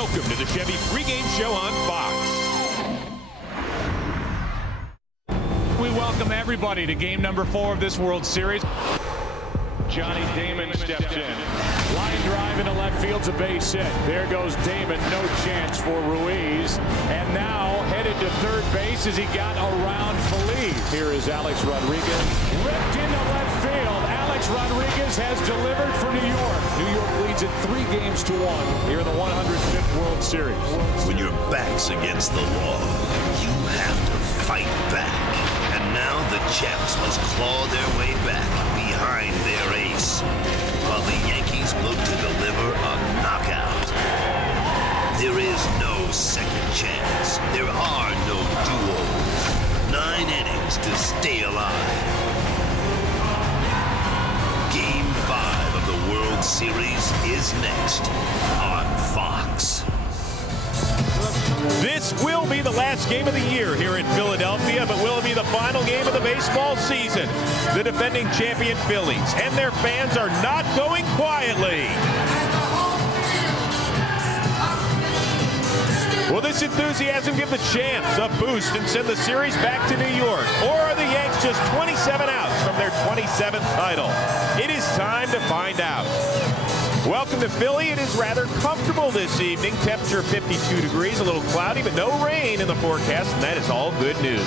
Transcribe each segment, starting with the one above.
Welcome to the Chevy pregame show on Fox. We welcome everybody to game number 4 of this World Series. Johnny Damon steps in. Line drive into left field's a base hit. There goes Damon. No chance for Ruiz. And now headed to third base as he got around Phillies. Here is Alex Rodriguez. Ripped into left field. Alex Rodriguez has delivered for New York. New York leads it 3-1 here in the 105th World Series. When your back's against the wall, you have to fight back. And now the champs must claw their way back behind their ace, while the Yankees look to deliver a knockout. There is no second chance. There are no duels. 9 innings to stay alive. Game 5 of the World Series is next on Fox. This will be the last game of the year here in Philadelphia, but will it be the final game of the baseball season? The defending champion Phillies and their fans are not going quietly. Will this enthusiasm give the champs a boost and send the series back to New York? Or are the Yanks just 27 outs from their 27th title? It is time to find out. Welcome to Philly. It is rather comfortable this evening. Temperature 52 degrees, a little cloudy, but no rain in the forecast, and that is all good news.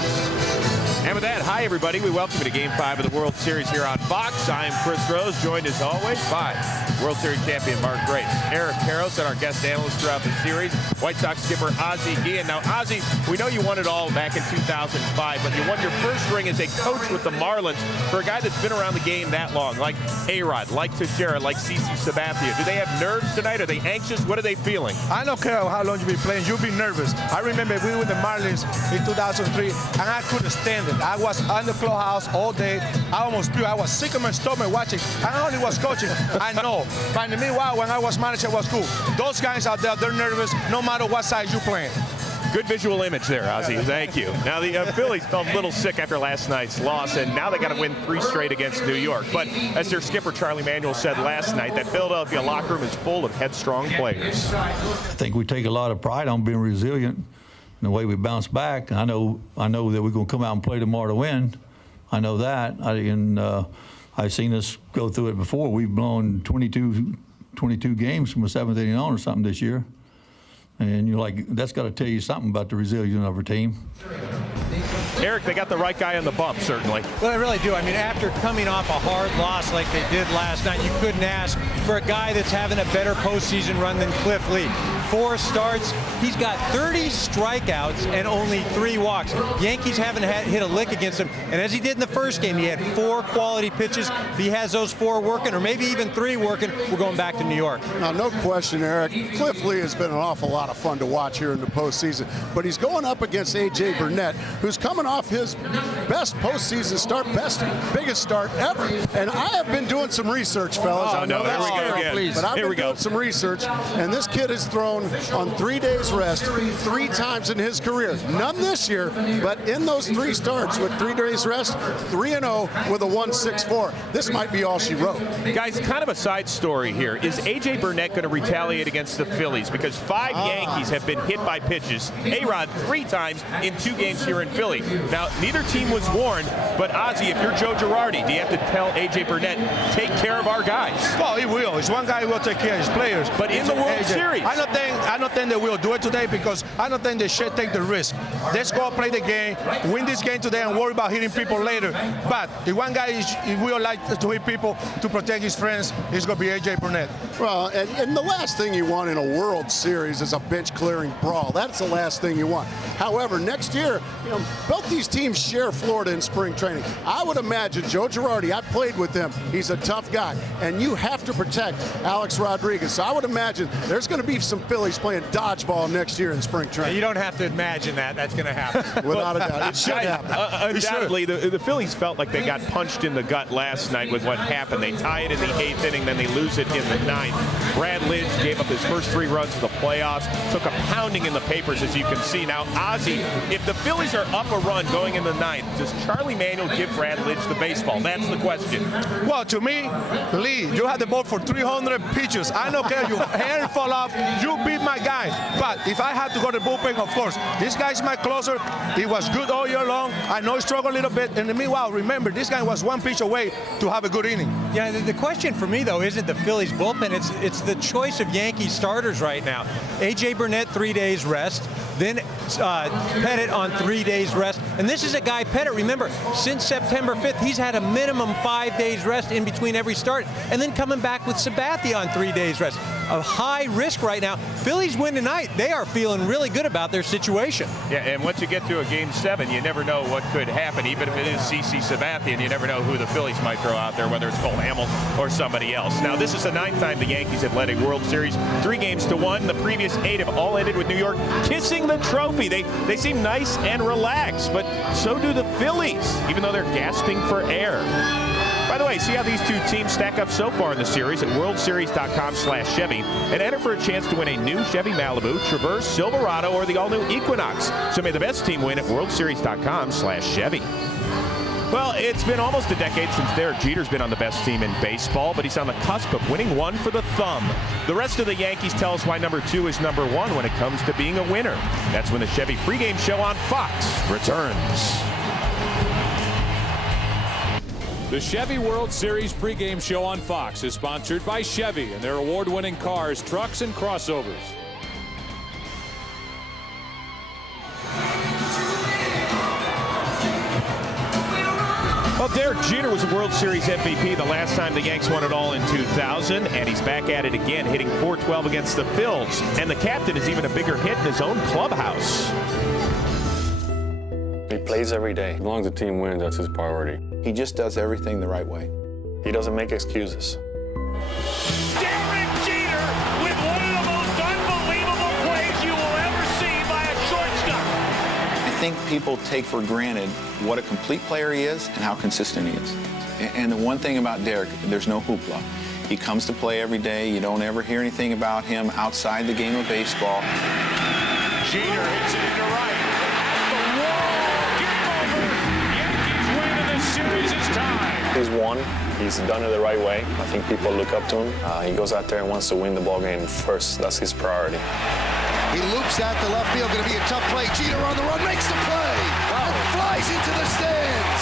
And with that, hi everybody. We welcome you to Game 5 of the World Series here on Fox. I'm Chris Rose, joined as always by World Series champion Mark Grace, Eric Karros, and our guest analyst throughout the series, White Sox skipper Ozzie Guillen. Now, Ozzie, we know you won it all back in 2005, but you won your first ring as a coach with the Marlins for a guy that's been around the game that long, like A-Rod, like Teixeira, like CC Sabathia. Do they have nerves tonight? Are they anxious? What are they feeling? I don't care how long you've been playing. You'll be nervous. I remember we were with the Marlins in 2003, and I couldn't stand it. I was on the clubhouse all day. I almost blew. I was sick of my stomach watching. I only was coaching. I know. But in the meanwhile, when I was manager, it was cool. Those guys out there, they're nervous no matter what side you're playing. Good visual image there, Ozzie. Thank you. Now, the Phillies felt a little sick after last night's loss, and now they got to win 3 straight against New York. But as their skipper, Charlie Manuel, said last night, that Philadelphia locker room is full of headstrong players. I think we take a lot of pride on being resilient and the way we bounce back. I know that we're going to come out and play tomorrow to win. I know that. I've seen us go through it before. We've blown 22 games from a 7th inning on or something this year. And you're like, that's got to tell you something about the resilience of our team. Eric, they got the right guy on the bump, certainly. Well, I really do. I mean, after coming off a hard loss like they did last night, you couldn't ask for a guy that's having a better postseason run than Cliff Lee. 4 starts, he's got 30 strikeouts and only 3 walks. Yankees haven't hit a lick against him, and as he did in the first game, he had 4 quality pitches. If he has those 4 working, or maybe even 3 working, we're going back to New York. Now, no question, Eric. Cliff Lee has been an awful lot of fun to watch here in the postseason, but he's going up against A.J. Burnett, who's coming off his best postseason start, biggest start ever. And I have been doing some research, fellas. Oh, no, there we go again. Please. But I've been doing some research, and this kid has thrown on 3 days rest 3 times in his career. None this year, but in those 3 starts with 3 days rest, 3-0 with a 1.64. This might be all she wrote. Guys, kind of a side story here. Is A.J. Burnett going to retaliate against the Phillies? Because 5 Yankees have been hit by pitches. A-Rod 3 times in 2 games here in Philly. Now, neither team was warned, but Ozzie, if you're Joe Girardi, do you have to tell A.J. Burnett, take care of our guys? Well, he will. He's one guy who will take care of his players. But in the World Series. I don't think they will do it today, because I don't think they should take the risk. Let's go play the game, win this game today, and worry about hitting people later. But if one guy will like to hit people to protect his friends, it's going to be A.J. Burnett. Well, and the last thing you want in a World Series is a bench-clearing brawl. That's the last thing you want. However, next year, both these teams share Florida in spring training. I would imagine Joe Girardi, I played with him. He's a tough guy, and you have to protect Alex Rodriguez. So I would imagine there's going to be some Phillies playing dodgeball next year in spring training. You don't have to imagine that. That's going to happen. Without a doubt. It should happen. Undoubtedly, the Phillies felt like they got punched in the gut last night with what happened. They tie it in the 8th inning, then they lose it in the 9th. Brad Lidge gave up his first 3 runs of the playoffs, took a pounding in the papers, as you can see. Now, Ozzie, if the Phillies are up a run going in the 9th, does Charlie Manuel give Brad Lidge the baseball? That's the question. Well, to me, Lee, you had the ball for 300 pitches. I don't care. Your hair fall off. You beat my guy. But if I had to go to the bullpen, of course, this guy's my closer. He was good all year long. I know he struggled a little bit. And meanwhile, remember, this guy was one pitch away to have a good inning. Yeah, the question for me, though, isn't the Phillies bullpen. It's the choice of Yankee starters right now. A.J. Burnett, 3 days rest. Then Pettit on 3 days rest. And this is a guy, Pettit, remember, since September 5th, he's had a minimum 5 days rest in between every start. And then coming back with Sabathia on 3 days rest. A high risk right now. Phillies win tonight. They are feeling really good about their situation. Yeah, and once you get to a Game 7, you never know what could happen, even if it is CC Sabathia, and you never know who the Phillies might throw out there, whether it's Cole Hamels or somebody else. Now, this is the 9th time the Yankees have led a World Series, 3-1. The previous 8 have all ended with New York kissing the trophy. They seem nice and relaxed, but so do the Phillies, even though they're gasping for air. By the way, see how these two teams stack up so far in the series at worldseries.com/Chevy and enter for a chance to win a new Chevy Malibu, Traverse, Silverado, or the all-new Equinox. So may the best team win at worldseries.com/Chevy. Well, it's been almost a decade since Derek Jeter's been on the best team in baseball, but he's on the cusp of winning one for the thumb. The rest of the Yankees tell us why number 2 is number 1 when it comes to being a winner. That's when the Chevy pregame show on Fox returns. The Chevy World Series pregame show on Fox is sponsored by Chevy and their award-winning cars, trucks, and crossovers. Well, Derek Jeter was a World Series MVP the last time the Yanks won it all in 2000, and he's back at it again, hitting .412 against the Phillies. And the captain is even a bigger hit in his own clubhouse. He plays every day. As long as the team wins, that's his priority. He just does everything the right way. He doesn't make excuses. Derek Jeter with one of the most unbelievable plays you will ever see by a shortstop. I think people take for granted what a complete player he is and how consistent he is. And the one thing about Derek, there's no hoopla. He comes to play every day. You don't ever hear anything about him outside the game of baseball. Jeter hits it into right. Series is tied. He's won. He's done it the right way. I think people look up to him. He goes out there and wants to win the ball game first. That's his priority. He loops out the left field. Going to be a tough play. Jeter on the run, makes the play, and flies into the stands.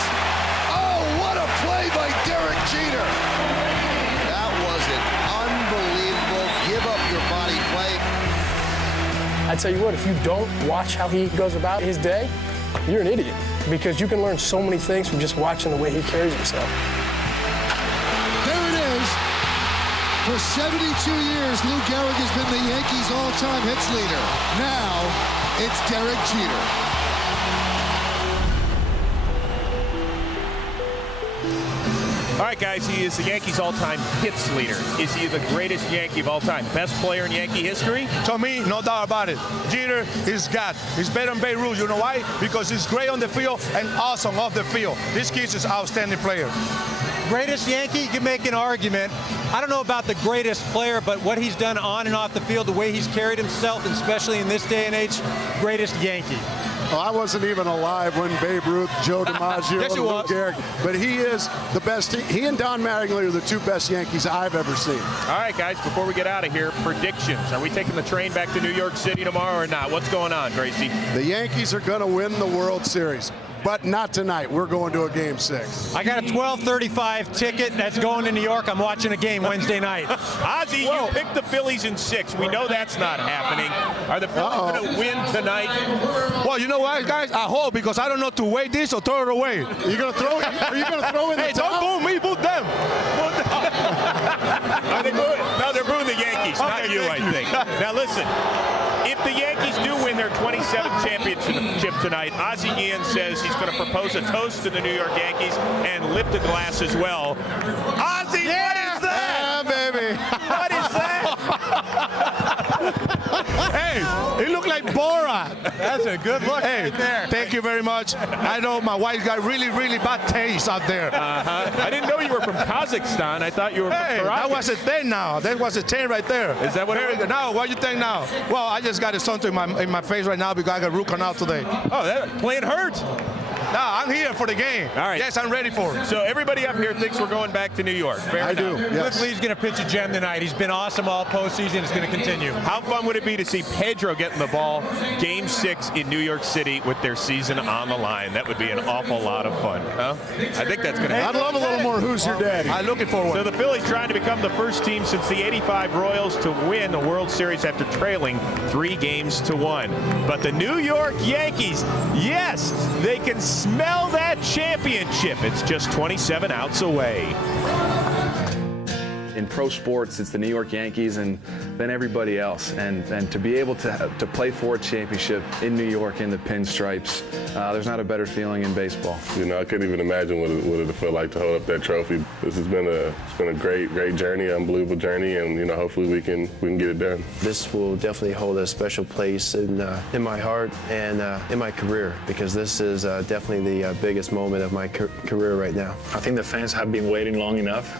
Oh, what a play by Derek Jeter. That was an unbelievable give-up-your-body play. I tell you what, if you don't watch how he goes about his day, you're an idiot, because you can learn so many things from just watching the way he carries himself. There it is. For 72 years, Lou Gehrig has been the Yankees' all-time hits leader. Now, it's Derek Jeter. All right, guys, he is the Yankees' all-time hits leader. Is he the greatest Yankee of all time? Best player in Yankee history? To me, no doubt about it. Jeter is God. He's better than Babe Ruth. You know why? Because he's great on the field and awesome off the field. This kid is an outstanding player. Greatest Yankee, you can make an argument. I don't know about the greatest player, but what he's done on and off the field, the way he's carried himself, and especially in this day and age, greatest Yankee. Well, I wasn't even alive when Babe Ruth, Joe DiMaggio, Yes, and Lou Gehrig, but he is the best. He and Don Mattingly are the two best Yankees I've ever seen. All right, guys, before we get out of here, predictions. Are we taking the train back to New York City tomorrow or not? What's going on, Gracie? The Yankees are going to win the World Series, but not tonight. We're going to a Game 6. I got a 12:35 ticket that's going to New York. I'm watching a game Wednesday night. Ozzy, you picked the Phillies in 6. We know that's not happening. Are the Phillies going to win tonight? Well, you know what, guys? I hope, because I don't know to wait this or throw it away. You going to throw it? Are you going to throw in the Hey, towel? don't boo me, boo them. Are they booing? No, they're booing the Yankees, not you, I think. Now, listen. If the Yankees do win their 27th championship tonight, Ozzie Guillen says he's going to propose a toast to the New York Yankees and lift a glass as well. Ozzie, what is that? Yeah, baby. What is that? Hey, it looked like Borat. That's a good look Hey, right there. thank you very much. I know my wife got really, really bad taste out there. I didn't know you were from Kazakhstan. I thought you were Hey, from that Caracas. was a 10 now. That was a 10 right there. Is that what it Very was? good. Now, what do you think now? Well, I just got something in my face right now because I got root canal today. Oh, that playing hurt. No, I'm here for the game. All right. Yes, I'm ready for it. So everybody up here thinks we're going back to New York. Fair I enough. do. Cliff Yes. Lee's going to pitch a gem tonight. He's been awesome all postseason. It's going to continue. How fun would it be to see Pedro getting the ball Game 6 in New York City with their season on the line? That would be an awful lot of fun. Huh? I think that's going to happen. I'd love a little more Who's Your Daddy. I'm looking forward. So the Phillies trying to become the first team since the '85 Royals to win the World Series after trailing 3-1. But the New York Yankees, yes, they can smell that championship. It's just 27 outs away. In pro sports, it's the New York Yankees and then everybody else. And to be able to play for a championship in New York in the pinstripes, there's not a better feeling in baseball. You know, I couldn't even imagine what it felt like to hold up that trophy. This has been a great journey, unbelievable journey, and you know, hopefully we can get it done. This will definitely hold a special place in my heart and in my career, because this is definitely the biggest moment of my career right now. I think the fans have been waiting long enough.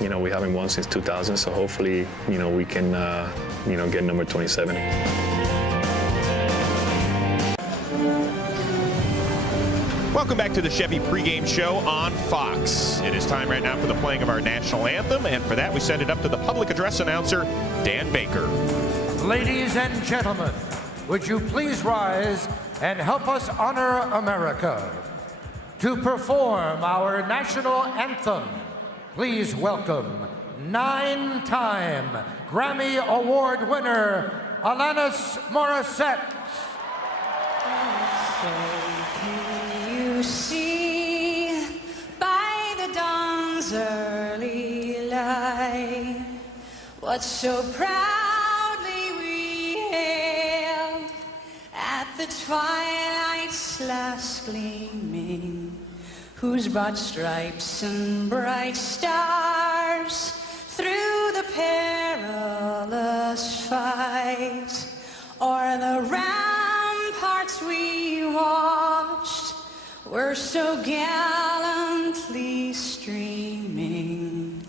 You know, we haven't won since 2000, so hopefully, you know, we can, you know, get number 27. Welcome back to the Chevy pregame show on Fox. It is time right now for the playing of our national anthem, and for that we send it up to the public address announcer, Dan Baker. Ladies and gentlemen, would you please rise and help us honor America? To perform our national anthem, please welcome 9-time Grammy Award winner, Alanis Morissette. You see, by the dawn's early light, what so proudly we hailed at the twilight's last gleaming, whose broad stripes and bright stars through the perilous fight o'er the ramparts we watched were so gallantly streaming,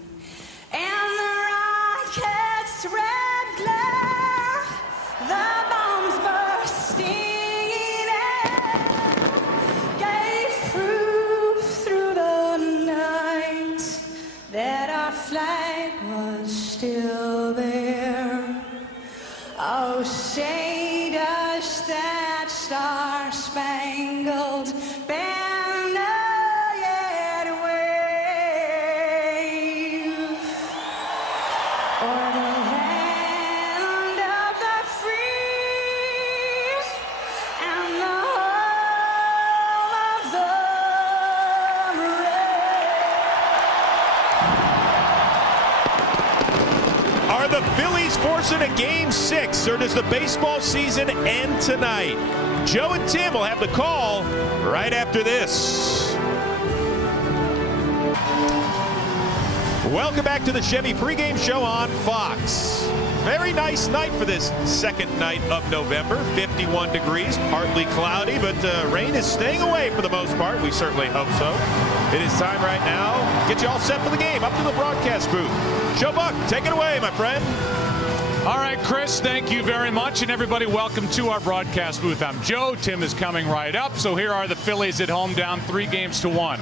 and the rocket's red glare, the bombs bursting in air, gave proof through the night that our flag was still there. Oh, say does that star-spangled banner yet wave o'er the land of the free and the home of the brave? Are the Phillies forcing a Game 6, or does the baseball season end tonight? Joe and Tim will have the call right after this. Welcome back to the Chevy pregame show on Fox. Very nice night for this second night of November. 51 degrees, partly cloudy, but rain is staying away for the most part. We certainly hope so. It is time right now. Get you all set for the game. Up to the broadcast booth. Joe Buck, take it away, my friend. All right, Chris, thank you very much. And everybody, welcome to our broadcast booth. I'm Joe. Tim is coming right up. So here are the Phillies at home, down 3-1.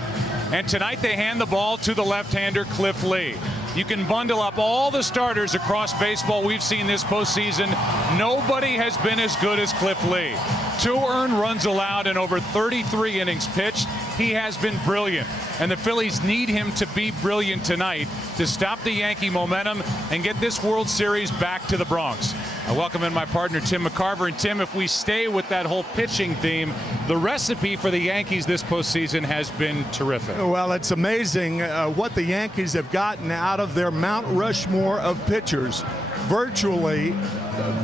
And tonight they hand the ball to the left-hander, Cliff Lee. You can bundle up all the starters across baseball we've seen this postseason. Nobody has been as good as Cliff Lee. 2 earned runs allowed in over 33 innings pitched. He has been brilliant, and the Phillies need him to be brilliant tonight to stop the Yankee momentum and get this World Series back to the Bronx. I welcome in my partner, Tim McCarver. And Tim, if we stay with that whole pitching theme, the recipe for the Yankees this postseason has been terrific. Well, it's amazing what the Yankees have gotten out of their Mount Rushmore of pitchers, virtually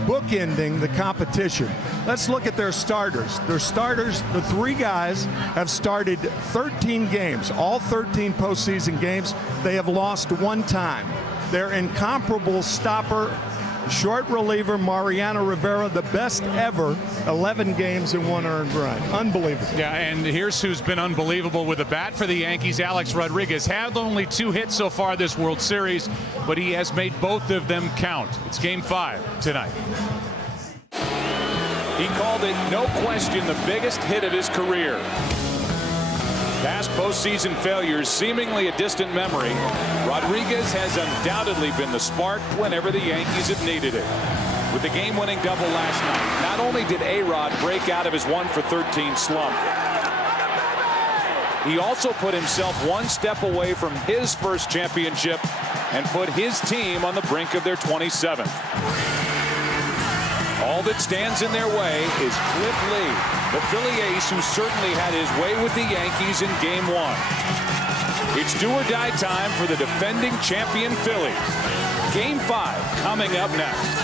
bookending the competition. Let's look at their starters. Their starters, the 3 guys, have started 13 games, all 13 postseason games. They have lost 1 time. Their incomparable stopper, short reliever Mariano Rivera, the best ever, 11 games and 1 earned run. Unbelievable. Yeah, and here's who's been unbelievable with the bat for the Yankees. Alex Rodriguez had only 2 hits so far this World Series, but he has made both of them count. It's Game 5 tonight. He called it, no question, the biggest hit of his career. Past postseason failures seemingly a distant memory. Rodriguez has undoubtedly been the spark whenever the Yankees have needed it. With the game-winning double last night, not only did A-Rod break out of his 1-for-13 slump, he also put himself one step away from his first championship and put his team on the brink of their 27th. All that stands in their way is Cliff Lee, the Philly ace who certainly had his way with the Yankees in Game 1. It's do or die time for the defending champion Phillies. Game 5 coming up next.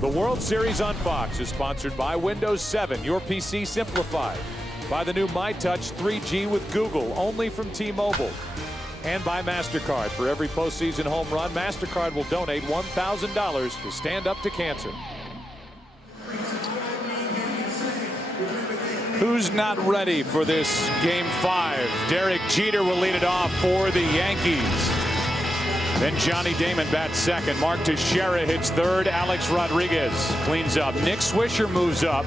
The World Series on Fox is sponsored by Windows 7, your PC simplified. By the new MyTouch 3G with Google, only from T-Mobile. And by MasterCard. For every postseason home run, MasterCard will donate $1,000 to Stand Up to Cancer. Who's not ready for this Game 5? Derek Jeter will lead it off for the Yankees. Then Johnny Damon bats second. Mark Teixeira hits third. Alex Rodriguez cleans up. Nick Swisher moves up.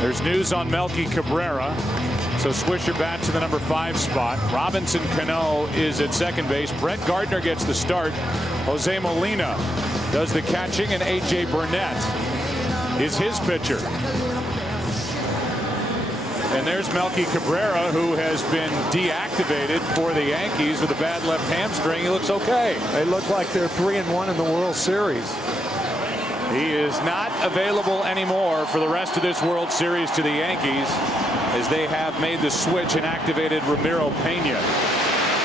There's news on Melky Cabrera. So Swisher bats to the number 5 spot. Robinson Cano is at second base. Brett Gardner gets the start. Jose Molina does the catching, and A.J. Burnett is his pitcher. And there's Melky Cabrera, who has been deactivated for the Yankees with a bad left hamstring. He looks okay. They look like they're 3-1 in the World Series. He is not available anymore for the rest of this World Series to the Yankees, as they have made the switch and activated Ramiro Pena.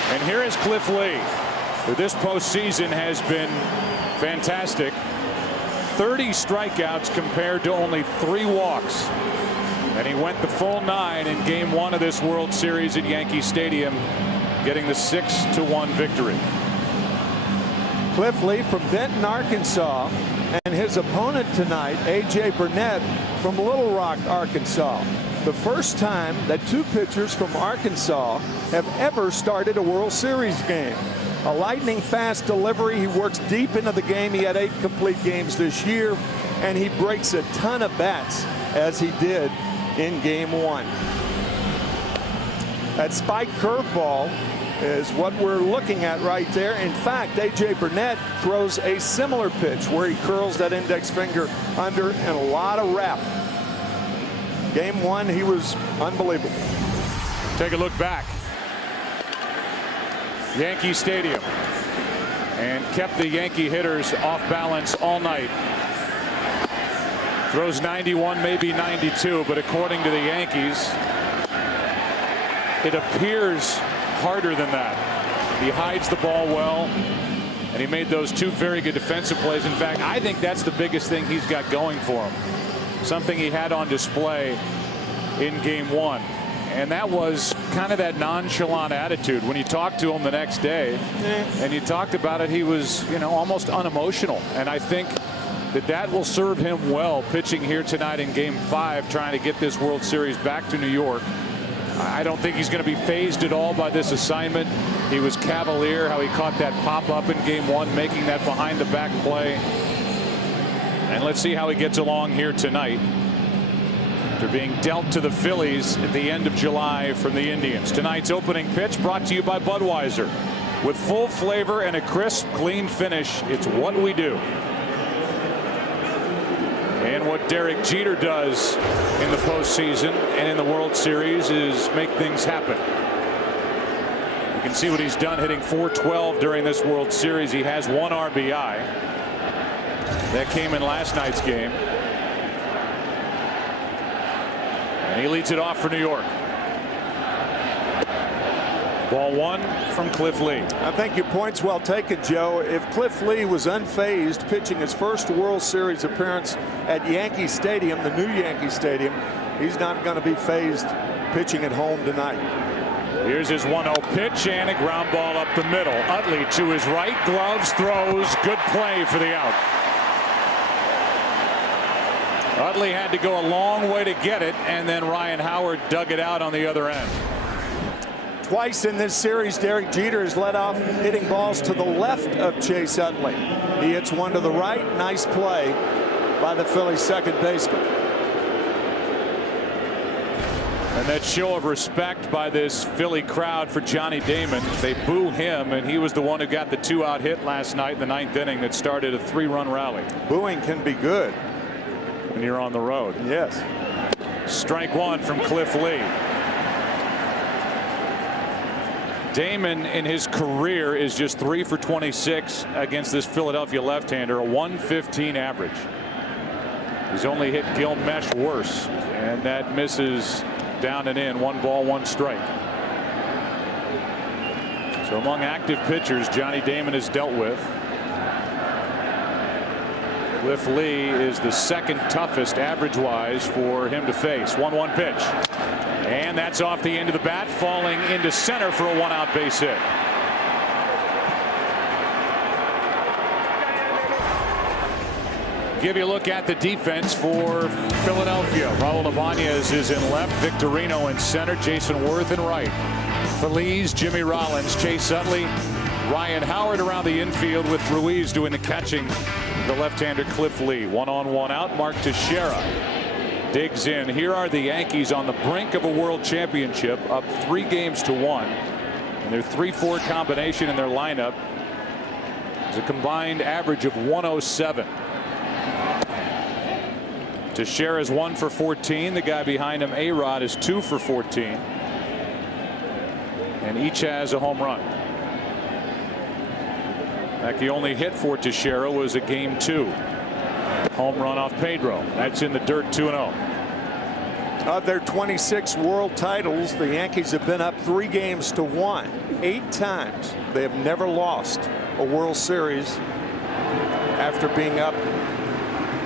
And here is Cliff Lee, who this postseason has been fantastic. 30 strikeouts compared to only 3 walks. And he went the full 9 in Game 1 of this World Series at Yankee Stadium, getting the 6-1 victory. Cliff Lee from Benton, Arkansas, and his opponent tonight, A.J. Burnett from Little Rock, Arkansas. The first time that 2 pitchers from Arkansas have ever started a World Series game. A lightning fast delivery. He works deep into the game. He had 8 complete games this year, and he breaks a ton of bats, as he did in Game 1. That spike curveball is what we're looking at right there. In fact, A.J. Burnett throws a similar pitch where he curls that index finger under and a lot of wrap. Game 1, he was unbelievable. Take a look back. Yankee Stadium, and kept the Yankee hitters off balance all night. Throws 91, maybe 92, but according to the Yankees, it appears harder than that. He hides the ball well, and he made those 2 very good defensive plays. In fact, I think that's the biggest thing he's got going for him. Something he had on display in Game 1. And that was kind of that nonchalant attitude. When you talked to him the next day, and you talked about it, he was, almost unemotional. And I think that will serve him well pitching here tonight in Game 5, trying to get this World Series back to New York. I don't think he's going to be fazed at all by this assignment. He was cavalier how he caught that pop-up in Game 1, making that behind-the-back play. And let's see how he gets along here tonight. After being dealt to the Phillies at the end of July from the Indians. Tonight's opening pitch brought to you by Budweiser. With full flavor and a crisp, clean finish, it's what we do. And what Derek Jeter does in the postseason and in the World Series is make things happen. You can see what he's done, hitting .412 during this World Series. He has 1 RBI. That came in last night's game. And he leads it off for New York. Ball 1 from Cliff Lee. I think your point's well taken, Joe. If Cliff Lee was unfazed pitching his first World Series appearance at Yankee Stadium, the new Yankee Stadium, he's not going to be fazed pitching at home tonight. Here's his 1-0 pitch and a ground ball up the middle. Utley to his right, gloves, throws, good play for the out. Utley had to go a long way to get it, and then Ryan Howard dug it out on the other end. Twice in this series, Derek Jeter has led off hitting balls to the left of Chase Utley. He hits one to the right. Nice play by the Phillies second baseman. And that show of respect by this Philly crowd for Johnny Damon. They boo him, and he was the one who got the 2-out hit last night in the 9th inning that started a 3-run rally. Booing can be good when you're on the road. Yes. Strike one from Cliff Lee. Damon in his career is just 3 for 26 against this Philadelphia left-hander, a 115 average. He's only hit Gil Mesh worse, and that misses down and in. 1 ball, 1 strike. So among active pitchers Johnny Damon has dealt with, Cliff Lee is the second toughest average-wise for him to face. 1-1 pitch. And that's off the end of the bat, falling into center for a 1-out base hit. Give you a look at the defense for Philadelphia. Raul Ibanez is in left, Victorino in center, Jason Worth in right. Phillies, Jimmy Rollins, Chase Utley, Ryan Howard around the infield with Ruiz doing the catching. The left-hander Cliff Lee. 1-on-1 out. Mark Teixeira digs in. Here are the Yankees on the brink of a world championship, up 3-1. And their 3-4 combination in their lineup is a combined average of 107. Teixeira is 1 for 14. The guy behind him, A-Rod, is 2 for 14. And each has a home run. In fact, the only hit for Teixeira was a Game 2 home run off Pedro. That's in the dirt. 2-0. Of their 26 world titles, the Yankees have been up 3-1. 8 times. They have never lost a World Series after being up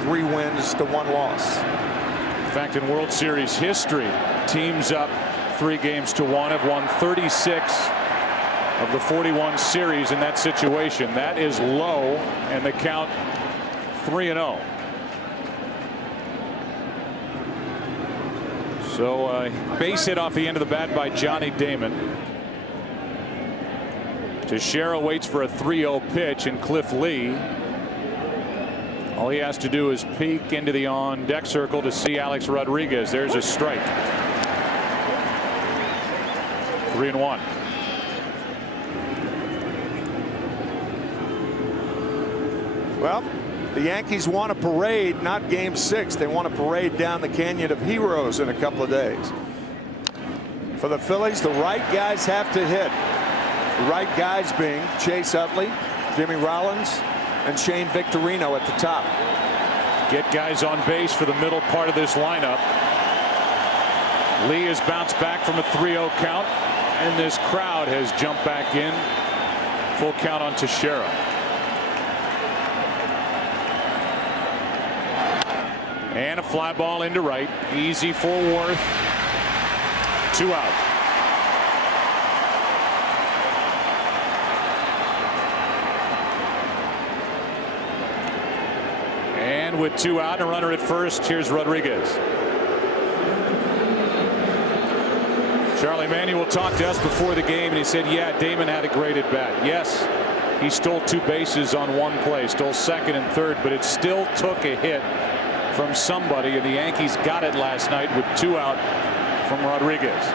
3 wins to 1 loss. In fact, in World Series history, teams up 3-1 have won 36 of the 41 series in that situation. That is low, and the count 3-0. So base hit off the end of the bat by Johnny Damon. Teixeira waits for a 3-0 pitch, and Cliff Lee, all he has to do is peek into the on deck circle to see Alex Rodriguez. There's a strike. 3-1. Well, the Yankees want a parade, not Game 6. They want a parade down the Canyon of Heroes in a couple of days. For the Phillies, the right guys have to hit. The right guys being Chase Utley, Jimmy Rollins, and Shane Victorino at the top. Get guys on base for the middle part of this lineup. Lee has bounced back from a 3-0 count, and this crowd has jumped back in. Full count on Teixeira. And a fly ball into right. Easy for Worth. 2 out. And with 2 out and a runner at first, here's Rodriguez. Charlie Manuel talked to us before the game, and he said, yeah, Damon had a great at bat. Yes, he stole 2 bases on 1 play, stole second and third, but it still took a hit from somebody, and the Yankees got it last night with 2 out from Rodriguez.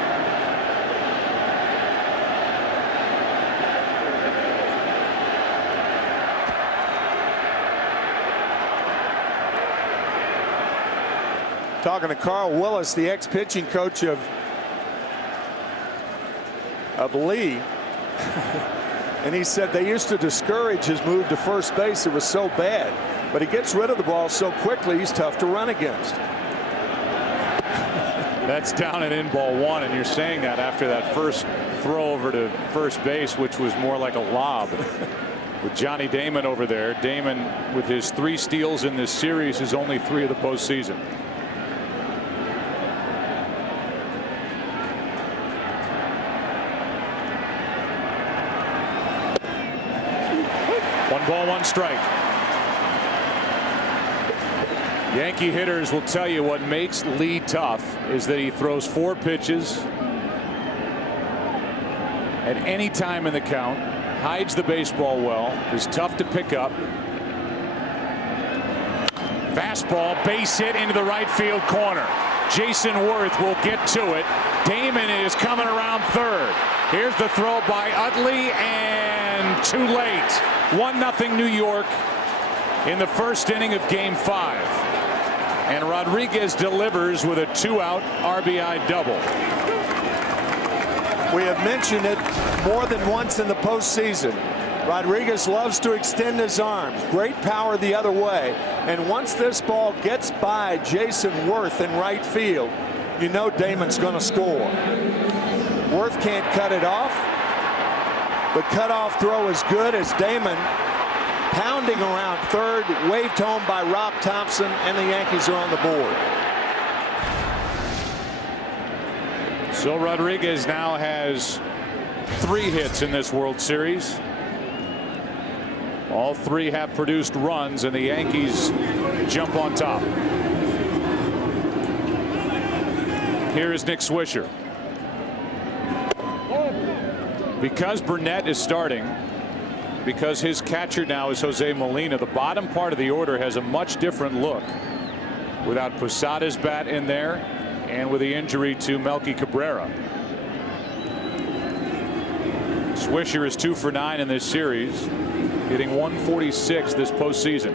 Talking to Carl Willis, the ex-pitching coach of Lee. And he said they used to discourage his move to first base. It was so bad. But he gets rid of the ball so quickly, he's tough to run against. That's down and in ball 1, and you're saying that after that first throw over to first base, which was more like a lob. With Johnny Damon over there, Damon with his 3 steals in this series is only 3 of the postseason. One ball, 1 strike. Yankee hitters will tell you what makes Lee tough is that he throws 4 pitches at any time in the count, hides the baseball well, is tough to pick up. Fastball, base hit into the right field corner. Jason Worth will get to it. Damon is coming around third. Here's the throw by Utley, and too late. 1-0 New York in the first inning of Game 5. And Rodriguez delivers with a 2-out RBI double. We have mentioned it more than once in the postseason. Rodriguez loves to extend his arms. Great power the other way. And once this ball gets by Jason Worth in right field, you know Damon's going to score. Worth can't cut it off. The cutoff throw is good as Damon, pounding around third, waved home by Rob Thompson, and the Yankees are on the board. So Rodriguez now has 3 hits in this World Series. All 3 have produced runs, and the Yankees jump on top. Here is Nick Swisher. Because Burnett is starting, because his catcher now is Jose Molina, the bottom part of the order has a much different look without Posada's bat in there and with the injury to Melky Cabrera. Swisher is 2 for 9 in this series, hitting 146 this postseason.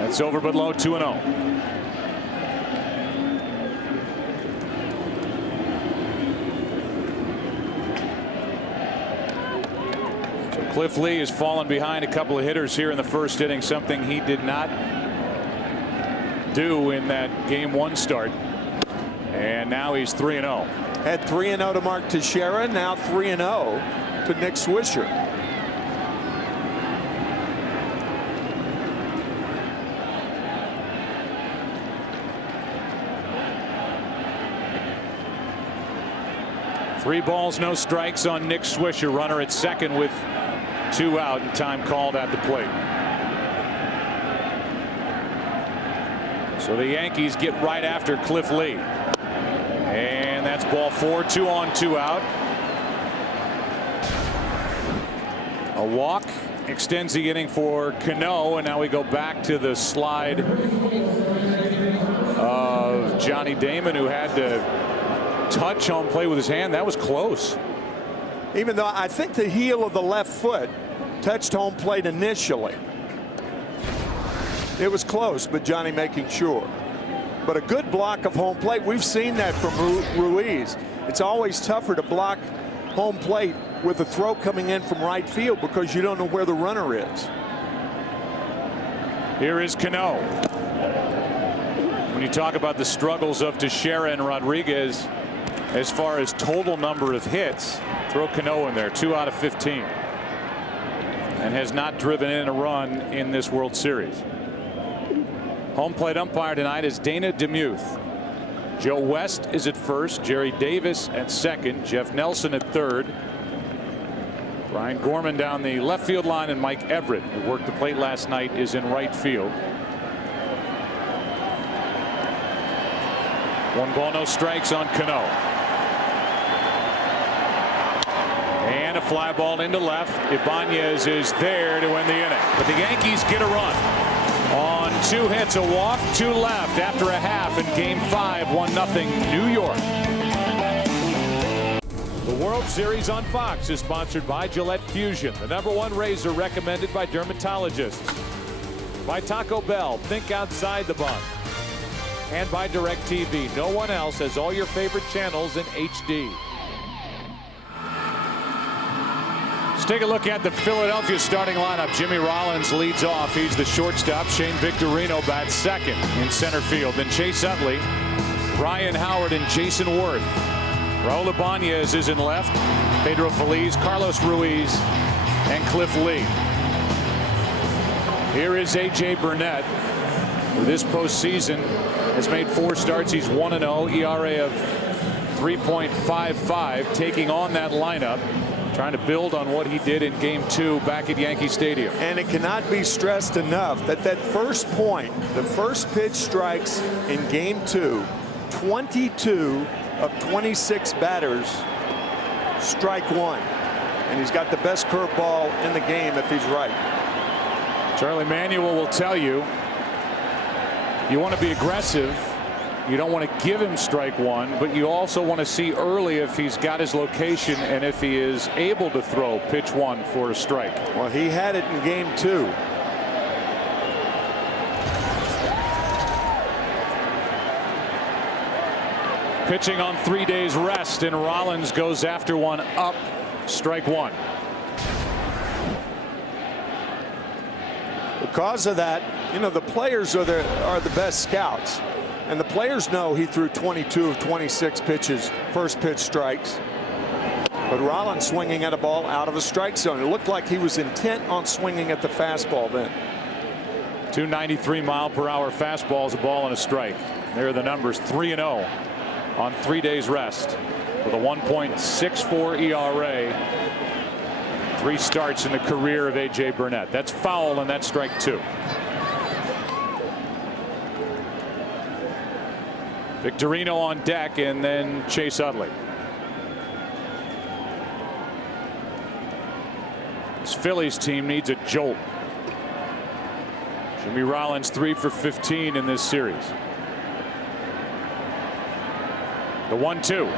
That's over but low, 2-0. Cliff Lee has fallen behind a couple of hitters here in the first inning, something he did not do in that Game 1 start. And now he's 3-0. Had 3-0 to Mark Teixeira, now 3-0 to Nick Swisher. Three balls, no strikes on Nick Swisher. Runner at second with 2 out and time called at the plate. So the Yankees get right after Cliff Lee. And that's ball 4, 2 on, 2 out. A walk extends the inning for Cano, and now we go back to the slide of Johnny Damon, who had to touch on play with his hand. That was close. Even though I think the heel of the left foot touched home plate initially. It was close, but Johnny making sure. But a good block of home plate. We've seen that from Ruiz. It's always tougher to block home plate with a throw coming in from right field because you don't know where the runner is. Here is Cano. When you talk about the struggles of Teixeira and Rodriguez as far as total number of hits, throw Cano in there, 2 out of 15, and has not driven in a run in this World Series. Home plate umpire tonight is Dana DeMuth. Joe West is at first, Jerry Davis at second, Jeff Nelson at third, Brian Gorman down the left field line, and Mike Everett, who worked the plate last night, is in right field. 1 ball, no strikes on Cano. And a fly ball into left. Ibanez is there to win the inning. But the Yankees get a run on 2 hits, a walk, 2 left after a half in Game 5, 1-0 New York. The World Series on Fox is sponsored by Gillette Fusion, the #1 razor recommended by dermatologists. By Taco Bell, think outside the bun. And by DirecTV, no one else has all your favorite channels in HD. Let's take a look at the Philadelphia starting lineup. Jimmy Rollins leads off. He's the shortstop. Shane Victorino bats second in center field. Then Chase Utley, Ryan Howard, and Jason Worth. Raul Ibanez is in left. Pedro Feliz, Carlos Ruiz, and Cliff Lee. Here is A.J. Burnett, who this postseason has made 4 starts. He's 1-0, ERA of 3.55, taking on that lineup, trying to build on what he did in Game 2 back at Yankee Stadium. And it cannot be stressed enough that that first point, the first pitch strikes in Game 2, 22 of 26 batters strike 1. And he's got the best curveball in the game if he's right. Charlie Manuel will tell you, you want to be aggressive, You don't want to give him strike one, but you also want to see early if he's got his location and if he is able to throw pitch one for a strike. Well, he had it in game 2. Pitching on 3 days rest, and Rollins goes after one up, strike one. Because of that, you know, the players are the best scouts. And the players know he threw 22 of 26 pitches, first pitch strikes. But Rollins swinging at a ball out of the strike zone. It looked like he was intent on swinging at the fastball then. 293-mile-per-hour fastballs, a ball and a strike. There are the numbers, 3-0 on 3 days rest with a 1.64 ERA. 3 starts in the career of A.J. Burnett. That's foul, and that's strike 2. Victorino on deck, and then Chase Utley. This Phillies team needs a jolt. Jimmy Rollins 3 for 15 in this series. The 1-2.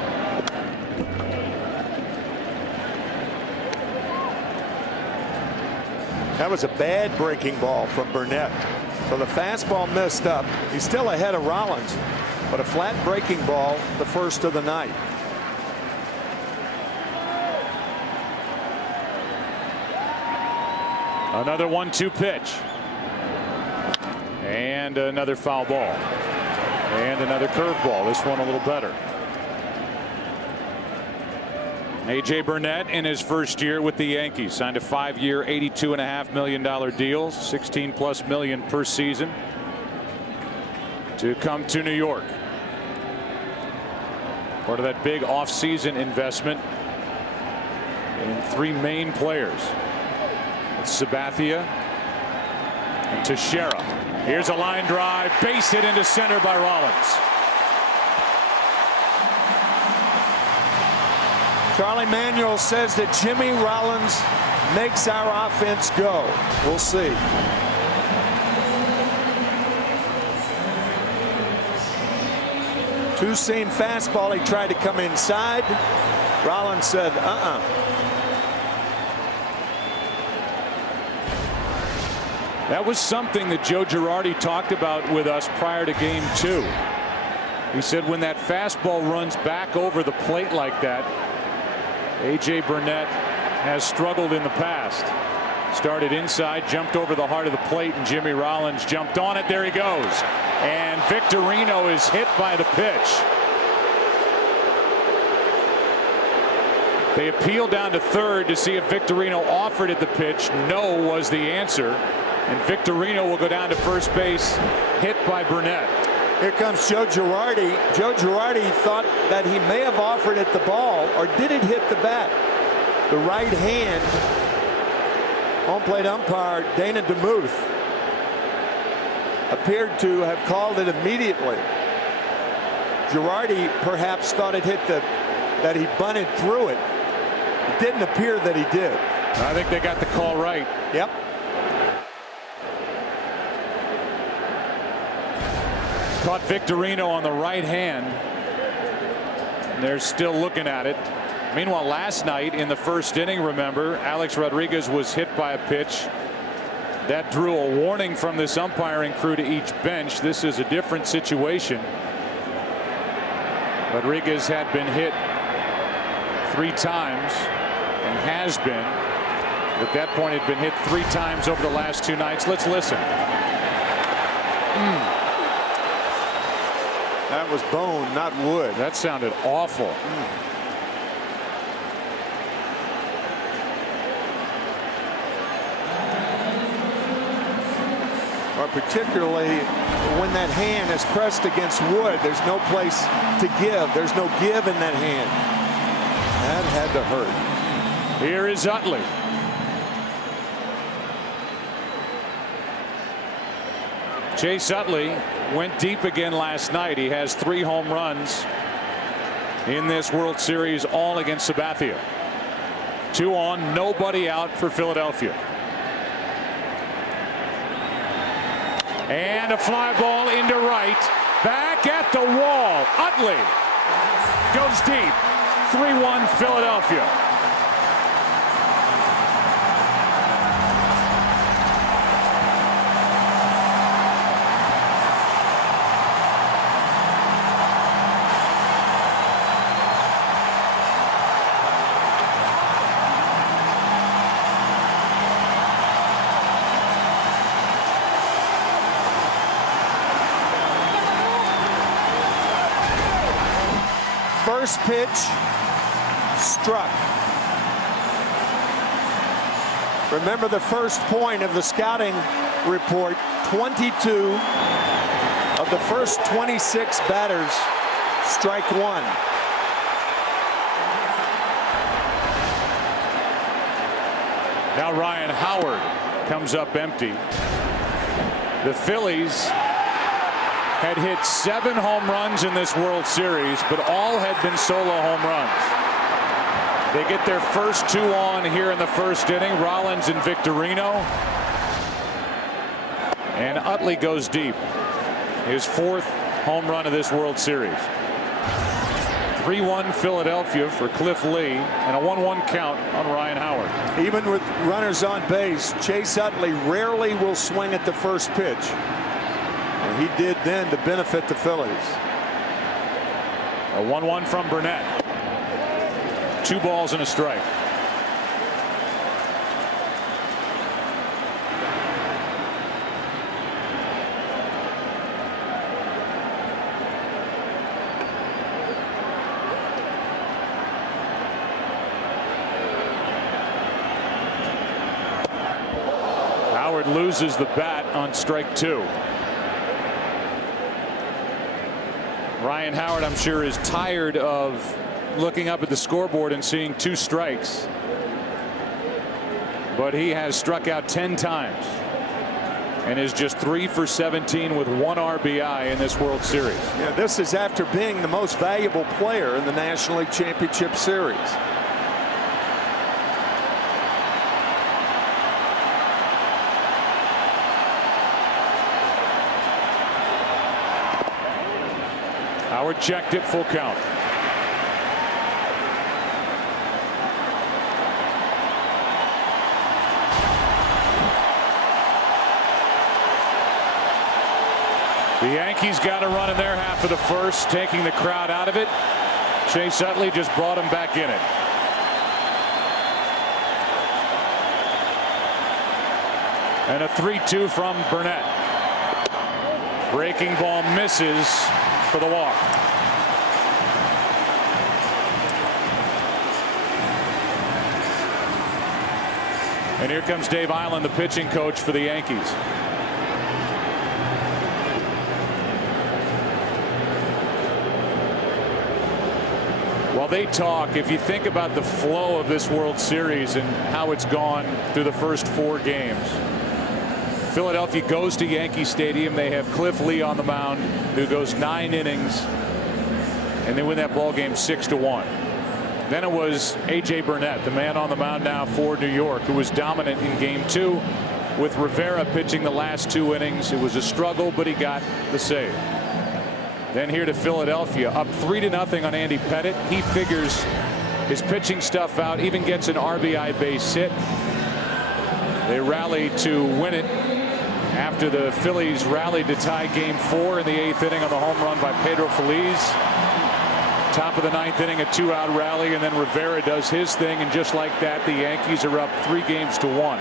That was a bad breaking ball from Burnett. So the fastball missed up. He's still ahead of Rollins, but a flat breaking ball, the first of the night. Another 1-2 pitch. And another foul ball. And another curveball. This one a little better. A.J. Burnett in his first year with the Yankees signed a 5-year $82.5 million deal, $16+ million per season, to come to New York. Part of that big offseason investment in 3 main players. It's Sabathia and Teixeira. Here's a line drive, base hit into center by Rollins. Charlie Manuel says that Jimmy Rollins makes our offense go. We'll see. Two-seam fastball. He tried to come inside. Rollins said, That was something that Joe Girardi talked about with us prior to game 2. He said when that fastball runs back over the plate like that, A.J. Burnett has struggled in the past. Started inside, jumped over the heart of the plate, and Jimmy Rollins jumped on it. There he goes. And Victorino is hit by the pitch. They appealed down to third to see if Victorino offered it the pitch. No was the answer. And Victorino will go down to first base, hit by Burnett. Here comes Joe Girardi. Joe Girardi thought that he may have offered it the ball, or did it hit the bat? The right hand. Home plate umpire Dana DeMuth appeared to have called it immediately. Girardi perhaps thought it hit that he bunted through it. It didn't appear that he did. I think they got the call right. Yep. Caught Victorino on the right hand. And they're still looking at it. Meanwhile, last night in the first inning, remember, Alex Rodriguez was hit by a pitch that drew a warning from this umpiring crew to each bench. This is a different situation. Rodriguez had been hit 3 times and has been. At that point, had been hit 3 times over the last 2 nights. Let's listen. That was bone, not wood. That sounded awful. Or particularly when that hand is pressed against wood, there's no place to give. There's no give in that hand. That had to hurt. Here is Utley. Chase Utley went deep again last night. He has 3 home runs in this World Series, all against Sabathia. 2 on, nobody out for Philadelphia. And a fly ball into right. Back back at the wall. Utley goes deep. 3-1 Philadelphia. First pitch, struck. Remember the first point of the scouting report, 22 of the first 26 batters, strike one. Now Ryan Howard comes up empty. The Phillies had hit 7 home runs in this World Series, but all had been solo home runs. They get their first 2 on here in the first inning. Rollins and Victorino. And Utley goes deep. His 4th home run of this World Series. 3-1 Philadelphia for Cliff Lee, and a 1-1 count on Ryan Howard. Even with runners on base, Chase Utley rarely will swing at the first pitch. And he did then to benefit the Phillies. A 1-1 from Burnett. 2 balls and a strike. Howard loses the bat on strike 2. Ryan Howard, I'm sure, is tired of looking up at the scoreboard and seeing 2 strikes. But he has struck out 10 times and is just 3 for 17 with 1 RBI in this World Series. Yeah, this is after being the most valuable player in the National League Championship Series. Howard checked it, full count. The Yankees got a run in their half of the first, taking the crowd out of it. Chase Utley just brought him back in it. And a 3-2 from Burnett. Breaking ball misses for the walk. And here comes Dave Island, the pitching coach for the Yankees. While they talk, if you think about the flow of this World Series and how it's gone through the first 4 games. Philadelphia goes to Yankee Stadium. They have Cliff Lee on the mound, who goes 9 innings, and they win that ball game 6-1. Then it was A.J. Burnett, the man on the mound now for New York, who was dominant in Game 2 with Rivera pitching the last 2 innings. It was a struggle, but he got the save. Then here to Philadelphia, up 3-0 on Andy Pettitte. He figures his pitching stuff out, even gets an RBI base hit. They rally to win it after the Phillies rallied to tie Game 4 in the 8th inning on the home run by Pedro Feliz. Top of the 9th inning, a 2-out rally, and then Rivera does his thing, and just like that, the Yankees are up 3-1.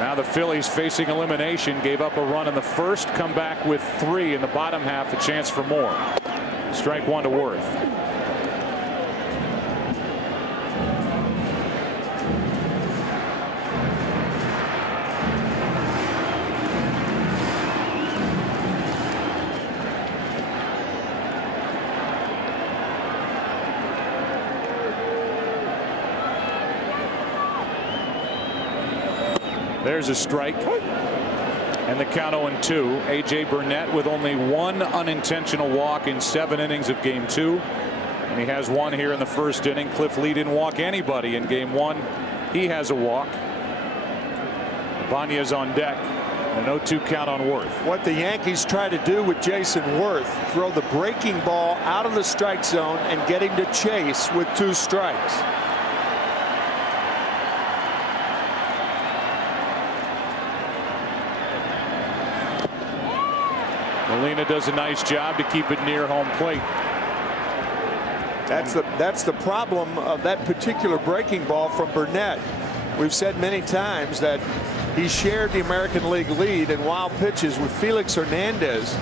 Now the Phillies, facing elimination, gave up a run in the first, come back with 3 in the bottom half, a chance for more. Strike 1 to Worth. There's a strike. And the count 0-2. A.J. Burnett with only 1 unintentional walk in 7 innings of Game 2. And he has 1 here in the first inning. Cliff Lee didn't walk anybody in Game 1. He has a walk. Banya's on deck. A 0-2 count on Worth. What the Yankees try to do with Jason Worth, throw the breaking ball out of the strike zone and get him to chase with 2 strikes. Molina does a nice job to keep it near home plate. That's the problem of that particular breaking ball from Burnett. We've said many times that he shared the American League lead in wild pitches with Felix Hernandez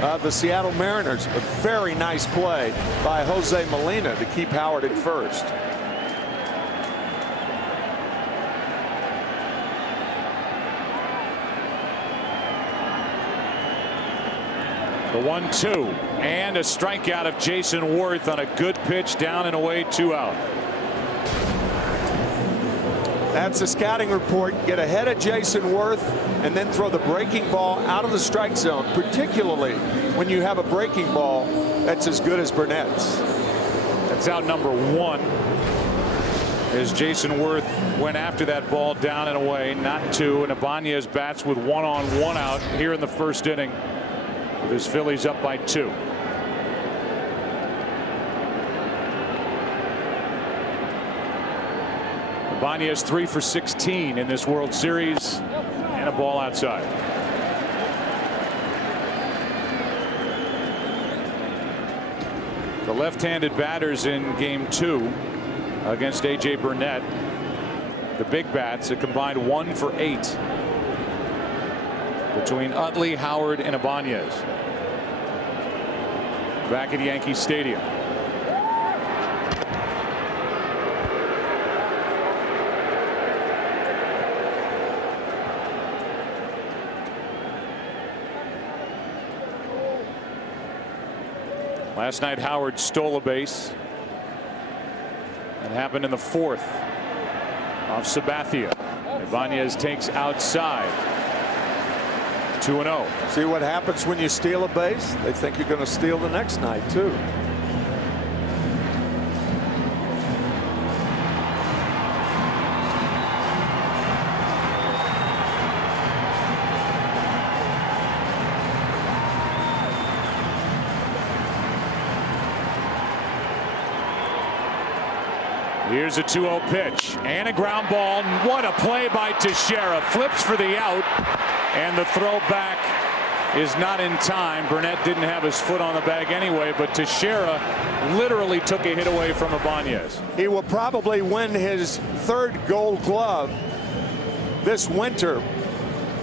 of the Seattle Mariners. A very nice play by Jose Molina to keep Howard at first. The 1-2 and a strikeout of Jason Worth on a good pitch down and away, 2 out. That's a scouting report. Get ahead of Jason Worth and then throw the breaking ball out of the strike zone, particularly when you have a breaking ball that's as good as Burnett's. That's out number 1 as Jason Worth went after that ball down and away, not 2, and Ibanez bats with 1 on 1 out here in the first inning with his Phillies up by 2. Ibanez 3 for 16 in this World Series and a ball outside. The left-handed batters in game 2 against A.J. Burnett, the big bats, a combined 1 for 8 between Utley, Howard, and Ibanez back at Yankee Stadium. Last night Howard stole a base. That happened in the 4th off Sabathia. Ibanez takes outside. 2-0. See what happens when you steal a base? They think you're going to steal the next night too. Here's a 2-0 pitch and a ground ball. What a play by Teixeira. Flips for the out, and the throw back is not in time. Burnett didn't have his foot on the bag anyway, but Teixeira literally took a hit away from Ibanez. He will probably win his 3rd Gold Glove this winter.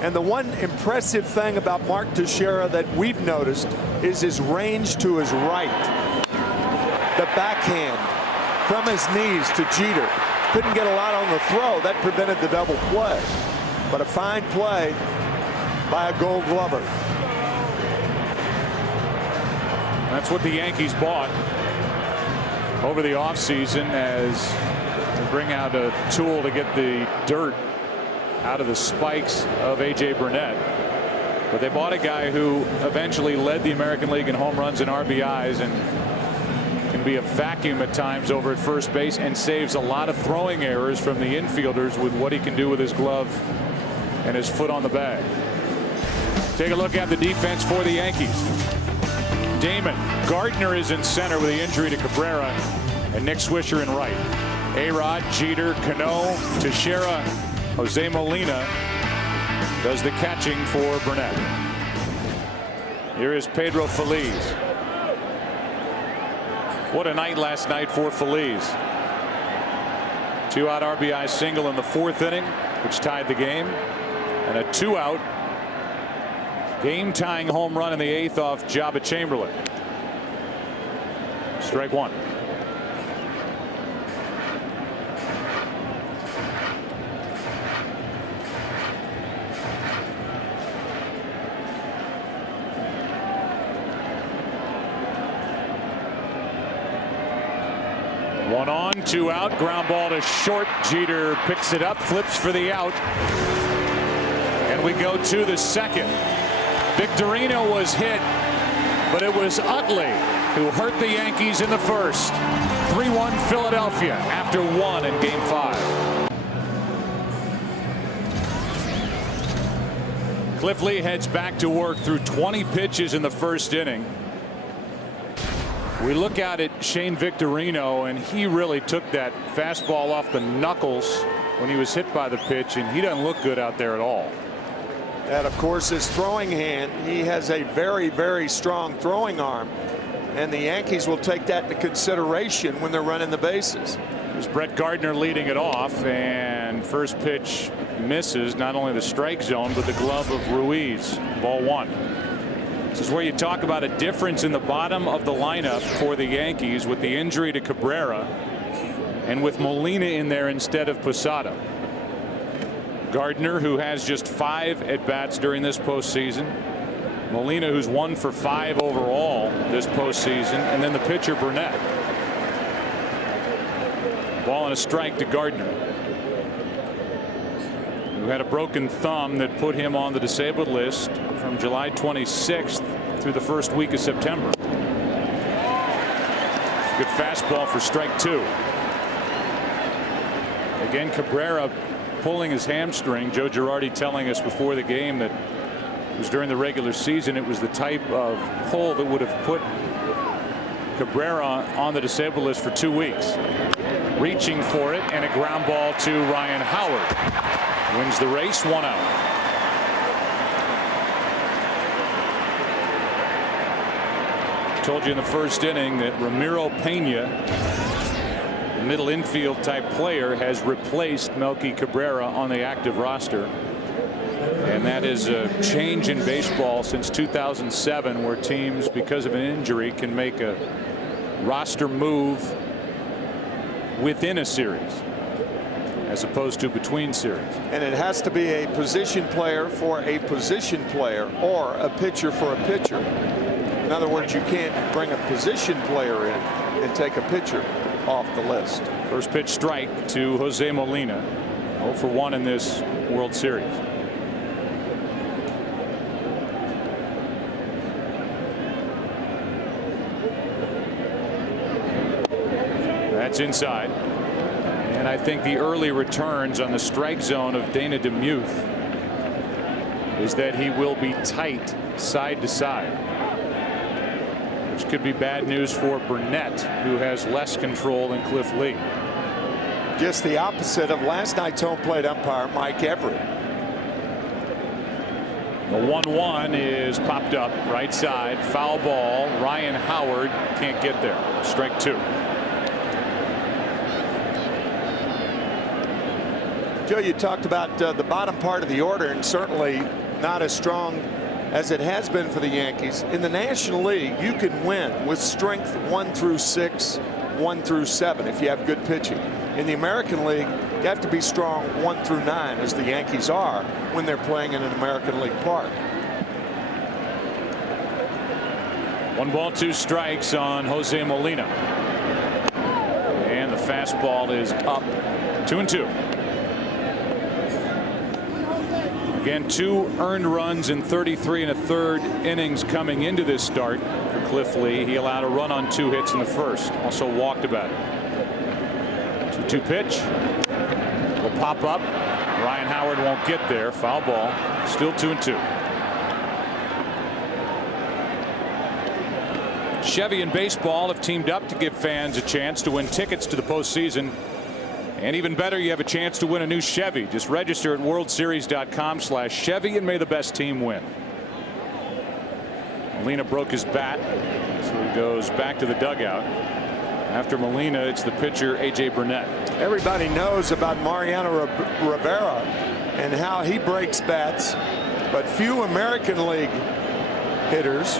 And the one impressive thing about Mark Teixeira that we've noticed is his range to his right. The backhand from his knees to Jeter. Couldn't get a lot on the throw. That prevented the double play. But a fine play by a Gold Glover. That's what the Yankees bought over the offseason as they bring out a tool to get the dirt out of the spikes of A.J. Burnett. But they bought a guy who eventually led the American League in home runs and RBIs and can be a vacuum at times over at first base and saves a lot of throwing errors from the infielders with what he can do with his glove and his foot on the bag. Take a look at the defense for the Yankees. Damon. Gardner is in center with the injury to Cabrera, and Nick Swisher in right. A-Rod, Jeter, Cano, Teixeira, Jose Molina does the catching for Burnett. Here is Pedro Feliz. What a night last night for Feliz. 2-out RBI single in the 4th inning, which tied the game, and a 2-out game-tying home run in the 8th off Jabba Chamberlain. Strike 1. One on, 2 out. Ground ball to short. Jeter picks it up, flips for the out. And we go to the 2nd. Victorino was hit, but it was Utley who hurt the Yankees in the 1st. 3-1 Philadelphia after 1 in Game 5. Cliff Lee heads back to work through 20 pitches in the first inning. We look out at Shane Victorino, and he really took that fastball off the knuckles when he was hit by the pitch, and he doesn't look good out there at all. And of course, his throwing hand, he has a very, very strong throwing arm, and the Yankees will take that into consideration when they're running the bases. There's Brett Gardner leading it off, and first pitch misses not only the strike zone but the glove of Ruiz. Ball one. This is where you talk about a difference in the bottom of the lineup for the Yankees with the injury to Cabrera and with Molina in there instead of Posada. Gardner, who has just 5 at-bats during this postseason. Molina, who's 1 for 5 overall this postseason, and then the pitcher Burnett. Ball and a strike to Gardner, who had a broken thumb that put him on the disabled list from July 26th through the first week of September. Good fastball for strike 2. Again, Cabrera pulling his hamstring. Joe Girardi telling us before the game that it was during the regular season. It was the type of pull that would have put Cabrera on the disabled list for 2 weeks. Reaching for it, and a ground ball to Ryan Howard. Wins the race, 1 out. Told you in the first inning that Ramiro Pena, middle infield type player, has replaced Melky Cabrera on the active roster. And that is a change in baseball since 2007, where teams, because of an injury, can make a roster move within a series as opposed to between series. And it has to be a position player for a position player, or a pitcher for a pitcher. In other words, you can't bring a position player in and take a pitcher off the list. First pitch strike to Jose Molina. 0 for 1 in this World Series. That's inside. And I think the early returns on the strike zone of Dana DeMuth is that he will be tight side to side, which could be bad news for Burnett, who has less control than Cliff Lee. Just the opposite of last night's home plate umpire, Mike Everett. The 1-1 is popped up right side, foul ball. Ryan Howard can't get there. Strike 2. Joe, you talked about the bottom part of the order, and certainly not as strong as it has been for the Yankees. In the National League, you can win with strength 1 through 6, 1 through 7 if you have good pitching. In the American League, you have to be strong 1 through 9, as the Yankees are when they're playing in an American League park. 1 ball, 2 strikes on Jose Molina. And the fastball is up. 2-2. Again, 2 earned runs in 33 1/3 innings coming into this start for Cliff Lee. He allowed a run on 2 hits in the first. Also walked about it. 2-2 pitch. Will pop up. Ryan Howard won't get there. Foul ball. Still 2-2. Chevy and baseball have teamed up to give fans a chance to win tickets to the postseason. And even better, you have a chance to win a new Chevy. Just register at worldseries.com/Chevy and may the best team win. Molina broke his bat, so he goes back to the dugout. After Molina, it's the pitcher A.J. Burnett. Everybody knows about Mariano Rivera and how he breaks bats, but few American League hitters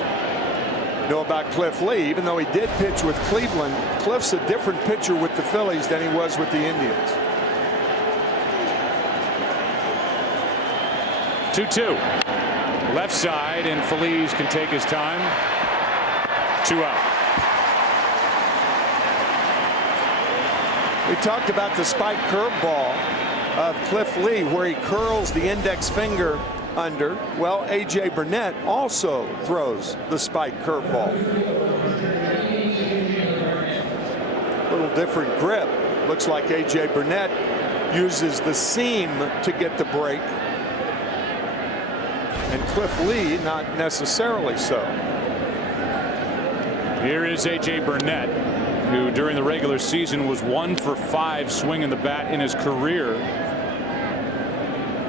know about Cliff Lee. Even though he did pitch with Cleveland, Cliff's a different pitcher with the Phillies than he was with the Indians. 2-2. Left side, and Phillies can take his time. 2 out. We talked about the spike curveball of Cliff Lee, where he curls the index finger under. Well, A.J. Burnett also throws the spike curveball. Little different grip. Looks like A.J. Burnett uses the seam to get the break. and Cliff Lee not necessarily so. Here is A.J. Burnett, who during the regular season was 1 for 5 swinging the bat in his career.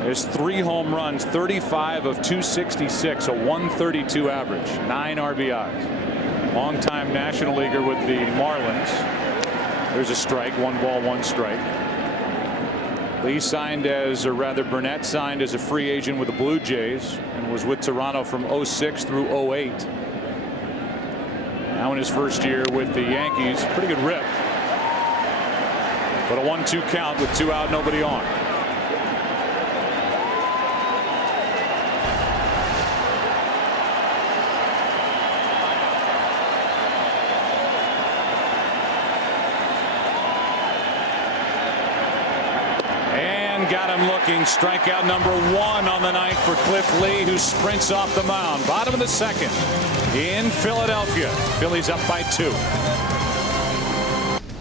There's 3 home runs, 35 of 266, a 132 average, 9 RBIs. Longtime National Leaguer with the Marlins. There's a strike, 1 ball, 1 strike. Lee signed as, or rather Burnett signed as a free agent with the Blue Jays and was with Toronto from 06 through 08. Now in his first year with the Yankees, pretty good rip. But a 1-2 count with 2 out, nobody on. Got him looking. Strikeout number 1 on the night for Cliff Lee, who sprints off the mound. Bottom of the second in Philadelphia. Phillies up by 2.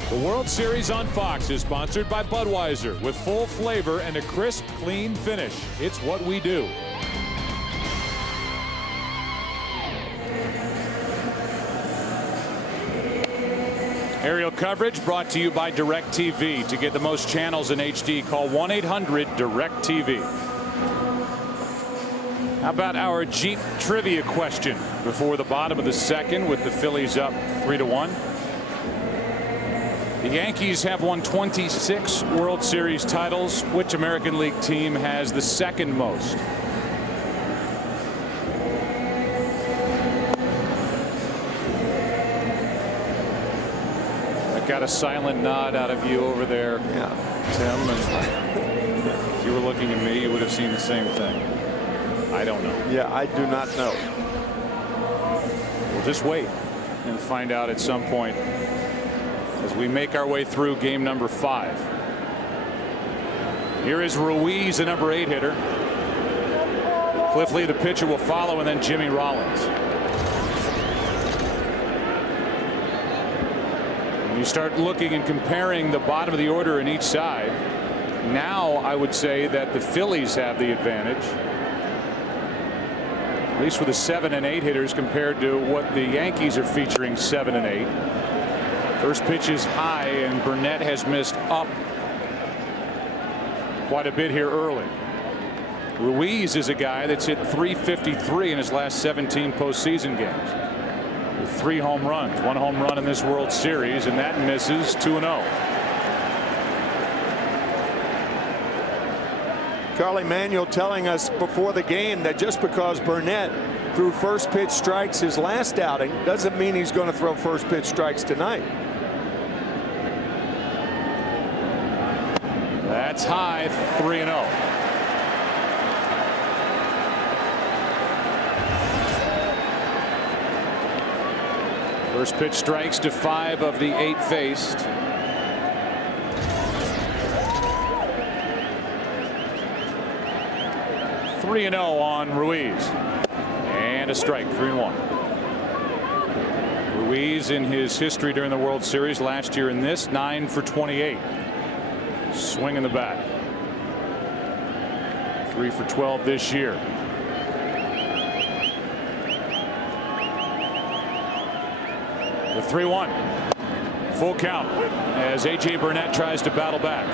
The World Series on Fox is sponsored by Budweiser, with full flavor and a crisp, clean finish. It's what we do. Aerial coverage brought to you by DirecTV. To get the most channels in HD, call 1-800-DirecTV. How about our Jeep trivia question before the bottom of the second with the Phillies up 3-1? The Yankees have won 26 World Series titles. Which American League team has the second most? Got a silent nod out of you over there, Tim. And if you were looking at me, you would have seen the same thing. I don't know. Yeah, I do not know. We'll just wait and find out at some point as we make our way through game number 5. Here is Ruiz, the number 8 hitter. Cliff Lee, the pitcher, will follow, and then Jimmy Rollins. You start looking and comparing the bottom of the order in each side. Now I would say that the Phillies have the advantage, at least with the 7 and 8 hitters compared to what the Yankees are featuring 7 and 8. First pitch is high, and Burnett has missed up quite a bit here early. Ruiz is a guy that's hit .353 in his last 17 postseason games. 3 home runs, 1 home run in this World Series, and that misses. 2-0. Charlie Manuel telling us before the game that just because Burnett threw first pitch strikes his last outing doesn't mean he's going to throw first pitch strikes tonight. That's high. 3-0. First pitch strikes to 5 of the 8 faced. .3-0 on Ruiz, and a strike. 3-1. Ruiz in his history during the World Series last year in this, 9 for 28. Swinging the bat. 3 for 12 this year. The 3-1. Full count as A.J. Burnett tries to battle back.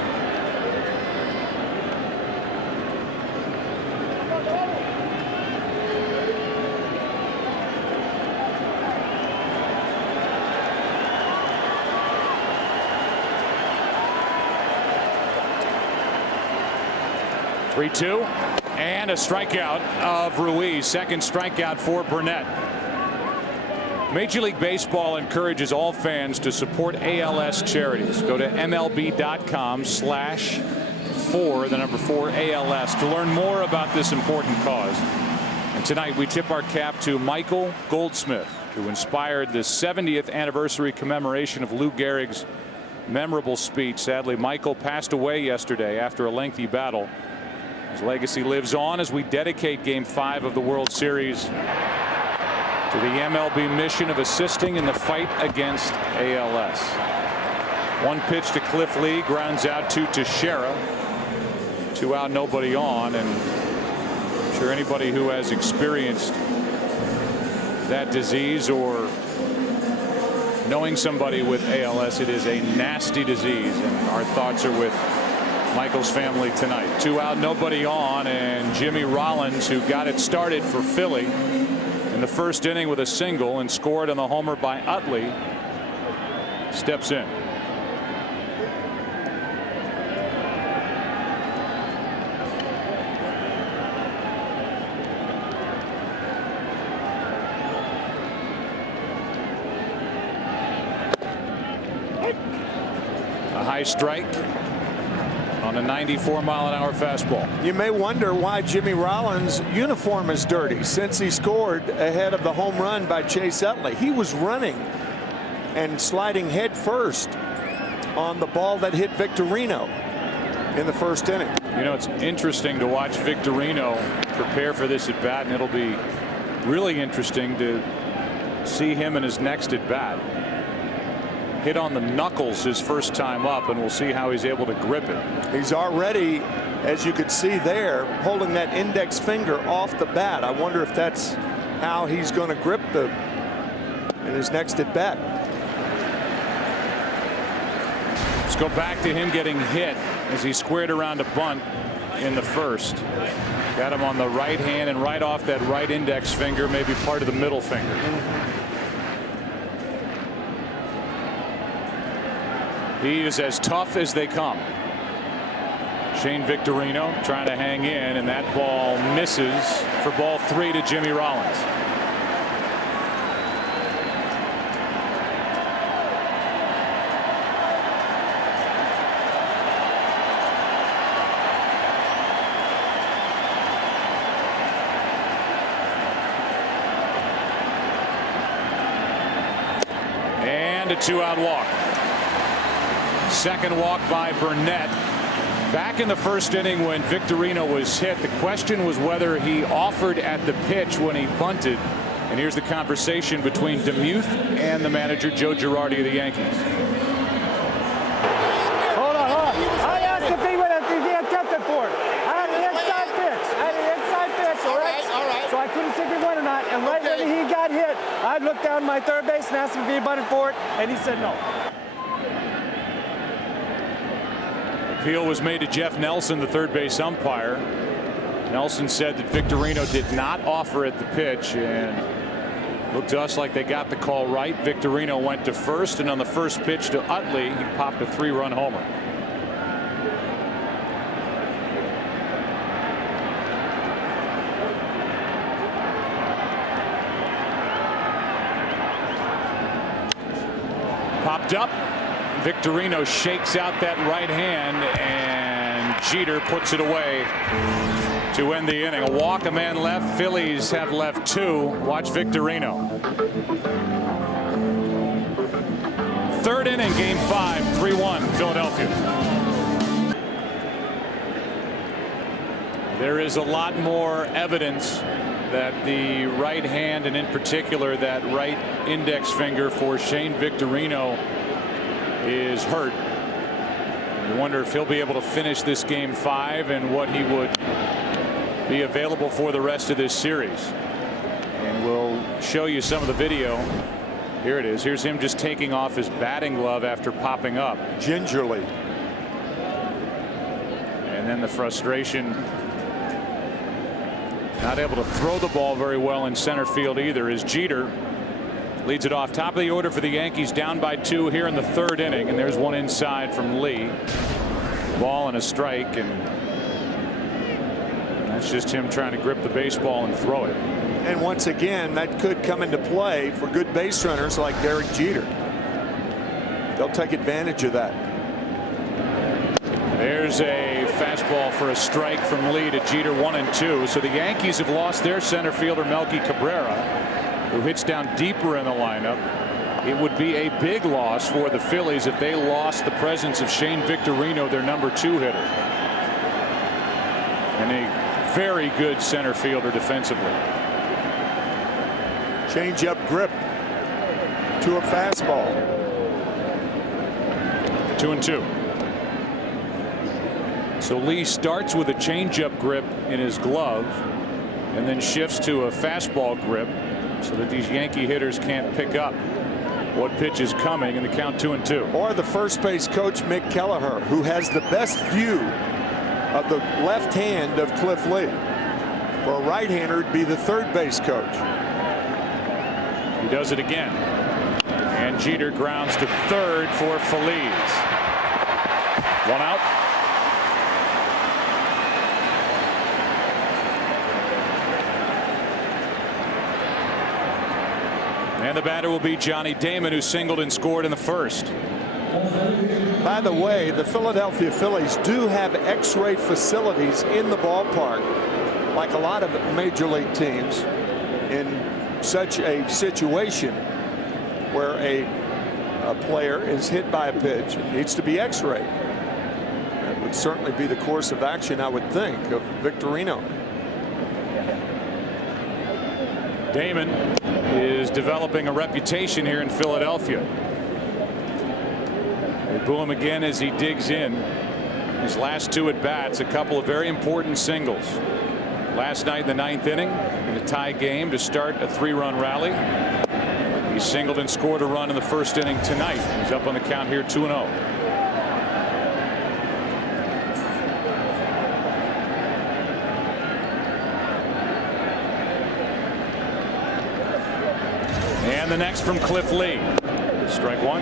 (3-2) and a strikeout of Ruiz. Second strikeout for Burnett. Major League Baseball encourages all fans to support ALS charities. Go to MLB.com/4 ALS to learn more about this important cause. And tonight we tip our cap to Michael Goldsmith, who inspired the 70th anniversary commemoration of Lou Gehrig's memorable speech. Sadly, Michael passed away yesterday after a lengthy battle. His legacy lives on as we dedicate Game 5 of the World Series to the MLB mission of assisting in the fight against ALS. 1 pitch to Cliff Lee, grounds out to Teixeira. 2 out, nobody on, and sure anybody who has experienced that disease or knowing somebody with ALS, it is a nasty disease, and our thoughts are with Michael's family tonight. 2 out, nobody on, and Jimmy Rollins, who got it started for Philly in the first inning with a single and scored on the homer by Utley, steps in. A high strike on a 94-mile-an-hour fastball. You may wonder why Jimmy Rollins' uniform is dirty since he scored ahead of the home run by Chase Utley. He was running and sliding head first on the ball that hit Victorino in the first inning. You know, it's interesting to watch Victorino prepare for this at bat, and it'll be really interesting to see him in his next at bat. Hit on the knuckles his first time up, and we'll see how he's able to grip it. He's already, as you can see there, holding that index finger off the bat. I wonder if that's how he's going to grip in his next at bat. Let's go back to him getting hit as he squared around a bunt in the first. Got him on the right hand and right off that right index finger, maybe part of the middle finger. He is as tough as they come. Shane Victorino trying to hang in, and that ball misses for ball 3 to Jimmy Rollins. And a 2-out walk. Second walk by Burnett. Back in the first inning when Victorino was hit, the question was whether he offered at the pitch when he bunted. And here's the conversation between DeMuth and the manager, Joe Girardi of the Yankees. Hold on. I asked if he had attempted for it. I had an inside pitch. All right. So I couldn't see if he went or not. And right when he got hit, I looked down my third base and asked him if he bunted for it, and he said no. Appeal was made to Jeff Nelson, the third base umpire. Nelson said that Victorino did not offer at the pitch, and looked to us like they got the call right. Victorino went to first, and on the first pitch to Utley, he popped a 3-run homer. Popped up. Victorino shakes out that right hand, and Jeter puts it away to end the inning. A walk, a man left. Phillies have left 2. Watch Victorino. Third inning, game 5, 3-1 Philadelphia. There is a lot more evidence that the right hand, and in particular that right index finger for Shane Victorino, is hurt. You wonder if he'll be able to finish this game 5 and what he would be available for the rest of this series. And we'll show you some of the video. Here it is. Here's him just taking off his batting glove after popping up. Gingerly. And then the frustration. Not able to throw the ball very well in center field either, as Jeter leads it off. Top of the order for the Yankees, down by 2 here in the third inning, and there's one inside from Lee. Ball and a strike, and that's just him trying to grip the baseball and throw it. And once again, that could come into play for good base runners like Derek Jeter. They'll take advantage of that. There's a fastball for a strike from Lee to Jeter, 1-2. So the Yankees have lost their center fielder Melky Cabrera, who hits down deeper in the lineup. It would be a big loss for the Phillies if they lost the presence of Shane Victorino, their number 2 hitter, and a very good center fielder defensively. Change up grip to a fastball. 2-2. So Lee starts with a changeup grip in his glove. and then shifts to a fastball grip so that these Yankee hitters can't pick up what pitch is coming, and the count 2-2. Or the first base coach, Mick Kelleher, who has the best view of the left hand of Cliff Lee. For a right-hander, it'd be the third base coach. He does it again. And Jeter grounds to third for Phillies. 1 out. And the batter will be Johnny Damon, who singled and scored in the first. By the way, the Philadelphia Phillies do have X-ray facilities in the ballpark, like a lot of major league teams. In such a situation where a player is hit by a pitch and needs to be X-rayed, that would certainly be the course of action, I would think, of Victorino. Damon is developing a reputation here in Philadelphia. They boo him again as he digs in. His last 2 at bats, a couple of very important singles. Last night in the 9th inning in a tie game to start a 3-run rally. He singled and scored a run in the first inning tonight. He's up on the count here 2-0. And the next from Cliff Lee. Strike 1.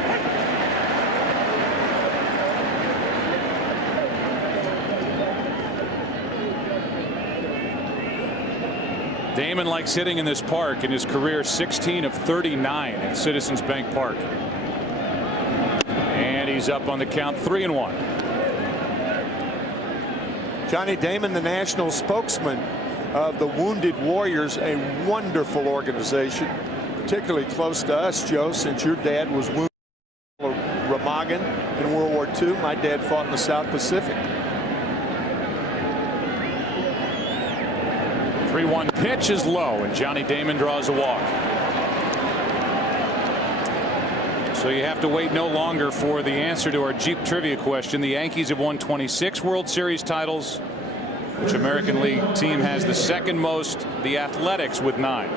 Damon likes hitting in this park. In his career, 16 of 39 at Citizens Bank Park. And he's up on the count 3-1. Johnny Damon, the national spokesman of the Wounded Warriors, a wonderful organization, particularly close to us, Joe, since your dad was wounded in Remagen in World War II. My dad fought in the South Pacific. 3-1 pitch is low, and Johnny Damon draws a walk. So you have to wait no longer for the answer to our Jeep trivia question. The Yankees have won 26 World Series titles. Which American League team has the second most? The Athletics with 9.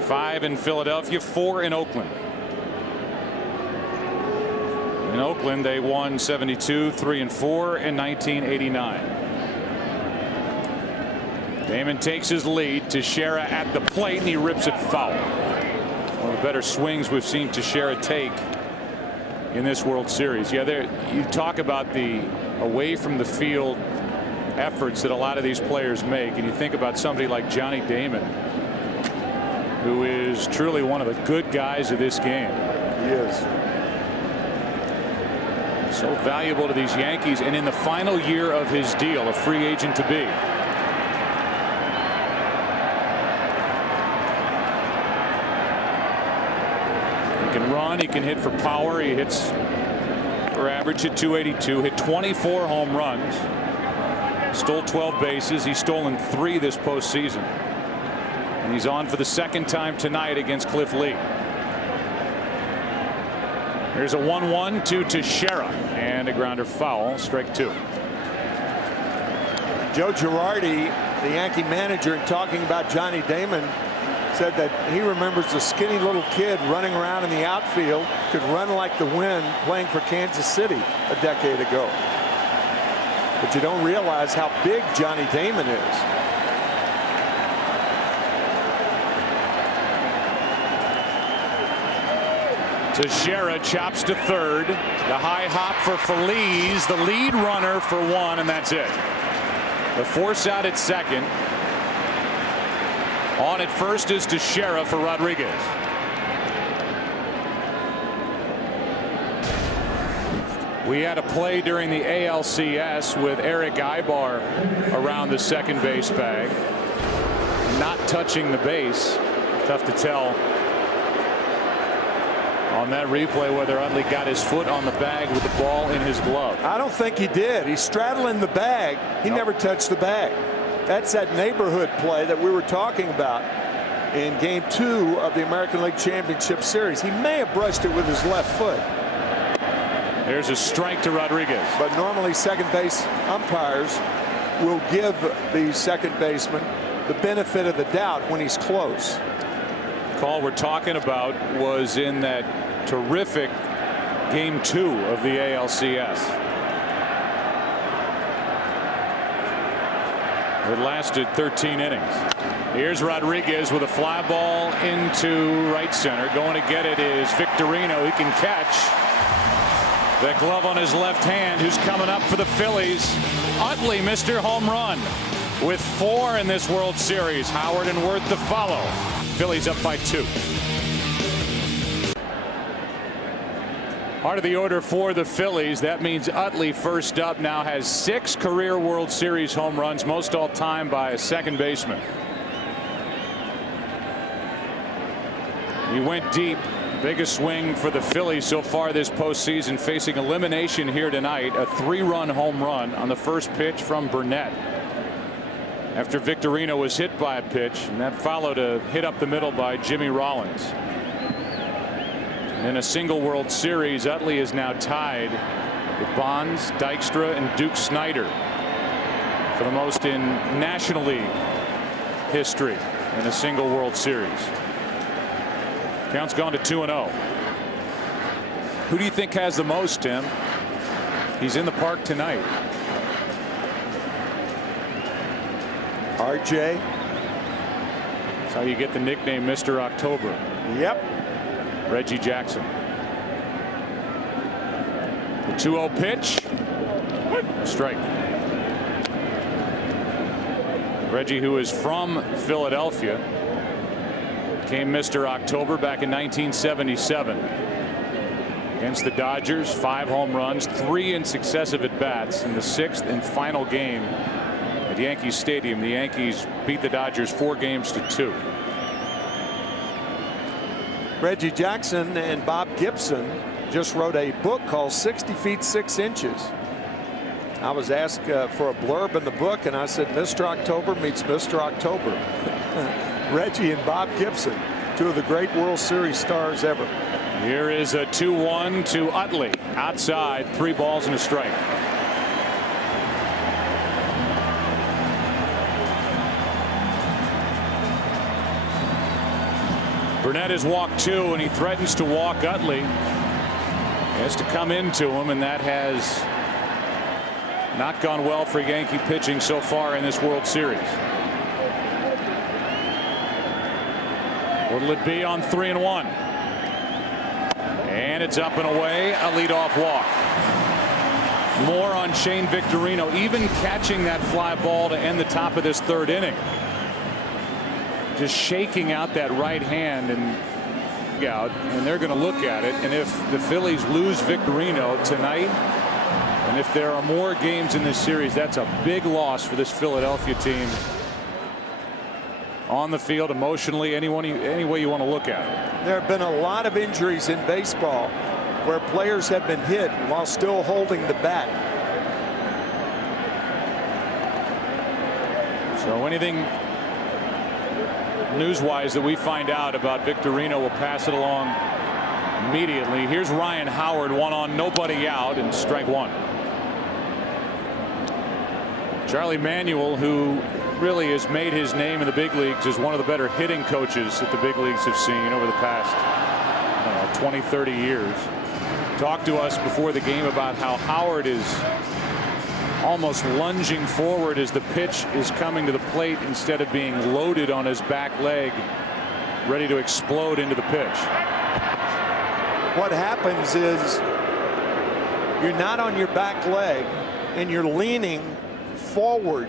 5 in Philadelphia, 4 in Oakland. In Oakland, they won 72, 3 and 4 in 1989. Damon takes his lead. Teixeira at the plate, and he rips it foul. One of the better swings we've seen Teixeira take in this World Series. Yeah, you talk about the away from the field efforts that a lot of these players make, and you think about somebody like Johnny Damon, who is truly one of the good guys of this game. He is. So valuable to these Yankees, and in the final year of his deal, a free agent to be. He can run, he can hit for power, he hits for average at 282, hit 24 home runs, stole 12 bases. He's stolen 3 this postseason. And he's on for the second time tonight against Cliff Lee. Here's a 1-1 to Teixeira, and a grounder foul, strike 2. Joe Girardi, the Yankee manager, in talking about Johnny Damon, said that he remembers a skinny little kid running around in the outfield, could run like the wind, playing for Kansas City a decade ago. But you don't realize how big Johnny Damon is. Teixeira chops to third. The high hop for Phillies, the lead runner for 1, and that's it. The force out at second. On at first is Teixeira for Rodriguez. We had a play during the ALCS with Eric Ibar around the second base bag, not touching the base. Tough to tell on that replay whether Utley got his foot on the bag with the ball in his glove. I don't think he did. He's straddling the bag. He never touched the bag. That's that neighborhood play that we were talking about in Game 2 of the American League Championship Series. He may have brushed it with his left foot. There's a strike to Rodriguez. But normally second base umpires will give the second baseman the benefit of the doubt when he's close. Call we're talking about was in that terrific Game 2 of the ALCS. It lasted 13 innings. Here's Rodriguez with a fly ball into right center. Going to get it is Victorino. He can catch that glove on his left hand. Who's coming up for the Phillies? Utley, Mr. Home Run, with 4 in this World Series. Howard and Worth to follow. Phillies up by 2. Part of the order for the Phillies. That means Utley, first up, now has 6 career World Series home runs, most all time by a second baseman. He went deep. Biggest swing for the Phillies so far this postseason, facing elimination here tonight. A 3-run home run on the first pitch from Burnett, after Victorino was hit by a pitch, and that followed a hit up the middle by Jimmy Rollins. In a single World Series, Utley is now tied with Bonds, Dykstra, and Duke Snider for the most in National League history in a single World Series. Count's gone to 2-0. Who do you think has the most, Tim? He's in the park tonight. RJ. That's how you get the nickname Mr. October. Yep. Reggie Jackson. The 2-0 pitch. A strike. Reggie, who is from Philadelphia, became Mr. October back in 1977 against the Dodgers. 5 home runs, 3 in successive at bats. In the 6th and final game at Yankee Stadium, the Yankees beat the Dodgers 4-2. Reggie Jackson and Bob Gibson just wrote a book called 60 Feet 6 Inches. I was asked for a blurb in the book, and I said Mr. October meets Mr. October. Reggie and Bob Gibson, 2 of the great World Series stars ever. Here is a 2-1 to Utley. Outside, 3 balls and a strike. Burnett has walked 2, and he threatens to walk Utley. He has to come into him, and that has not gone well for Yankee pitching so far in this World Series. What'll it be on 3-1? And it's up and away. A leadoff walk. More on Shane Victorino, even catching that fly ball to end the top of this 3rd inning. Just shaking out that right hand and they're going to look at it. And if the Phillies lose Victorino tonight, and if there are more games in this series, that's a big loss for this Philadelphia team. On the field, emotionally, any way you want to look at it. There have been a lot of injuries in baseball where players have been hit while still holding the bat. So anything news-wise that we find out about Victorino, we'll pass it along immediately. Here's Ryan Howard, 1 on, nobody out, and strike 1. Charlie Manuel, who really has made his name in the big leagues as one of the better hitting coaches that the big leagues have seen over the past 20-30 years, talked to us before the game about how Howard is almost lunging forward as the pitch is coming to the plate instead of being loaded on his back leg, ready to explode into the pitch. What happens is you're not on your back leg and you're leaning forward,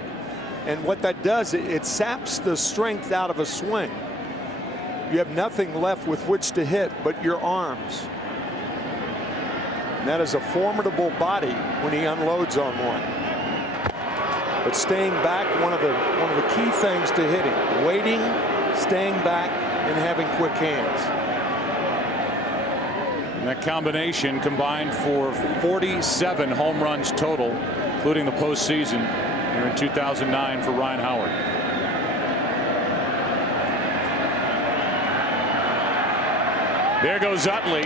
and what that does, it saps the strength out of a swing. You have nothing left with which to hit but your arms. And that is a formidable body when he unloads on one. But staying back, one of the key things to hitting. Waiting, staying back, and having quick hands. And that combination combined for 47 home runs total, including the postseason here in 2009 for Ryan Howard. There goes Utley.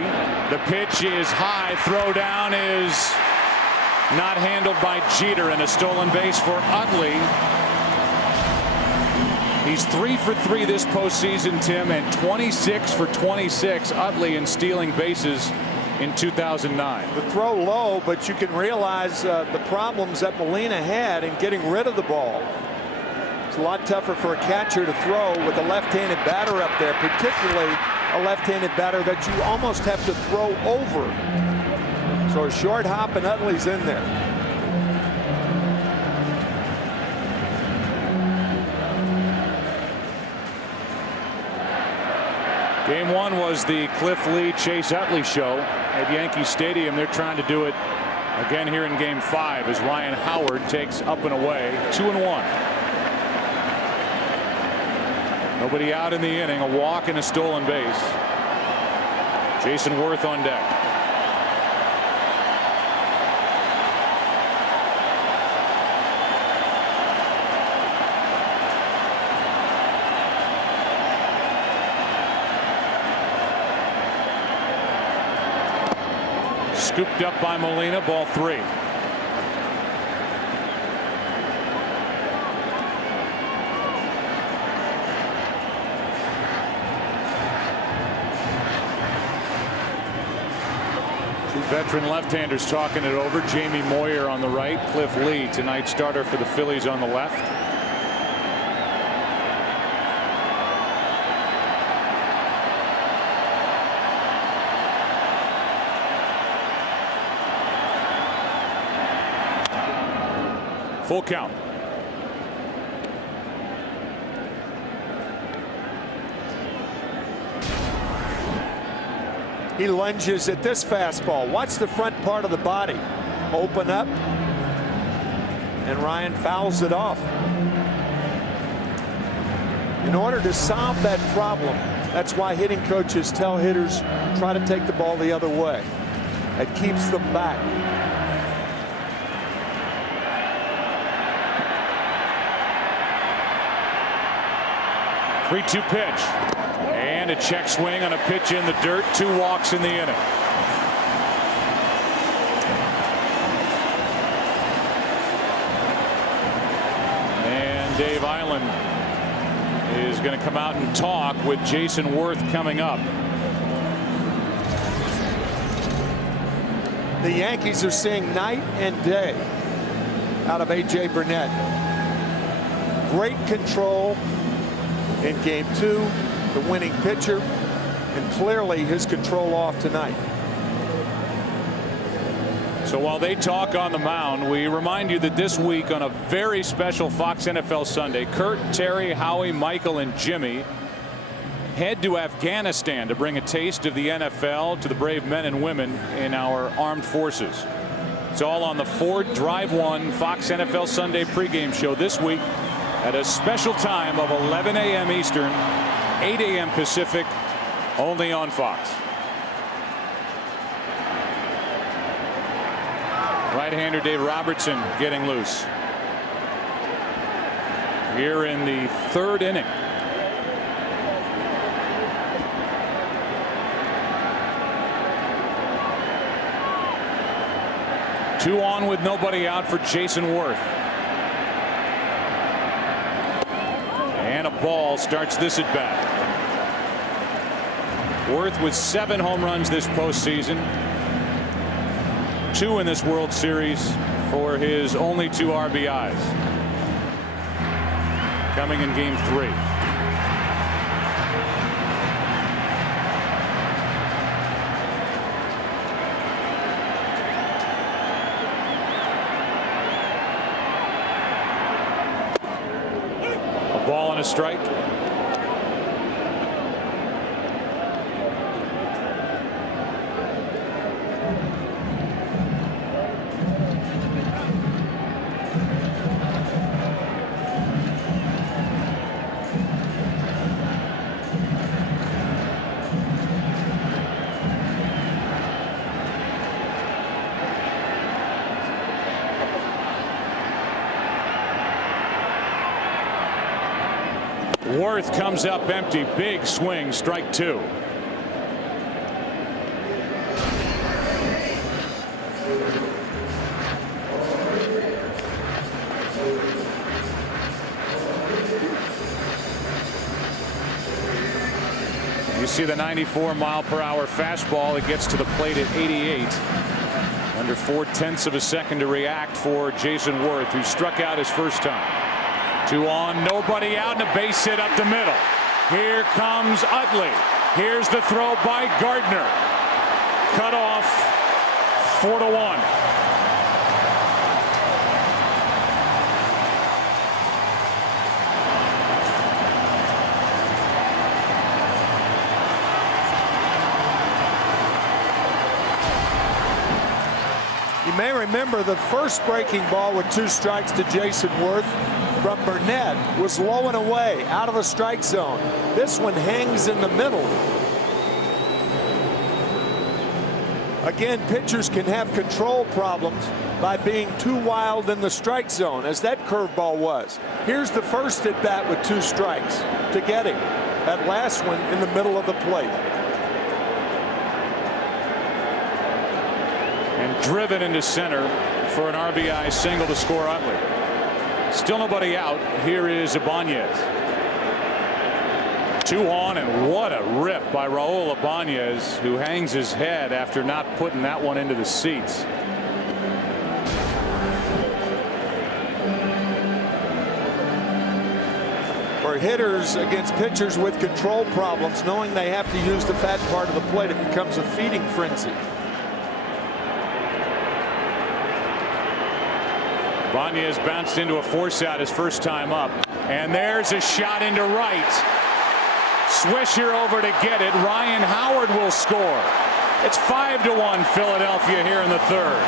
The pitch is high. Throw down is not handled by Jeter, and a stolen base for Utley. He's 3 for 3 this postseason, Tim, and 26 for 26 Utley in stealing bases in 2009. The throw low, but you can realize the problems that Molina had in getting rid of the ball. It's a lot tougher for a catcher to throw with a left-handed batter up there, particularly a left-handed batter that you almost have to throw over. So a short hop and Utley's in there. Game 1 was the Cliff Lee Chase Utley show at Yankee Stadium. They're trying to do it again here in Game 5 as Ryan Howard takes up and away 2-1. Nobody out in the inning, a walk and a stolen base. Jason Worth on deck. Scooped up by Molina, ball 3. Two veteran left-handers talking it over. Jamie Moyer on the right, Cliff Lee, tonight's starter for the Phillies, on the left. Full count. He lunges at this fastball. Watch the front part of the body open up, and Ryan fouls it off. In order to solve that problem, that's why hitting coaches tell hitters try to take the ball the other way. It keeps them back. 3-2 pitch. And a check swing on a pitch in the dirt. 2 walks in the inning. And Dave Island is going to come out and talk with Jason Worth coming up. The Yankees are seeing night and day out of A.J. Burnett. Great control in Game 2, the winning pitcher, and clearly his control off tonight. So while they talk on the mound, we remind you that this week on a very special Fox NFL Sunday, Kurt, Terry, Howie, Michael, and Jimmy head to Afghanistan to bring a taste of the NFL to the brave men and women in our armed forces. It's all on the Ford Drive 1 Fox NFL Sunday pregame show this week at a special time of 11 a.m. Eastern, 8 a.m. Pacific, only on Fox. Right-hander Dave Robertson getting loose here in the 3rd inning. Two on with nobody out for Jason Worth. And a ball starts this at bat. Worth with 7 home runs this postseason. 2 in this World Series for his only 2 RBIs. Coming in Game 3. A ball and a strike. Worth comes up empty. Big swing, strike 2. You see the 94-mile-per-hour fastball. It gets to the plate at 88. Under 0.4 of a second to react for Jason Worth, who struck out his first time. 2 on, nobody out, and a base hit up the middle. Here comes Utley. Here's the throw by Gardner. Cut off 4-1. You may remember the first breaking ball with 2 strikes to Jason Worth from Burnett was low and away out of the strike zone. This one hangs in the middle. Again, pitchers can have control problems by being too wild in the strike zone, as that curveball was. Here's the first at bat with 2 strikes to get him. That last one in the middle of the plate. And driven into center for an RBI single to score Utley. Still nobody out. Here is Ibanez. 2 on, and what a rip by Raul Ibanez, who hangs his head after not putting that one into the seats. For hitters against pitchers with control problems, knowing they have to use the fat part of the plate, it becomes a feeding frenzy. Ibanez bounced into a force out his first time up, and there's a shot into right. Swisher over to get it. Ryan Howard will score. It's 5-1 Philadelphia here in the 3rd.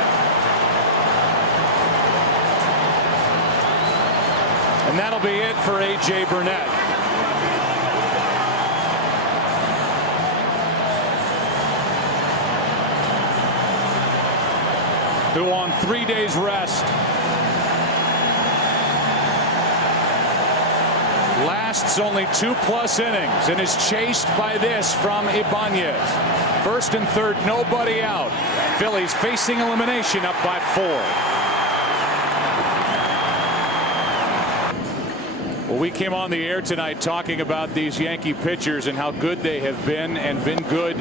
And that'll be it for A.J. Burnett. Who on 3 days rest lasts only 2+ innings and is chased by this from Ibanez. 1st and 3rd, nobody out. Phillies facing elimination, up by 4. Well, we came on the air tonight talking about these Yankee pitchers and how good they have been, and been good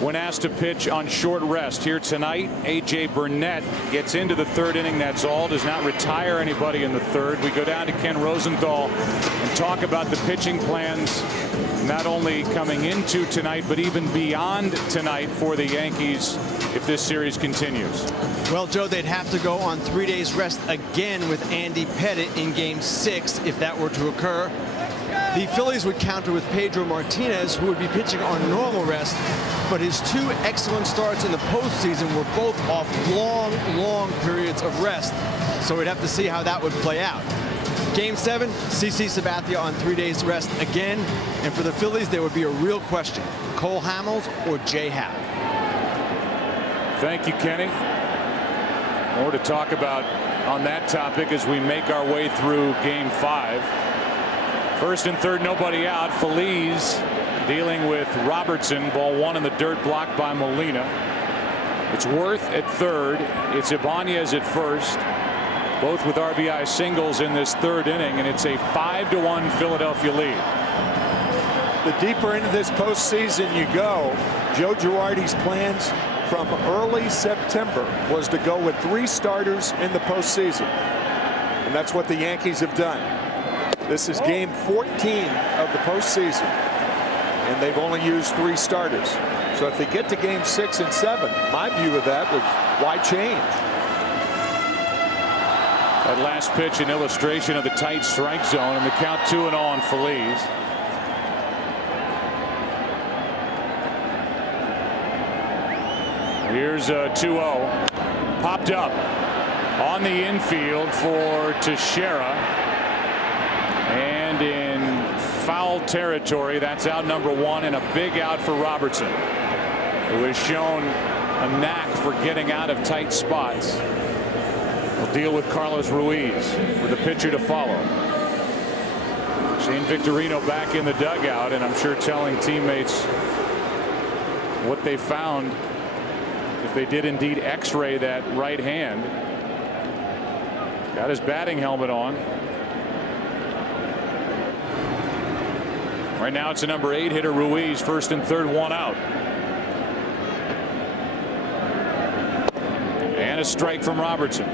when asked to pitch on short rest. Here tonight, A.J. Burnett gets into the 3rd inning. That's all. Does not retire anybody in the 3rd. We go down to Ken Rosenthal and talk about the pitching plans, not only coming into tonight, but even beyond tonight for the Yankees if this series continues. Well, Joe, they'd have to go on 3 days rest again with Andy Pettitte in Game 6 if that were to occur. The Phillies would counter with Pedro Martinez, who would be pitching on normal rest, but his 2 excellent starts in the postseason were both off long periods of rest. So we'd have to see how that would play out. Game 7, CC Sabathia on 3 days rest again, and for the Phillies there would be a real question: Cole Hamels or Jay Happ? Thank you, Kenny. More to talk about on that topic as we make our way through Game 5. 1st and 3rd, nobody out. Phillies dealing with Robertson. Ball 1 in the dirt, blocked by Molina. It's Worth at 3rd. It's Ibanez at 1st. Both with RBI singles in this 3rd inning, and it's a 5-1 Philadelphia lead. The deeper into this postseason you go, Joe Girardi's plans from early September was to go with 3 starters in the postseason. And that's what the Yankees have done. This is game 14 of the postseason, and they've only used 3 starters. So if they get to game 6 and 7, my view of that was, why change? That last pitch, an illustration of the tight strike zone, and the count 2-0 on Phillies. Here's a 2-0. Popped up on the infield for Teixeira. And in foul territory, that's out number 1, and a big out for Robertson, who has shown a knack for getting out of tight spots. We'll deal with Carlos Ruiz with a pitcher to follow. Shane Victorino back in the dugout, and I'm sure telling teammates what they found if they did indeed x-ray that right hand. Got his batting helmet on. Right now it's a number 8 hitter, Ruiz, first and third, 1 out. And a strike from Robertson.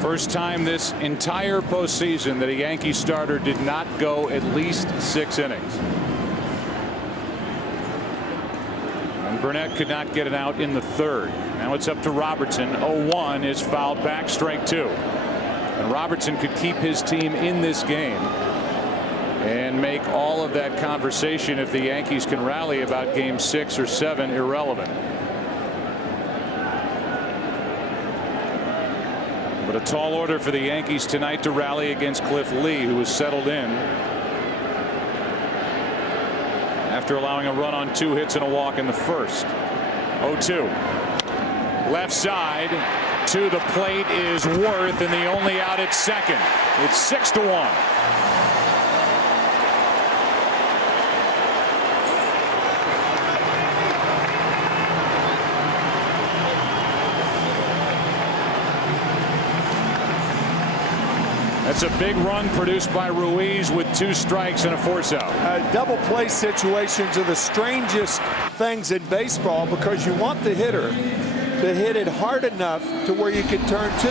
First time this entire postseason that a Yankee starter did not go at least 6 innings. And Burnett could not get it out in the third. Now it's up to Robertson. 0-1 is fouled back, strike 2. And Robertson could keep his team in this game and make all of that conversation, if the Yankees can rally, about game 6 or 7 irrelevant. But a tall order for the Yankees tonight to rally against Cliff Lee, who was settled in after allowing a run on 2 hits and a walk in the first. 0-2. Left side to the plate is Worth, and the only out at second. It's 6-1. That's a big run produced by Ruiz with 2 strikes and a force out. Double play situations are the strangest things in baseball because you want the hitter to hit it hard enough to where you can turn 2.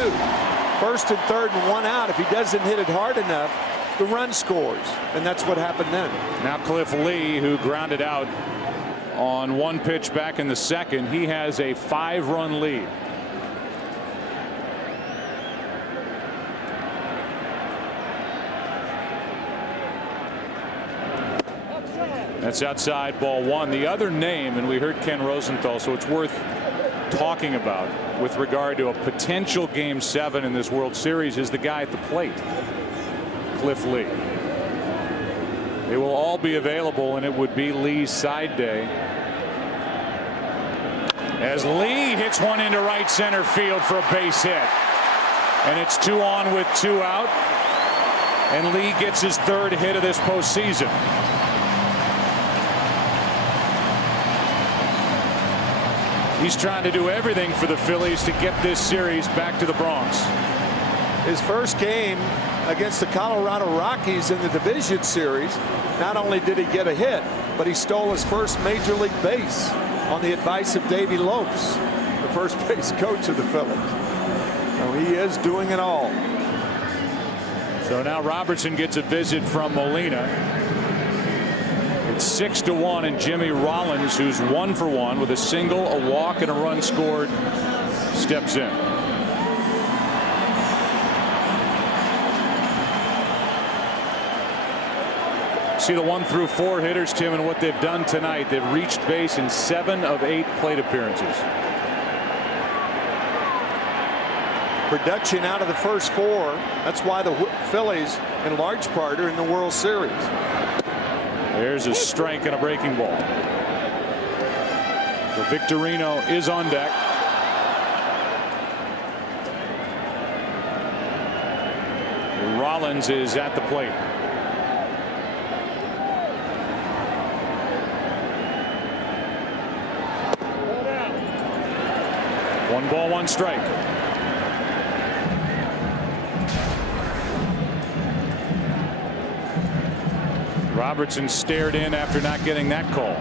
First and third and 1 out. If he doesn't hit it hard enough, the run scores. And that's what happened then. Now Cliff Lee, who grounded out on 1 pitch back in the second, he has a 5-run lead. That's outside, ball 1. The other name, and we heard Ken Rosenthal, so it's worth talking about with regard to a potential game 7 in this World Series, is the guy at the plate, Cliff Lee. They will all be available, and it would be Lee's side day as Lee hits one into right center field for a base hit, and it's 2 on with 2 out, and Lee gets his 3rd hit of this postseason. He's trying to do everything for the Phillies to get this series back to the Bronx. His first game against the Colorado Rockies in the division series, not only did he get a hit, but he stole his first major league base on the advice of Davey Lopes, the first base coach of the Phillies. So he is doing it all. So now Robertson gets a visit from Molina. It's 6-1, and Jimmy Rollins, who's 1 for 1 with a single, a walk, and a run scored, steps in. See the 1 through 4 hitters, Tim, and what they've done tonight. They've reached base in 7 of 8 plate appearances. Production out of the first 4. That's why the Phillies, in large part, are in the World Series. There's a strike and a breaking ball. So Victorino is on deck. Rollins is at the plate. One ball, 1 strike. Robertson stared in after not getting that call.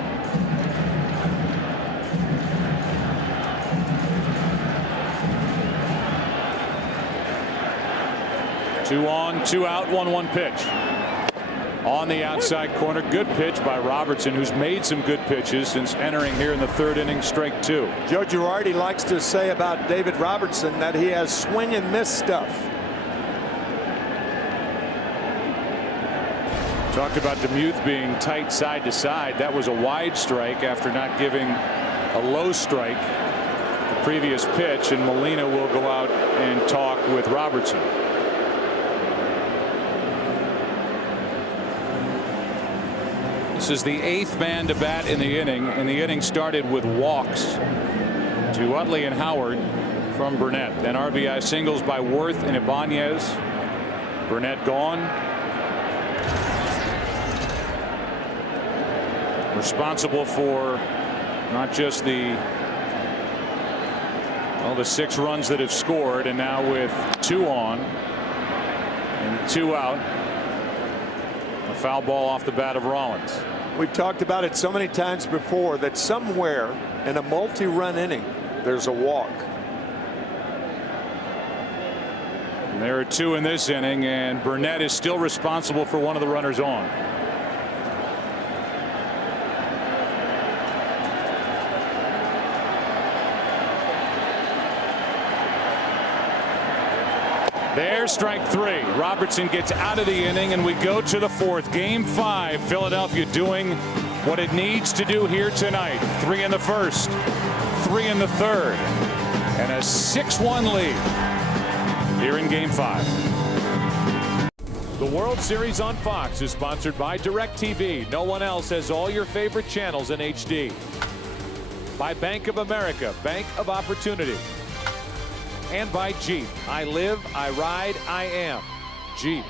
Two on, 2 out, 1-1 pitch. On the outside corner, good pitch by Robertson, who's made some good pitches since entering here in the 3rd inning, strike 2. Joe Girardi likes to say about David Robertson that he has swing and miss stuff. Talked about DeMuth being tight side to side. That was a wide strike after not giving a low strike the previous pitch, and Molina will go out and talk with Robertson. This is the 8th man to bat in the inning, and the inning started with walks to Utley and Howard from Burnett. Then RBI singles by Worth and Ibanez. Burnett gone. Responsible for not just the 6 runs that have scored, and now with 2 on, And 2 out. A foul ball off the bat of Rollins. We've talked about it so many times before that somewhere in a multi-run inning, there's a walk. And there are 2 in this inning, and Burnett is still responsible for one of the runners on. There's strike 3. Robertson gets out of the inning, and we go to the 4th. Game 5. Philadelphia doing what it needs to do here tonight. 3 in the 1st, 3 in the 3rd, and a 6-1 lead here in Game 5. The World Series on Fox is sponsored by DirecTV. No one else has all your favorite channels in HD. By Bank of America, Bank of Opportunity. And by Jeep. I live, I ride, I am Jeep.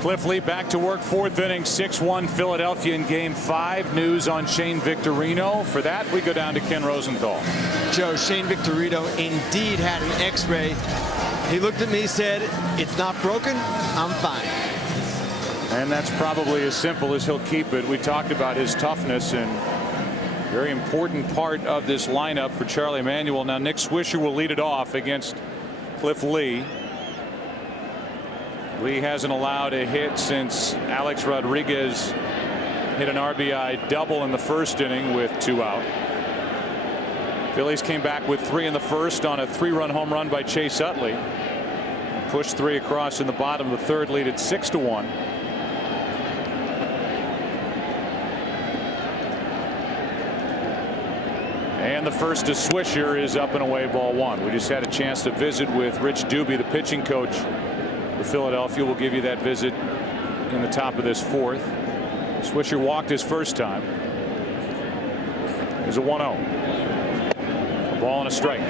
Cliff Lee back to work, 4th inning, 6-1 Philadelphia in Game 5. News on Shane Victorino. For that, we go down to Ken Rosenthal. Joe, Shane Victorino indeed had an X-ray. He looked at me, said, "It's not broken, I'm fine." And that's probably as simple as he'll keep it. We talked about his toughness, and very important part of this lineup for Charlie Manuel. Now Nick Swisher will lead it off against Cliff Lee. Lee hasn't allowed a hit since Alex Rodriguez hit an RBI double in the 1st inning with 2 out. Phillies came back with 3 in the 1st on a 3-run home run by Chase Utley. Pushed 3 across in the bottom of the 3rd, lead at 6-1. And the first to Swisher is up and away, ball 1. We just had a chance to visit with Rich Doobie, the pitching coach for Philadelphia. We'll give you that visit in the top of this 4th. Swisher walked his first time. There's a 1-0. A ball and a strike.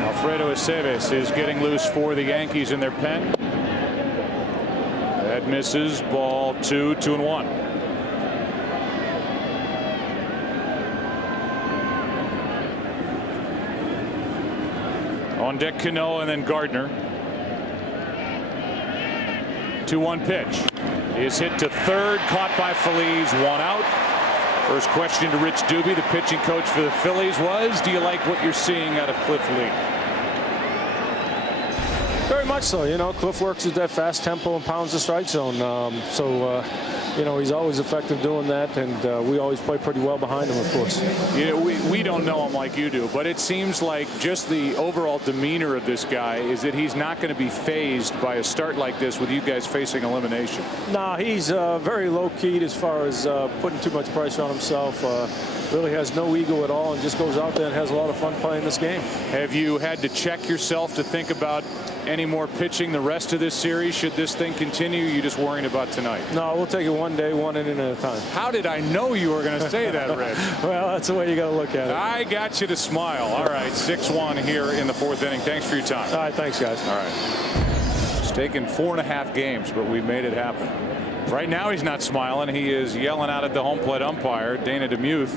Alfredo Aceves is getting loose for the Yankees in their pen. That misses, ball 2, 2-1. On deck Cano and then Gardner. 2-1 pitch is hit to 3rd, caught by Phillies, 1 out. First question to Rich Doobie, the pitching coach for the Phillies, was, do you like what you're seeing out of Cliff Lee? Very much so. You know, Cliff works at that fast tempo and pounds the strike zone. You know, he's always effective doing that, and we always play pretty well behind him, of course. Yeah, we don't know him like you do, but it seems like just the overall demeanor of this guy is that he's not going to be fazed by a start like this with you guys facing elimination. Nah, he's very low-keyed as far as putting too much pressure on himself. Really has no ego at all and just goes out there and has a lot of fun playing this game. Have you had to check yourself to think about any more pitching the rest of this series? Should this thing continue? You just worrying about tonight? No, we'll take it one day, one inning at a time. How did I know you were going to say that, Rich? Well, that's the way you got to look at it. I got you to smile. All right, 6-1 here in the 4th inning. Thanks for your time. All right, thanks, guys. All right. It's taken 4.5 games, but we made it happen. Right now he's not smiling. He is yelling out at the home plate umpire, Dana DeMuth,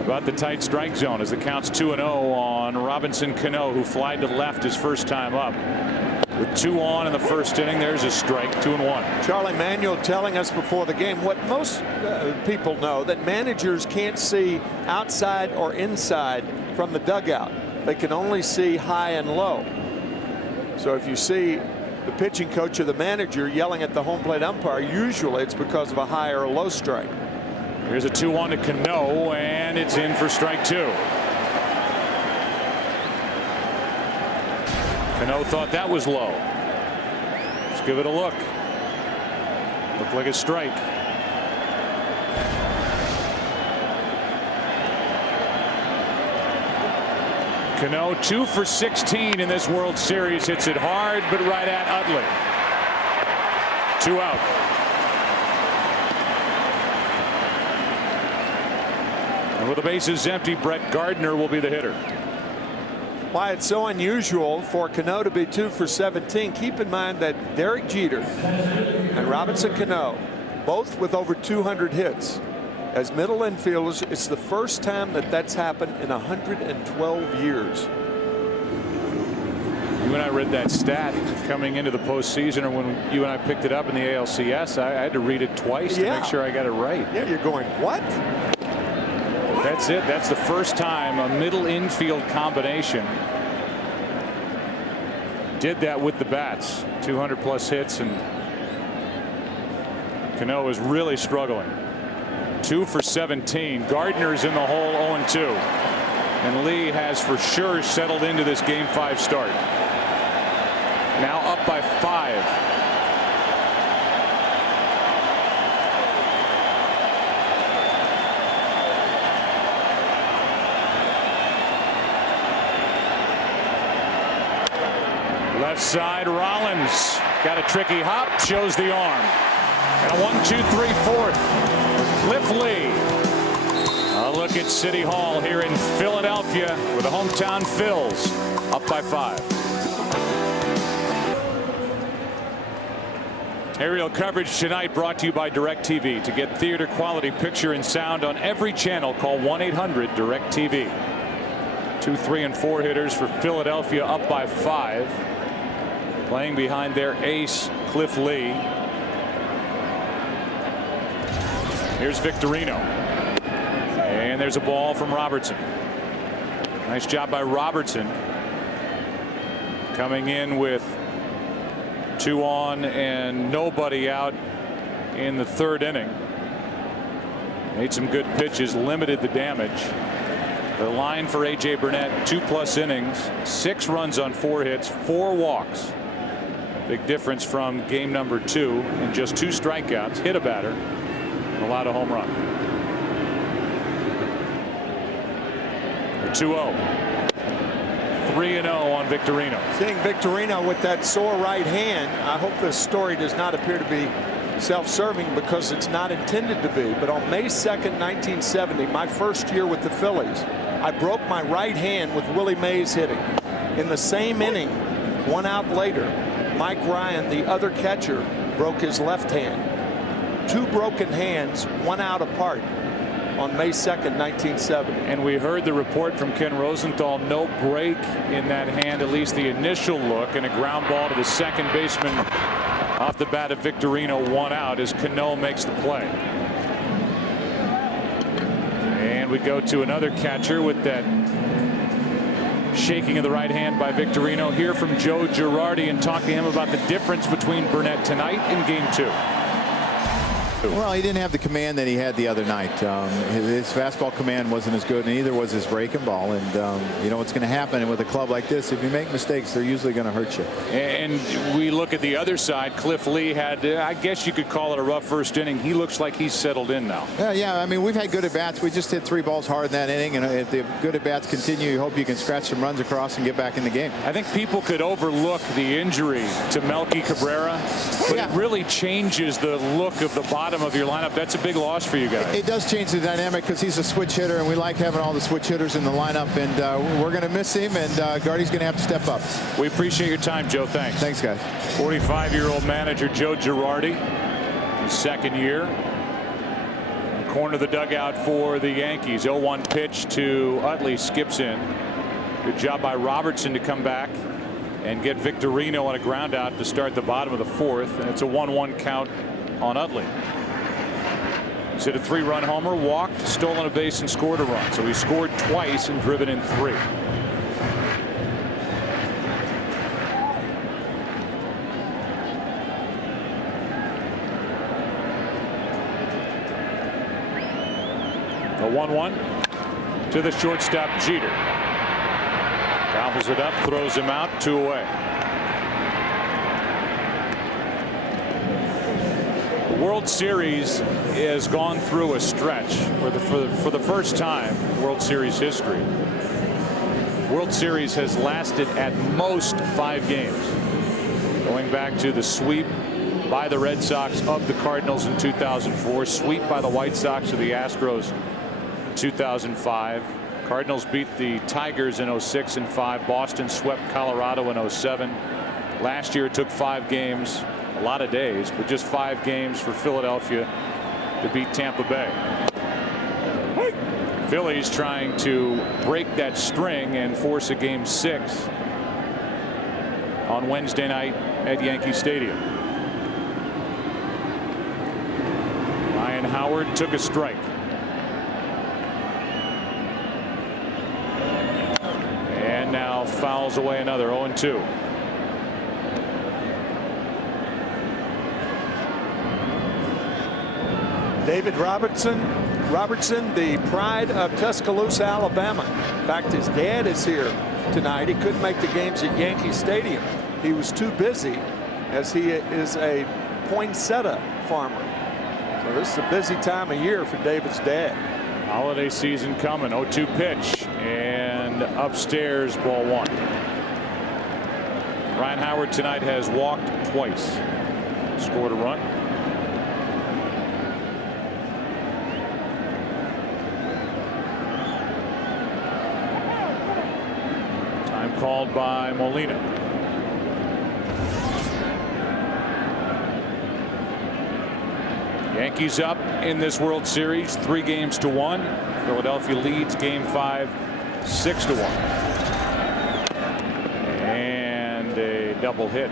about the tight strike zone as it counts 2-0 on Robinson Cano, who flied to left his first time up. With 2 on in the 1st inning, there's a strike, 2-1. Charlie Manuel telling us before the game what most people know, that managers can't see outside or inside from the dugout. They can only see high and low. So if you see the pitching coach or the manager yelling at the home plate umpire, usually it's because of a high or a low strike. Here's a 2-1 to Cano, and it's in for strike 2. Cano thought that was low. Let's give it a look. Looked like a strike. Cano 2 for 16 in this World Series. Hits it hard, but right at Utley. 2 out. And with the bases empty, Brett Gardner will be the hitter. Why it's so unusual for Cano to be 2 for 17. Keep in mind that Derek Jeter and Robinson Cano, both with over 200 hits. as middle infielders. It's the first time that that's happened in 112 years. You and I read that stat coming into the postseason, or when you and I picked it up in the ALCS, I had to read it twice to make sure I got it right. Yeah, you're going, what? That's it. That's the first time a middle infield combination did that with the bats. 200+ hits, and Cano is really struggling. 2 for 17. Gardner's in the hole, 0-2. And Lee has for sure settled into this Game 5 start. Now up by 5. Left side, Rollins got a tricky hop, shows the arm. And a 1-2-3-4 Cliff Lee. A look at City Hall here in Philadelphia with the hometown Phils up by 5. Aerial coverage tonight brought to you by DirecTV. To get theater quality picture and sound on every channel, call 1-800-DirecTV. 2, 3, and 4 hitters for Philadelphia up by 5. Playing behind their ace, Cliff Lee. Here's Victorino. And there's a ball from Robertson. Nice job by Robertson. Coming in with 2 on and nobody out in the 3rd inning. Made some good pitches, limited the damage. The line for A.J. Burnett, 2+ innings, 6 runs on 4 hits, 4 walks. Big difference from game number 2 and just 2 strikeouts, hit a batter, and allowed a home run. 2-0. 3-0 on Victorino. Seeing Victorino with that sore right hand, I hope this story does not appear to be self-serving, because it's not intended to be. But on May 2nd, 1970, my first year with the Phillies, I broke my right hand with Willie Mays hitting. In the same inning, 1 out later, Mike Ryan, the other catcher, broke his left hand. 2 broken hands, 1 out apart on May 2nd, 1970. And we heard the report from Ken Rosenthal, no break in that hand, at least the initial look, and a ground ball to the second baseman off the bat of Victorino, 1 out as Cano makes the play. And we go to another catcher with that shaking of the right hand by Victorino. Hear from Joe Girardi and talk to him about the difference between Burnett tonight and game 2. Well, he didn't have the command that he had the other night. His fastball command wasn't as good, and neither was his breaking ball. And you know what's going to happen with a club like this. If you make mistakes, they're usually going to hurt you. And we look at the other side. Cliff Lee had, I guess you could call it a rough first inning. He looks like he's settled in now. Yeah, I mean, we've had good at-bats. We just hit 3 balls hard in that inning, and if the good at-bats continue, you hope you can scratch some runs across and get back in the game. I think people could overlook the injury to Melky Cabrera, but it really changes the look of the bottom of your lineup. That's a big loss for you guys. It does change the dynamic, because he's a switch hitter, and we like having all the switch hitters in the lineup, and we're going to miss him, and Gardy's going to have to step up. We appreciate your time, Joe. Thanks. Thanks, guys. 45-year-old manager Joe Girardi, his 2nd year. Corner of the dugout for the Yankees. 0-1 pitch to Utley, skips in. Good job by Robertson to come back and get Victorino on a ground out to start the bottom of the 4th, and it's a 1-1 count on Utley. He's hit a 3-run homer, walked, stolen a base, and scored a run. So he scored twice and driven in 3. The 1-1 to the shortstop, Jeter. Gobbles it up, throws him out, 2 away. The World Series has gone through a stretch where for the first time in World Series history, World Series has lasted at most 5 games. Going back to the sweep by the Red Sox of the Cardinals in 2004, sweep by the White Sox of the Astros in 2005. Cardinals beat the Tigers in 06 and 5. Boston swept Colorado in 07. Last year it took 5 games, a lot of days, but just 5 games for Philadelphia to beat Tampa Bay. Phillies trying to break that string and force a Game 6 on Wednesday night at Yankee Stadium. Ryan Howard took a strike. And now fouls away another. 0-2. David Robertson, the pride of Tuscaloosa, Alabama. In fact, his dad is here tonight. He couldn't make the games at Yankee Stadium. He was too busy, as he is a poinsettia farmer. So this is a busy time of year for David's dad. Holiday season coming. 0-2 pitch, and upstairs, ball 1. Ryan Howard tonight has walked twice, scored a run. Time called by Molina. Yankees up in this World Series 3-1. Philadelphia leads Game 5 6-1. And a double hit.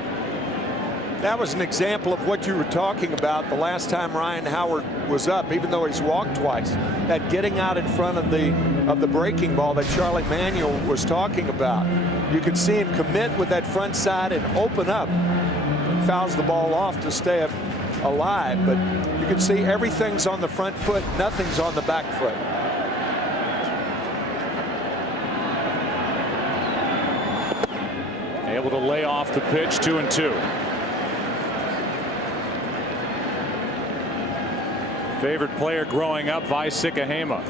That was an example of what you were talking about the last time Ryan Howard was up, even though he's walked twice. That getting out in front of the breaking ball that Charlie Manuel was talking about. You could see him commit with that front side and open up. Fouls the ball off to stay alive, but you can see everything's on the front foot, nothing's on the back foot. Able to lay off the pitch. 2-2. Favorite player growing up, Vaisika Hema,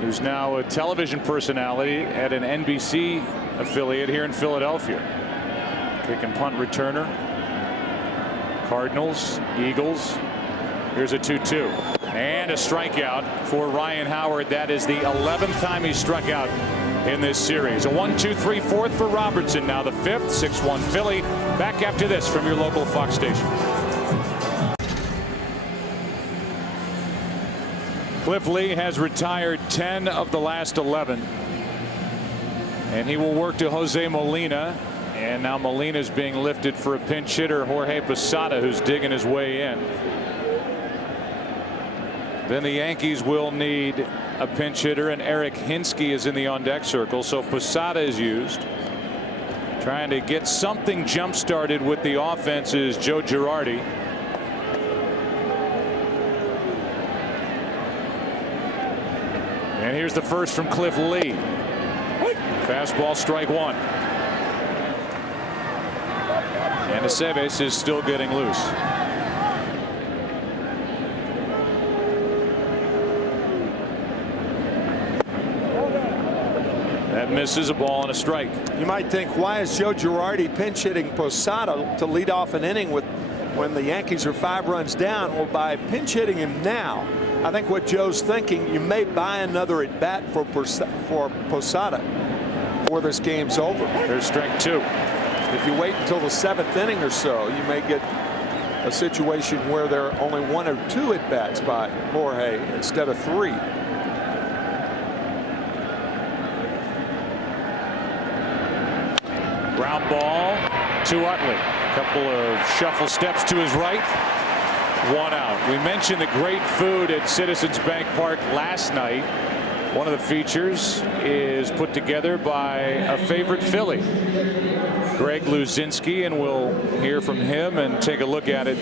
who's now a television personality at an NBC affiliate here in Philadelphia. Kick and punt returner. Cardinals, Eagles. Here's a 2-2 and a strikeout for Ryan Howard. That is the 11th time he struck out in this series. A 1-2-3 fourth for Robertson. Now the 5th. 6-1 Philly. Back after this from your local Fox station. Cliff Lee has retired 10 of the last 11, and he will work to Jose Molina. And now Molina is being lifted for a pinch hitter, Jorge Posada, who's digging his way in. Then the Yankees will need a pinch hitter, and Eric Hinsky is in the on-deck circle. So Posada is used. Trying to get something jump-started with the offense is Joe Girardi. And here's the first from Cliff Lee. Fastball, strike 1. And Aceves is still getting loose. That misses, a ball and a strike. You might think, why is Joe Girardi pinch hitting Posada to lead off an inning when the Yankees are 5 runs down? Well, by pinch hitting him now, I think what Joe's thinking, you may buy another at bat for Posada before this game's over. There's strike 2. If you wait until the 7th inning or so, you may get a situation where there are only 1 or 2 at bats by Jorge instead of 3. Ground ball to Utley. Couple of shuffle steps to his right. 1 out. We mentioned the great food at Citizens Bank Park last night. One of the features is put together by a favorite Philly, Greg Luzinski, and we'll hear from him and take a look at it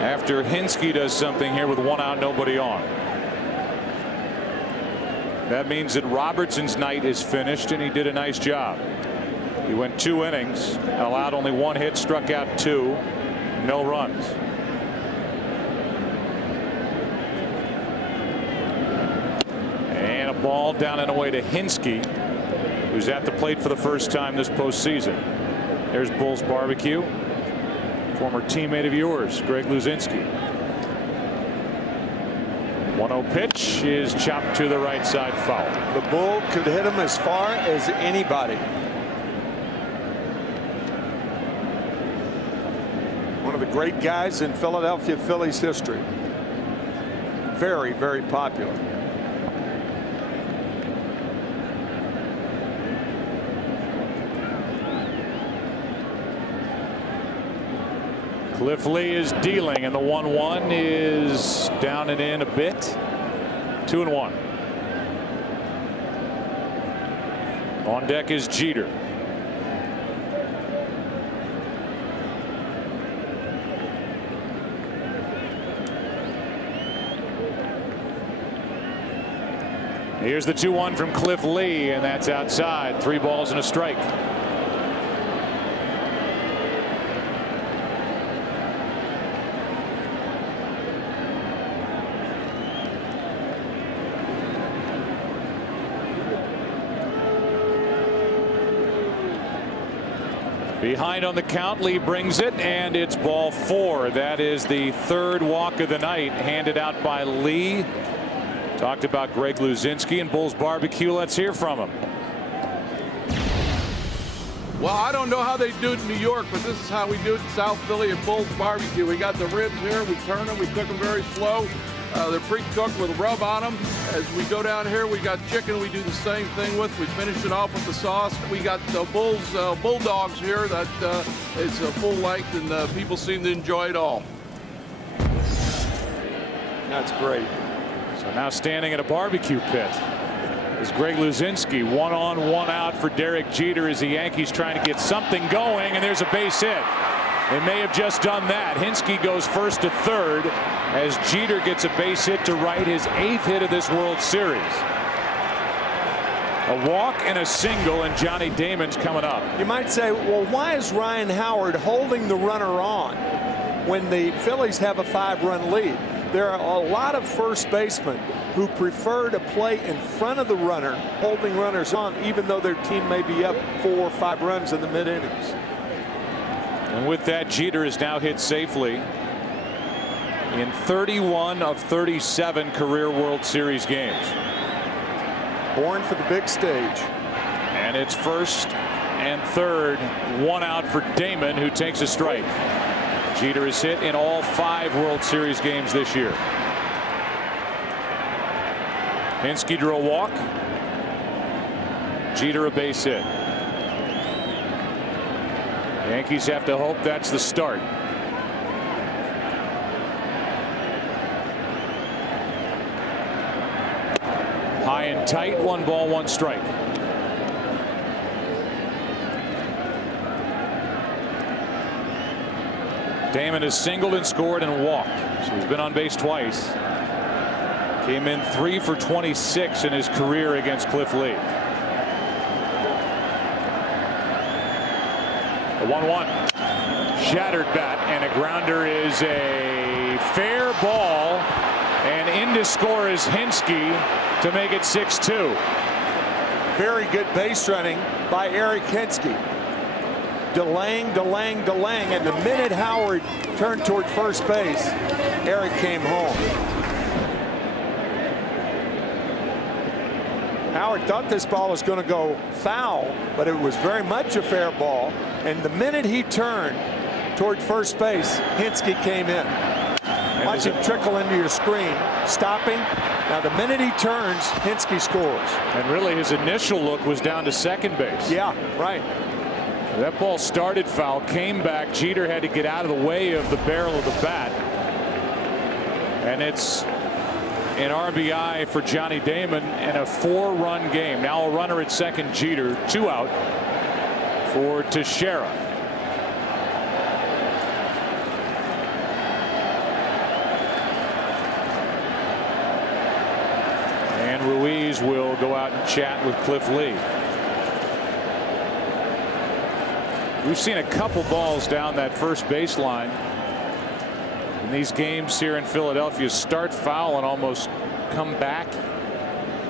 after Hinsky does something here with 1 out, nobody on. That means that Robertson's night is finished, and he did a nice job. He went 2 innings, allowed only 1 hit, struck out 2, no runs. And a ball down and away to Hinsky, who's at the plate for the first time this postseason. There's Bull's Barbecue, former teammate of yours, Greg Luzinski. 1-0 pitch is chopped to the right side, foul. The Bull could hit him as far as anybody. One of the great guys in Philadelphia Phillies history. Very, very popular. Cliff Lee is dealing, and the 1-1 is down and in a bit. 2-1. On deck is Jeter. Here's the 2-1 from Cliff Lee, and that's outside. 3 balls and a strike. Behind on the count, Lee brings it, and it's ball 4. That is the 3rd walk of the night, handed out by Lee. Talked about Greg Luzinski and Bulls Barbecue. Let's hear from him. Well, I don't know how they do it in New York, but this is how we do it in South Philly at Bulls Barbecue. We got the ribs here. We turn them. We cook them very slow. They're pre-cooked with a rub on them. As we go down here, we got chicken we do the same thing with. We finish it off with the sauce. We got the Bulldogs here that is full length, and people seem to enjoy it all. That's great. So now standing at a barbecue pit is Greg Luzinski. 1 on, 1 out for Derek Jeter as the Yankees trying to get something going, and there's a base hit. They may have just done that. Hinske goes first to third as Jeter gets a base hit to right, his 8th hit of this World Series. A walk and a single, and Johnny Damon's coming up. You might say, well, why is Ryan Howard holding the runner on when the Phillies have a 5-run lead? There are a lot of first basemen who prefer to play in front of the runner, holding runners on, even though their team may be up 4 or 5 runs in the mid-innings. And with that, Jeter is now hit safely in 31 of 37 career World Series games. Born for the big stage. And it's first and third, 1 out for Damon, who takes a strike. Jeter is hit in all 5 World Series games this year. Hinske drew a walk. Jeter a base hit. Yankees have to hope that's the start. High and tight, 1 ball, 1 strike. Damon has singled and scored and walked, so he's been on base twice. Came in 3 for 26 in his career against Cliff Lee. A 1-1. Shattered bat, and a grounder is a fair ball, and in to score is Hinske to make it 6-2. Very good base running by Eric Hinske. Delaying, and the minute Howard turned toward first base, Eric came home. Howard thought this ball was going to go foul, but it was very much a fair ball. And the minute he turned toward first base, Hinske came in. Watch him trickle into your screen, stopping. Now the minute he turns, Hinske scores. And really his initial look was down to second base. Yeah, right. That ball started foul, came back. Jeter had to get out of the way of the barrel of the bat. And it's an RBI for Johnny Damon and a 4-run game. Now a runner at second, Jeter, 2 out for Teixeira. And Ruiz will go out and chat with Cliff Lee. We've seen a couple balls down that first baseline in these games here in Philadelphia start foul and almost come back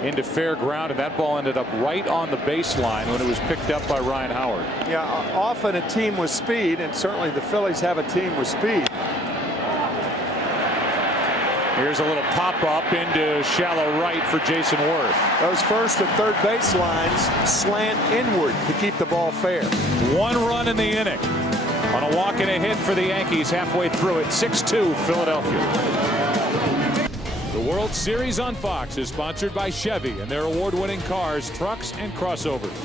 into fair ground, and that ball ended up right on the baseline when it was picked up by Ryan Howard. Yeah, often a team with speed, and certainly the Phillies have a team with speed. Here's a little pop-up into shallow right for Jason Worth. Those first and third base lines slant inward to keep the ball fair. 1 run in the inning on a walk and a hit for the Yankees halfway through it. 6-2 Philadelphia. The World Series on Fox is sponsored by Chevy and their award-winning cars, trucks, and crossovers.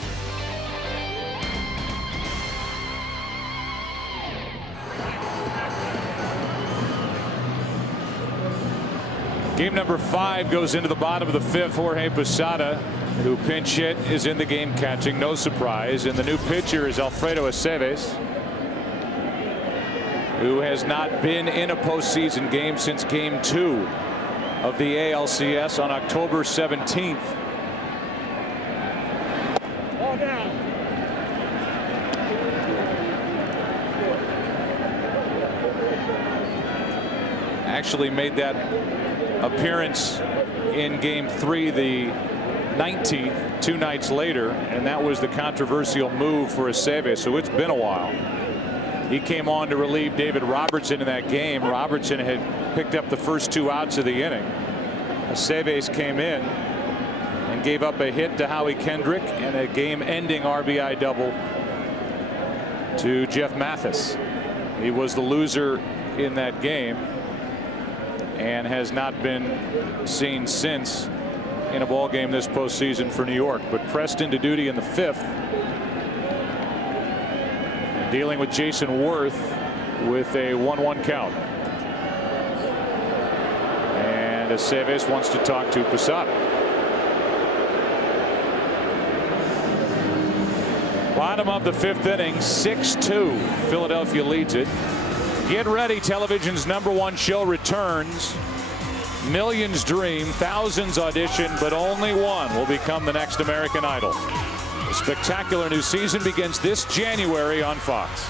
Game number 5 goes into the bottom of the 5th. Jorge Posada, who pinch hit, is in the game catching. No surprise. And the new pitcher is Alfredo Aceves, who has not been in a postseason game since Game 2 of the ALCS on October 17th. Ball down. Actually made that appearance in Game 3, the 19th, 2 nights later, and that was the controversial move for Aceves. So it's been a while. He came on to relieve David Robertson in that game. Robertson had picked up the first 2 outs of the inning. Aceves came in and gave up a hit to Howie Kendrick and a game-ending RBI double to Jeff Mathis. He was the loser in that game and has not been seen since in a ball game this postseason for New York. But pressed into duty in the 5th, and dealing with Jason Worth with a 1-1 count. And Aceves wants to talk to Posada. Bottom of the 5th inning, 6-2. Philadelphia leads it. Get ready, television's #1 show returns. Millions dream, thousands audition, but only one will become the next American Idol. A spectacular new season begins this January on Fox.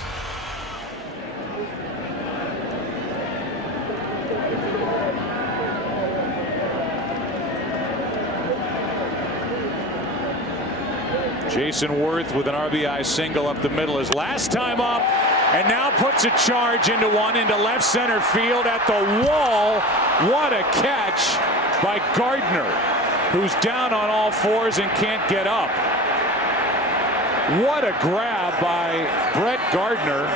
Jason Worth with an RBI single up the middle, his last time up, and now puts a charge into one into left center field at the wall. What a catch by Gardner, who's down on all 4s and can't get up. What a grab by Brett Gardner.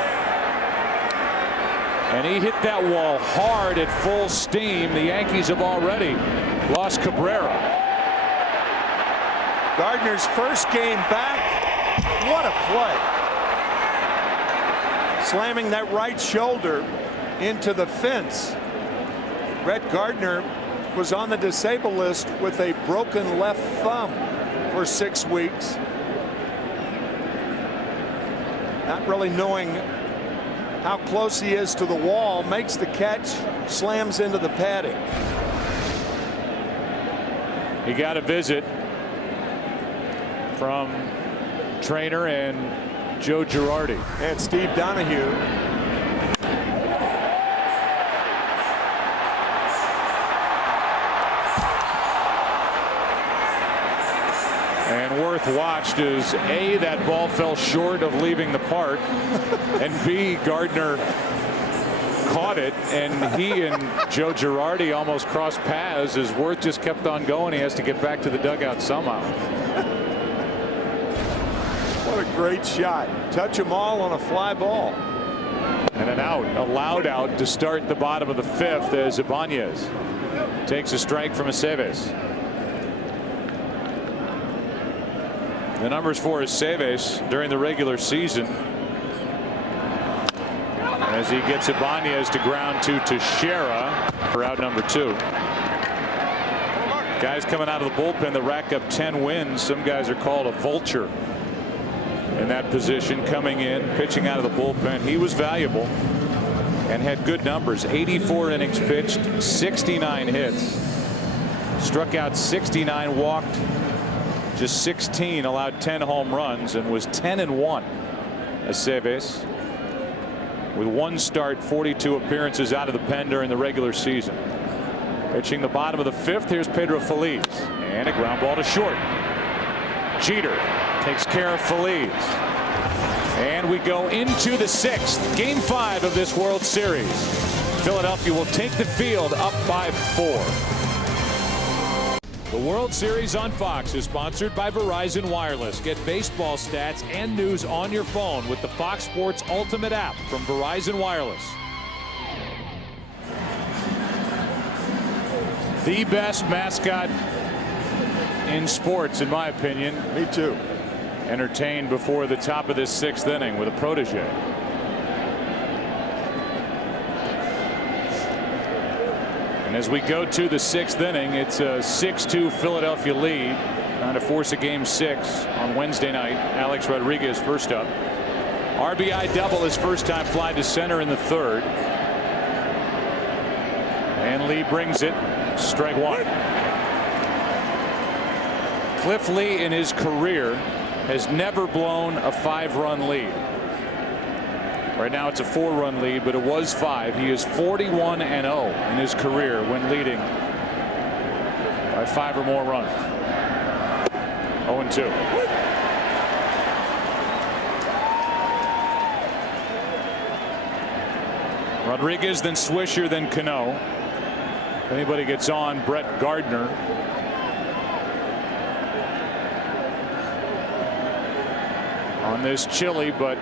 And he hit that wall hard at full steam. The Yankees have already lost Cabrera. Gardner's first game back. What a play. Slamming that right shoulder into the fence. Brett Gardner was on the disabled list with a broken left thumb for 6 weeks. Not really knowing how close he is to the wall, makes the catch, slams into the padding. He got a visit from trainer and Joe Girardi. And Steve Donahue. And Worth watched as A, that ball fell short of leaving the park, and B, Gardner caught it, and he and Joe Girardi almost crossed paths as Worth just kept on going. He has to get back to the dugout somehow. What a great shot. Touch them all on a fly ball. And an out, a loud out to start the bottom of the 5th as Ibanez takes a strike from Aceves. The numbers for Aceves during the regular season, as he gets Ibanez to ground to Teixeira for out number 2. Guys coming out of the bullpen that rack up 10 wins. Some guys are called a vulture in that position, coming in, pitching out of the bullpen. He was valuable and had good numbers. 84 innings pitched, 69 hits, struck out 69, walked just 16, allowed 10 home runs, and was 10-1. Aceves with 1 start, 42 appearances out of the pen during the regular season. Pitching the bottom of the 5th, here's Pedro Feliz, and a ground ball to short. Jeter takes care of Feliz. And we go into the 6th, game 5 of this World Series. Philadelphia will take the field up by 4. The World Series on Fox is sponsored by Verizon Wireless. Get baseball stats and news on your phone with the Fox Sports Ultimate app from Verizon Wireless. The best mascot in sports, in my opinion. Me too. Entertained before the top of this 6th inning with a protege. And as we go to the 6th inning, it's a 6-2 Philadelphia lead. Trying to force a game 6 on Wednesday night. Alex Rodriguez first up. RBI double, his first time fly to center in the 3rd. And Lee brings it. Strike 1. Cliff Lee in his career has never blown a 5-run lead. Right now it's a 4-run lead, but it was 5. He is 41-0 in his career when leading by 5 or more runs. 0-2. Rodriguez, then Swisher, then Cano. If anybody gets on, Brett Gardner. On this chilly but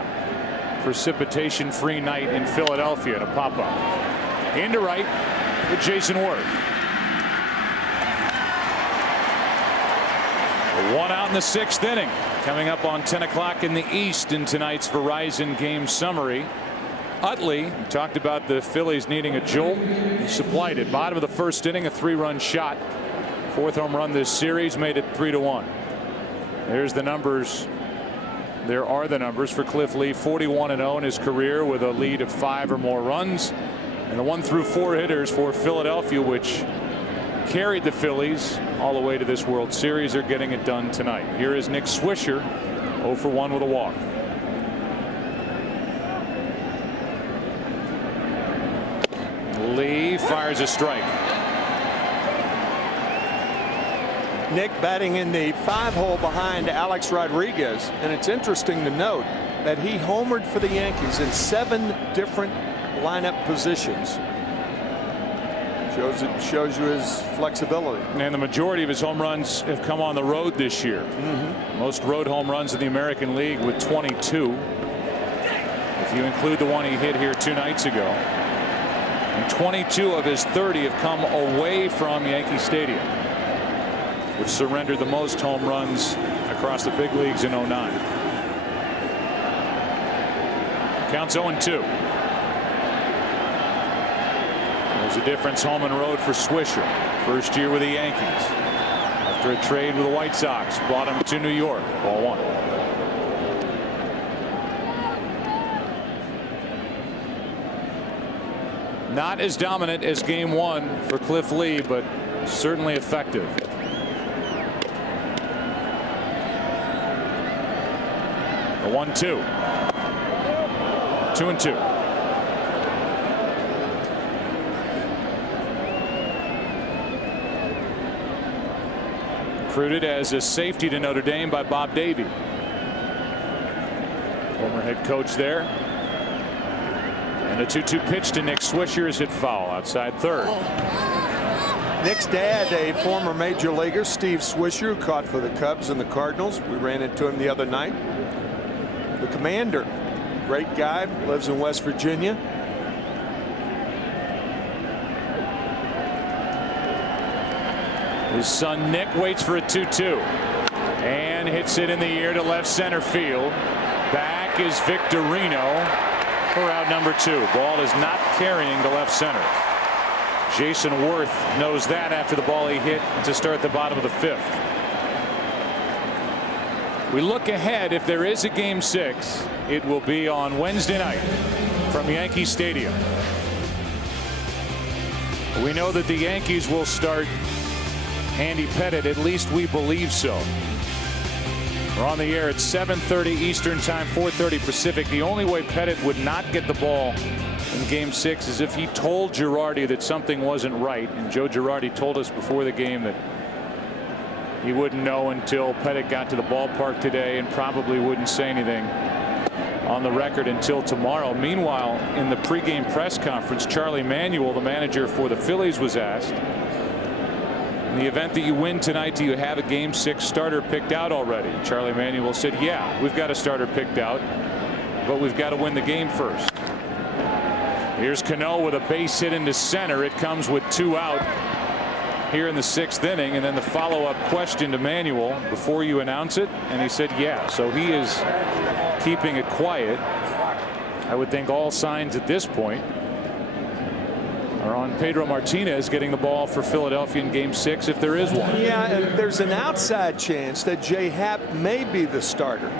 precipitation-free night in Philadelphia to pop up. Into right with Jason Worth. 1 out in the 6th inning. Coming up on 10 o'clock in the East in tonight's Verizon game summary. Utley talked about the Phillies needing a jolt. He supplied it. Bottom of the 1st inning, a 3-run shot. 4th home run this series, made it 3-1. There's the numbers. There are the numbers for Cliff Lee. 41-0 in his career with a lead of 5 or more runs. And the 1 through 4 hitters for Philadelphia, which carried the Phillies all the way to this World Series, are getting it done tonight. Here is Nick Swisher, 0 for 1 with a walk. Lee fires a strike. Nick batting in the 5-hole behind Alex Rodriguez, and it's interesting to note that he homered for the Yankees in 7 different lineup positions. Shows you his flexibility. And the majority of his home runs have come on the road this year. Most road home runs in the American League with 22. If you include the one he hit here 2 nights ago. And 22 of his 30 have come away from Yankee Stadium, which surrendered the most home runs across the big leagues in 09. Counts 0-2. There's a difference home and road for Swisher. First year with the Yankees. After a trade with the White Sox, brought him to New York. Ball 1. Not as dominant as game 1 for Cliff Lee, but certainly effective. A 1-2. 2-2. Recruited as a safety to Notre Dame by Bob Davie. Former head coach there. And a 2-2 pitch to Nick Swisher is hit foul outside 3rd. Nick's dad, a former major leaguer, Steve Swisher, who caught for the Cubs and the Cardinals. We ran into him the other night. The commander, great guy, lives in West Virginia. His son Nick waits for a 2-2 and hits it in the air to left center field. Back is Victorino for out number 2. Ball is not carrying to left center. Jason Worth knows that after the ball he hit to start the bottom of the 5th. We look ahead. If there is a game 6, it will be on Wednesday night from Yankee Stadium. We know that the Yankees will start Andy Pettitte. At least we believe so. We're on the air at 7:30 Eastern Time, 4:30 Pacific. The only way Pettitte would not get the ball in game 6 is if he told Girardi that something wasn't right. And Joe Girardi told us before the game that he wouldn't know until Pettitte got to the ballpark today, and probably wouldn't say anything on the record until tomorrow. Meanwhile, in the pregame press conference, Charlie Manuel, the manager for the Phillies, was asked, in the event that you win tonight, do you have a game 6 starter picked out already? Charlie Manuel said, yeah, we've got a starter picked out, but we've got to win the game first. Here's Cano with a base hit into center. It comes with 2 out here in the 6th inning, and then the follow-up question to Manuel, before you announce it, and he said yeah. So he is keeping it quiet. I would think all signs at this point are on Pedro Martinez getting the ball for Philadelphia in Game 6 if there is one. Yeah, and there's an outside chance that J. Happ may be the starter.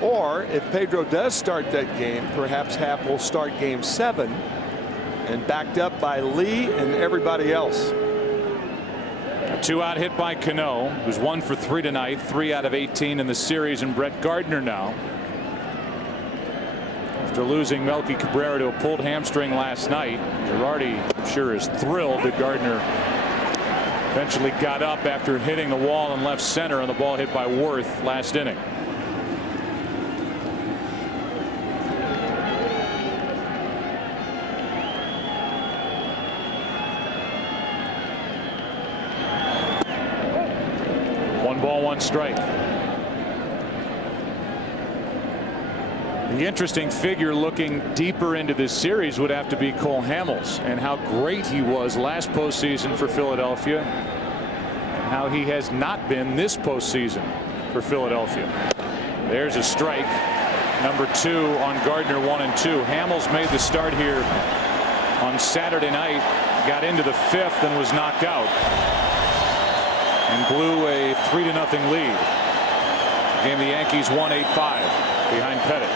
Or if Pedro does start that game, perhaps Happ will start Game 7 and backed up by Lee and everybody else. A 2-out hit by Cano, who's 1 for 3 tonight, 3 out of 18 in the series, and Brett Gardner now. After losing Melky Cabrera to a pulled hamstring last night, Girardi, I'm sure, is thrilled that Gardner eventually got up after hitting the wall in left center on the ball hit by Worth last inning. One ball, one strike. The interesting figure looking deeper into this series would have to be Cole Hamels, and how great he was last postseason for Philadelphia, and how he has not been this postseason for Philadelphia. There's a strike. Number 2 on Gardner, 1-2. Hamels made the start here on Saturday night, got into the 5th and was knocked out, and blew a 3-0 lead. The game the Yankees won 8-5 behind Pettit.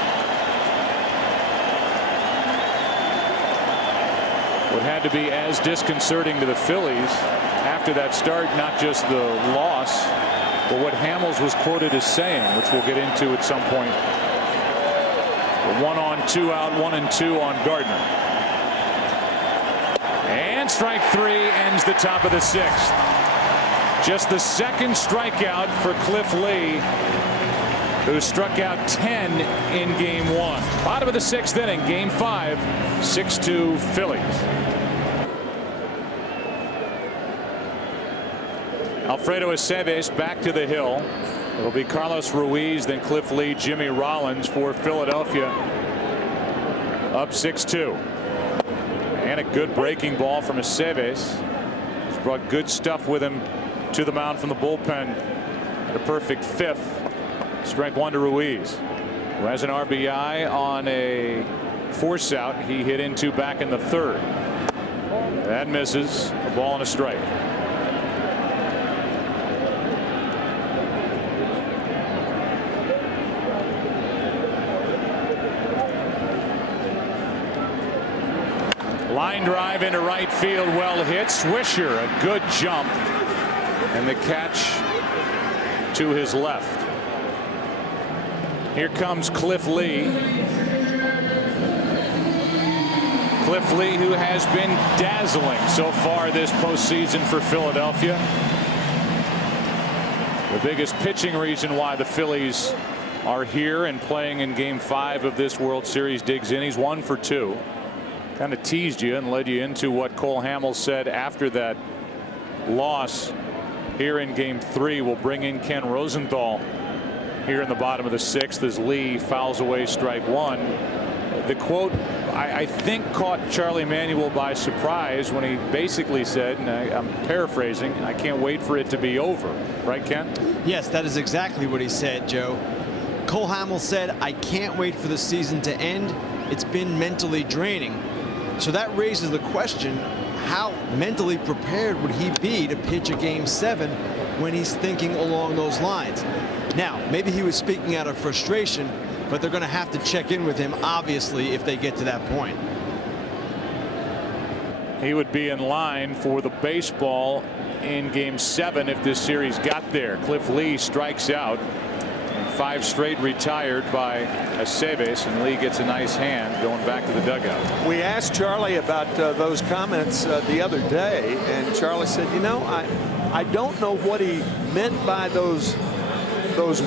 What had to be as disconcerting to the Phillies after that start, not just the loss, but what Hamels was quoted as saying, which we'll get into at some point. The 1-on 2-out, 1-2 on Gardner. And strike 3 ends the top of the 6th. Just the second strikeout for Cliff Lee, who struck out 10 in Game 1. Bottom of the 6th inning, Game 5, 6-2 Phillies. Alfredo Aceves back to the hill. It'll be Carlos Ruiz, then Cliff Lee, Jimmy Rollins for Philadelphia. Up 6-2. And a good breaking ball from Aceves. He's brought good stuff with him to the mound from the bullpen at a perfect 5th. Strike 1 to Ruiz, who has an RBI on a force out. He hit into back in the 3rd. That misses. A ball and a strike. Line drive into right field, well hit. Swisher, a good jump, and the catch to his left. Here comes Cliff Lee. Cliff Lee, who has been dazzling so far this postseason for Philadelphia. The biggest pitching reason why the Phillies are here and playing in Game 5 of this World Series digs in. He's 1 for 2. Kind of teased you and led you into what Cole Hamels said after that loss here in Game 3. We'll bring in Ken Rosenthal here in the bottom of the 6th as Lee fouls away strike 1. The quote, I think, caught Charlie Manuel by surprise when he basically said, and I'm paraphrasing, I can't wait for it to be over. Right, Ken? Yes, that is exactly what he said, Joe. Cole Hamels said, I can't wait for the season to end. It's been mentally draining. So that raises the question, how mentally prepared would he be to pitch a Game 7 when he's thinking along those lines? Now, maybe he was speaking out of frustration, but they're going to have to check in with him, obviously, if they get to that point. He would be in line for the baseball in Game 7 if this series got there. Cliff Lee strikes out. 5 straight retired by Aceves, and Lee gets a nice hand going back to the dugout. We asked Charlie about those comments the other day, and Charlie said, you know, I don't know what he meant by those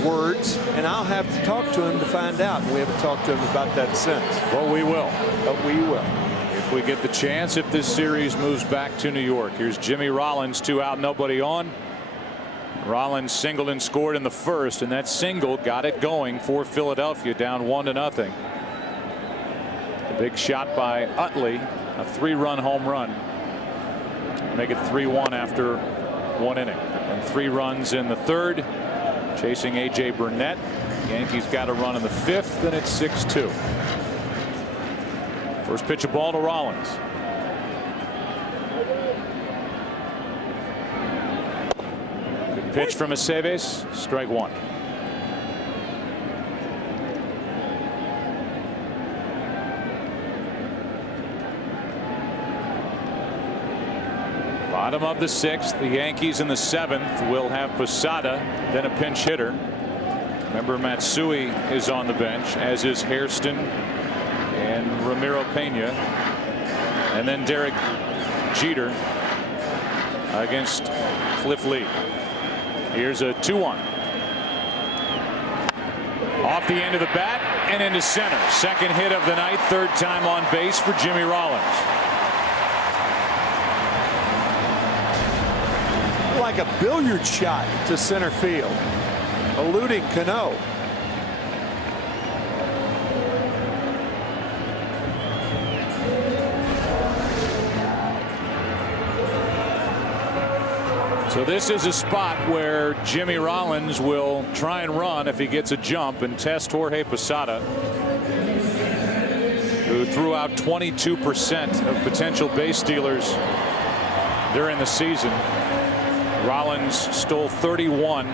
words, and I'll have to talk to him to find out. And we haven't talked to him about that since. Well, we will. But we will. If we get the chance, if this series moves back to New York. Here's Jimmy Rollins, 2 out, nobody on. Rollins singled and scored in the 1st, and that single got it going for Philadelphia, down 1-0. A big shot by Utley, a 3-run home run. Make it 3-1 after 1 inning, and 3 runs in the 3rd. Chasing A.J. Burnett. Yankees got a run in the 5th, and it's 6-2. First pitch of ball to Rollins. Pitch from Aceves, strike one. Bottom of the 6th, the Yankees in the 7th will have Posada, then a pinch hitter. Remember, Matsui is on the bench, as is Hairston and Ramiro Pena, and then Derek Jeter against Cliff Lee. Here's a 2-1. Off the end of the bat and into center. Second hit of the night, third time on base for Jimmy Rollins. Like a billiard shot to center field, eluding Cano. So this is a spot where Jimmy Rollins will try and run if he gets a jump and test Jorge Posada, who threw out 22% of potential base stealers during the season. Rollins stole 31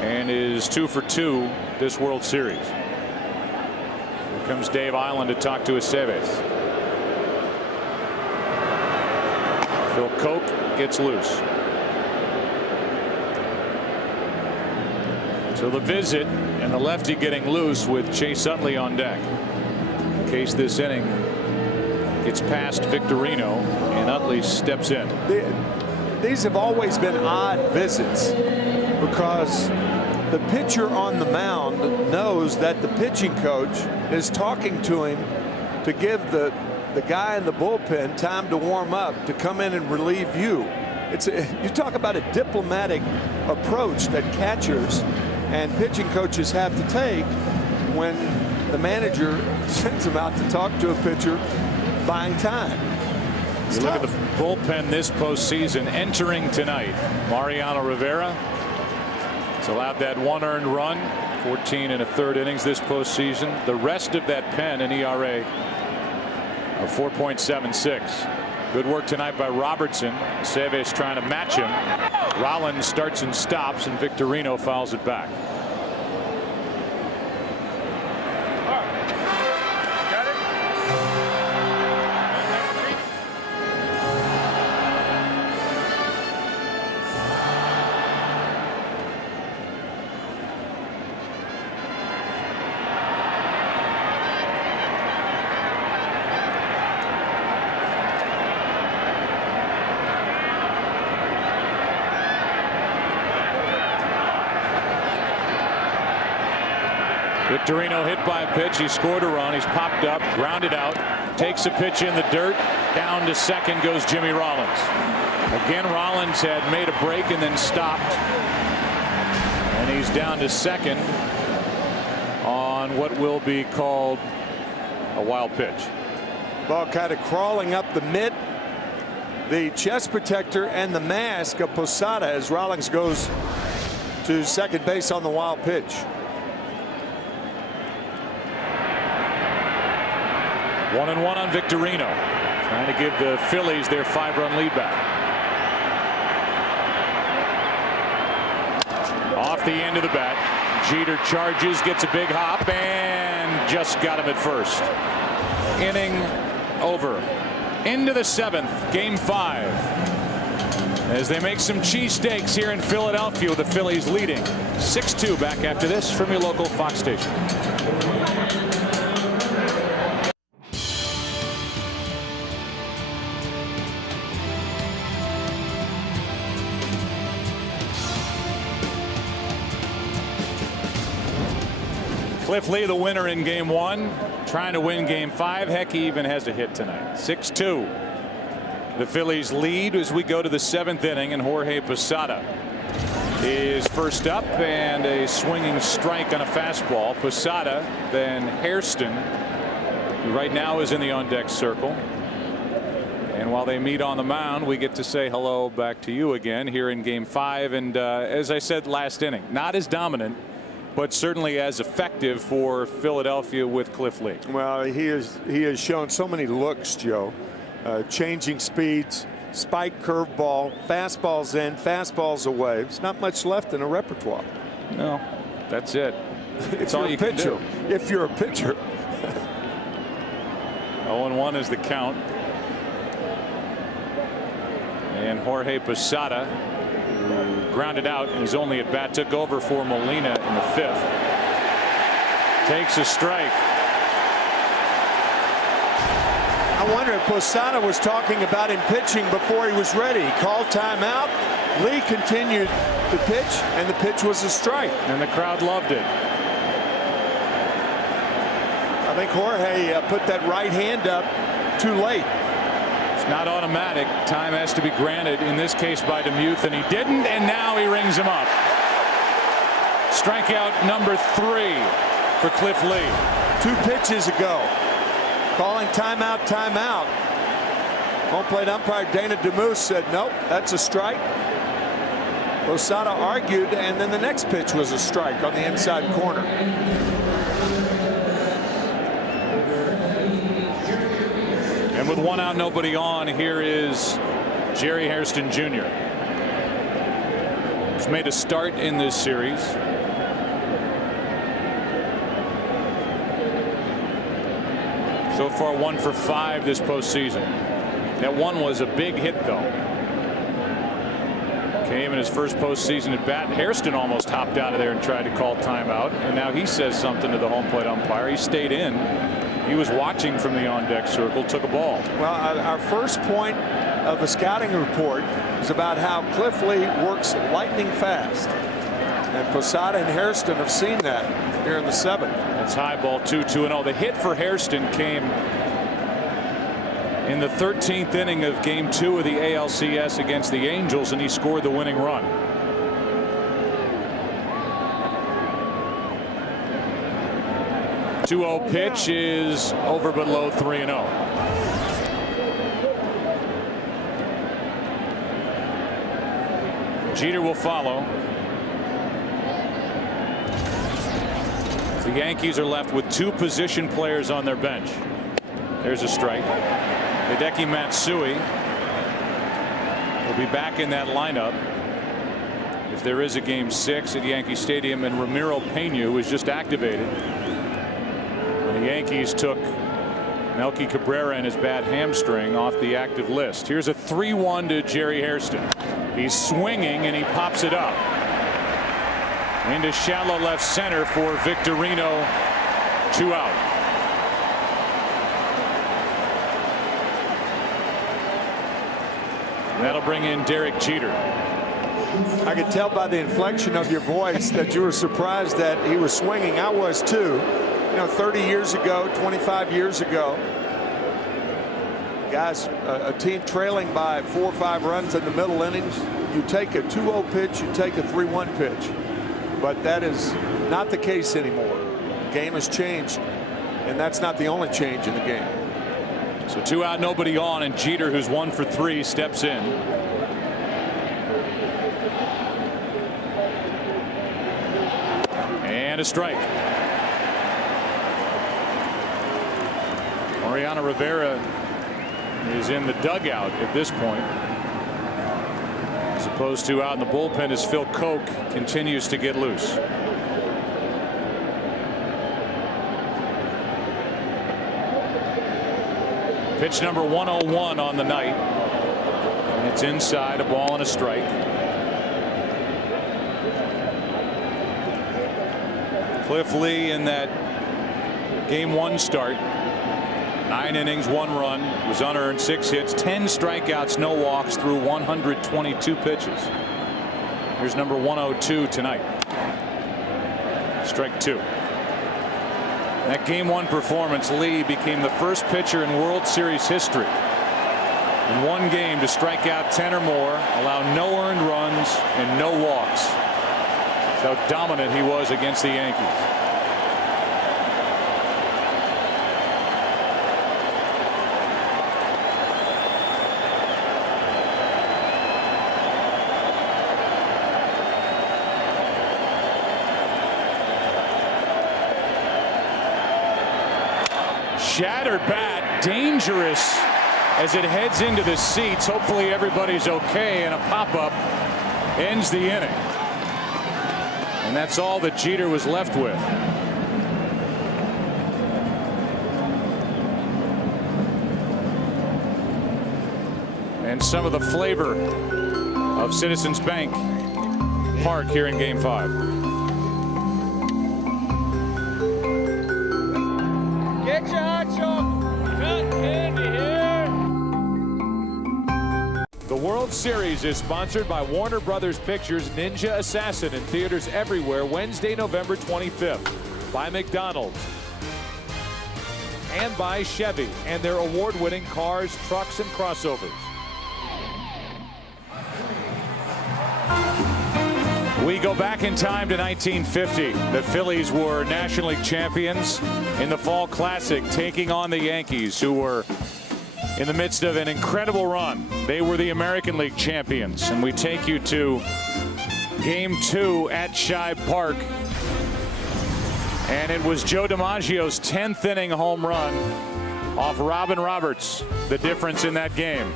and is 2 for 2 this World Series. Here comes Dave Island to talk to Aceves. Phil Koch gets loose. So the visit and the lefty getting loose with Chase Utley on deck in case this inning gets past Victorino and Utley steps in. These have always been odd visits because the pitcher on the mound knows that the pitching coach is talking to him to give the guy in the bullpen time to warm up to come in and relieve you. You talk about a diplomatic approach that catchers and pitching coaches have to take when the manager sends them out to talk to a pitcher buying time. You look at the bullpen this postseason entering tonight. Mariano Rivera has allowed that 1 earned run, 14 1/3 innings this postseason. The rest of that pen, an ERA of 4.76. Good work tonight by Robertson. Aceves trying to match him. Rollins starts and stops, and Victorino fouls it back. Victorino hit by a pitch. He scored a run. He's popped up, grounded out, takes a pitch in the dirt. Down to second goes Jimmy Rollins. Again, Rollins had made a break and then stopped. And he's down to second on what will be called a wild pitch. Ball kind of crawling up the mitt, the chest protector and the mask of Posada as Rollins goes to second base on the wild pitch. 1-1 on Victorino, trying to give the Phillies their 5-run lead back. Off the end of the bat, Jeter charges, gets a big hop, and just got him at first. Inning over. Into the 7th, game 5. As they make some cheesesteaks here in Philadelphia, with the Phillies leading 6-2. Back after this from your local Fox station. Cliff Lee, the winner in game 1, trying to win game 5. Heck, he even has a hit tonight. 6-2. The Phillies lead as we go to the 7th inning, and Jorge Posada is first up, and a swinging strike on a fastball. Posada, then Hairston, who right now is in the on-deck circle. And while they meet on the mound, we get to say hello back to you again here in game 5. And as I said last inning, not as dominant, but certainly as effective for Philadelphia with Cliff Lee. Well, he has shown so many looks, Joe, changing speeds, spike, curveball, fastballs in, fastballs away. There's not much left in a repertoire. No, that's it. If all you're you a can pitcher, do. if you're a pitcher. 0-1 is the count. And Jorge Posada, who grounded out in his only at bat, took over for Molina in the 5th. Takes a strike. I wonder if Posada was talking about him pitching before he was ready. He called timeout. Lee continued the pitch, and the pitch was a strike. And the crowd loved it. I think Jorge put that right hand up too late. It's not automatic. Time has to be granted, in this case by DeMuth, and he didn't, and now he rings him up. Strikeout number 3 for Cliff Lee. 2 pitches ago. Calling timeout, timeout. Home plate umpire Dana DeMuth said, nope, that's a strike. Posada argued, and then the next pitch was a strike on the inside corner. And with 1 out, nobody on, here is Jerry Hairston Jr. He's made a start in this series. So far 1 for 5 this postseason. That one was a big hit, though. Came in his first postseason at bat. Hairston almost hopped out of there and tried to call timeout, and now he says something to the home plate umpire. He stayed in. He was watching from the on-deck circle, took a ball. Well, our first point of the scouting report is about how Cliff Lee works lightning fast. And Posada and Hairston have seen that here in the 7th. That's high ball 2-2-0. The hit for Hairston came in the 13th inning of Game 2 of the ALCS against the Angels, and he scored the winning run. The 2-0 pitch is over but low, 3-0. Jeter will follow. The Yankees are left with 2 position players on their bench. There's a strike. Hideki Matsui will be back in that lineup if there is a Game 6 at Yankee Stadium, and Ramiro Pena was just activated. And the Yankees took Melky Cabrera and his bad hamstring off the active list. Here's a 3-1 to Jerry Hairston. He's swinging and he pops it up into shallow left center for Victorino. 2 out. That'll bring in Derek Jeter. I could tell by the inflection of your voice that you were surprised that he was swinging. I was too. You know, 30 years ago, 25 years ago, guys, a team trailing by 4 or 5 runs in the middle innings, you take a 2-0 pitch, you take a 3-1 pitch. But that is not the case anymore. The game has changed, and that's not the only change in the game. So 2 out, nobody on, and Jeter, who's 1 for 3, steps in. And a strike. Mariano Rivera is in the dugout at this point. As opposed to out in the bullpen as Phil Koch continues to get loose. Pitch number 101 on the night. And it's inside, a ball and a strike. Cliff Lee in that Game 1 start. 9 innings, 1 run, was unearned, 6 hits, 10 strikeouts, no walks through 122 pitches. Here's number 102 tonight. Strike 2. That Game 1 performance, Lee became the first pitcher in World Series history in one game to strike out 10 or more, allow no earned runs and no walks. That's how dominant he was against the Yankees. Shattered bat, dangerous as it heads into the seats. Hopefully everybody's okay, and a pop-up ends the inning. And that's all that Jeter was left with. And some of the flavor of Citizens Bank Park here in Game 5. Get your hot chocolate candy here. The World Series is sponsored by Warner Brothers Pictures' Ninja Assassin in theaters everywhere Wednesday, November 25th. By McDonald's. And by Chevy and their award-winning cars, trucks, and crossovers. We go back in time to 1950. The Phillies were National League champions in the Fall Classic, taking on the Yankees, who were in the midst of an incredible run. They were the American League champions, and we take you to Game 2 at Shibe Park. And it was Joe DiMaggio's 10th inning home run off Robin Roberts, the difference in that game.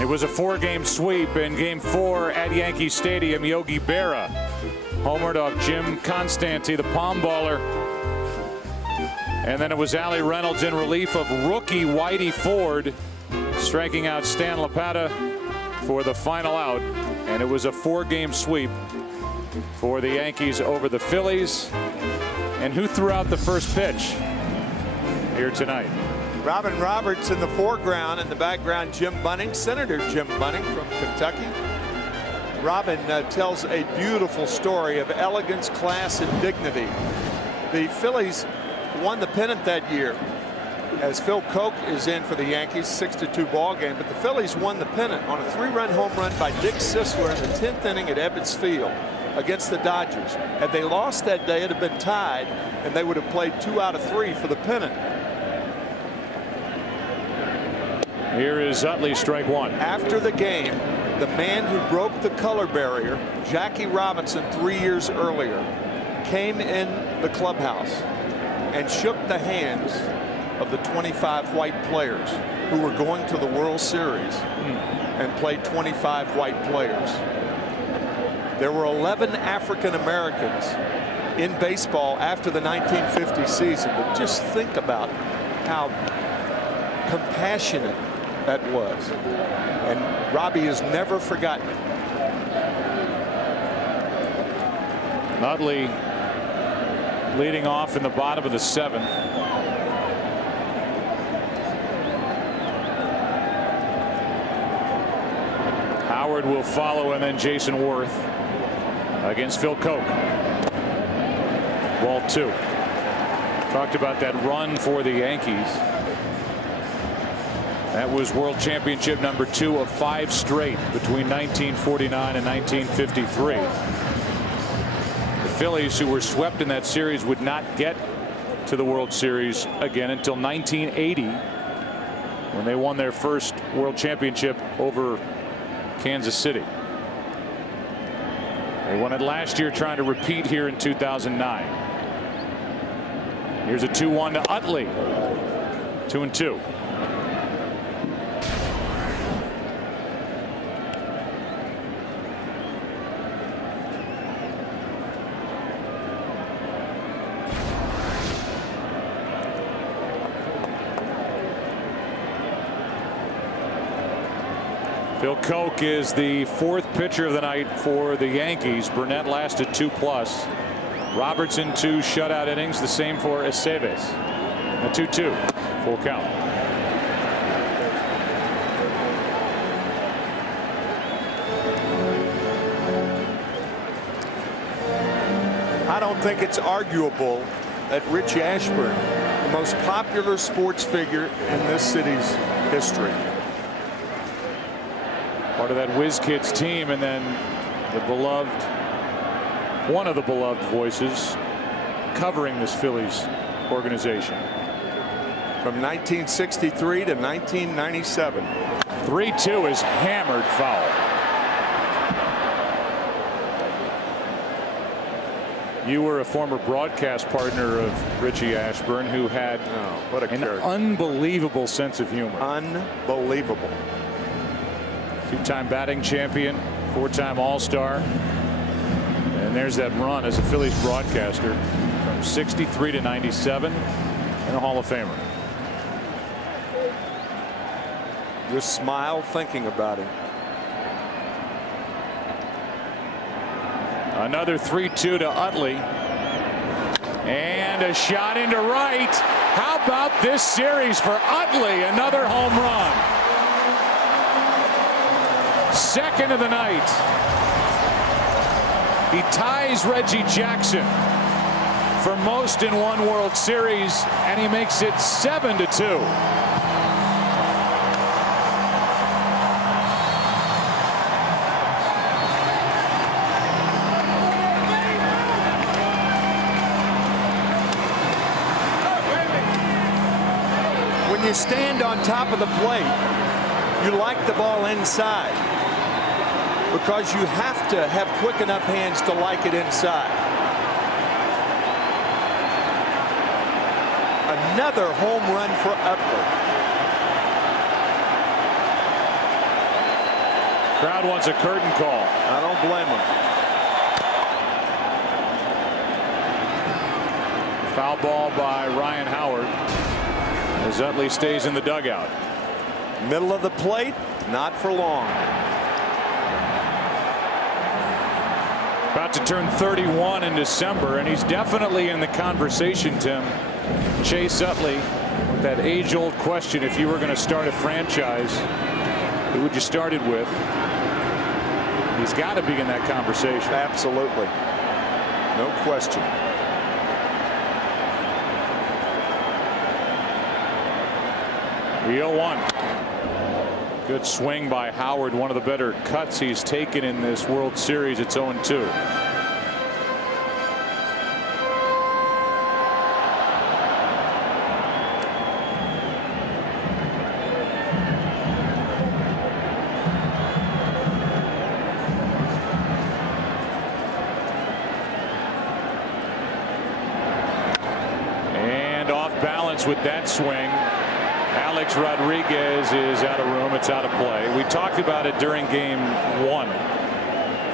It was a 4-game sweep in Game 4 at Yankee Stadium. Yogi Berra homered off Jim Constante, the palm baller. And then it was Allie Reynolds in relief of rookie Whitey Ford, striking out Stan Lapata for the final out. And it was a 4-game sweep for the Yankees over the Phillies. And who threw out the first pitch here tonight? Robin Roberts in the foreground. In the background, Jim Bunning, Senator Jim Bunning from Kentucky. Robin tells a beautiful story of elegance, class, and dignity. The Phillies won the pennant that year as Phil Koch is in for the Yankees, 6-2 ball game. But the Phillies won the pennant on a 3-run home run by Dick Sisler in the 10th inning at Ebbets Field against the Dodgers. Had they lost that day, it would have been tied, and they would have played 2 out of 3 for the pennant. Here is Utley, strike one. After the game, the man who broke the color barrier, Jackie Robinson, 3 years earlier, came in the clubhouse and shook the hands of the 25 white players who were going to the World Series and played 25 white players. There were 11 African Americans in baseball after the 1950 season, but just think about how compassionate that was. And Robbie is never forgotten. Utley leading off in the bottom of the 7th. Howard will follow, and then Jason Worth against Phil Koch. Ball 2. Talked about that run for the Yankees. That was World Championship number 2 of 5 straight between 1949 and 1953. The Phillies, who were swept in that series, would not get to the World Series again until 1980, when they won their first World Championship over Kansas City. They won it last year, trying to repeat here in 2009. Here's a 2-1 to Utley. 2-2. Phil Koch is the 4th pitcher of the night for the Yankees. Burnett lasted 2+. Robertson 2 shutout innings. The same for Aceves. A 2-2. Full count. I don't think it's arguable that Rich Ashburn, the most popular sports figure in this city's history, part of that Whiz Kids team, and then the beloved, one of the beloved voices covering this Phillies organization. From 1963 to 1997. 3-2 is hammered foul. You were a former broadcast partner of Richie Ashburn, who had what a an character. unbelievable sense of humor. Unbelievable. Two-time batting champion, 4-time All-Star. And there's that run as a Phillies broadcaster from 63 to 97 and a Hall of Famer. Just smile thinking about him. Another 3-2 to Utley. And a shot into right. How about this series for Utley? Another home run. Second of the night. He ties Reggie Jackson for most in one World Series, and he makes it 7-2. When you stand on top of the plate, you like the ball inside because you have to have quick enough hands to like it inside. Another home run for Utley. Crowd wants a curtain call. I don't blame him. Foul ball by Ryan Howard as Utley stays in the dugout. Middle of the plate, not for long. About to turn 31 in December, and he's definitely in the conversation, Tim. Chase Utley, with that age-old question, if you were going to start a franchise, who would you start it with? He's got to be in that conversation. Absolutely. No question. The 0-1. Good swing by Howard. One of the better cuts he's taken in this World Series. It's 0-2. And off balance with that swing. Alex Rodriguez is out of room. It's out of play. We talked about it during game 1.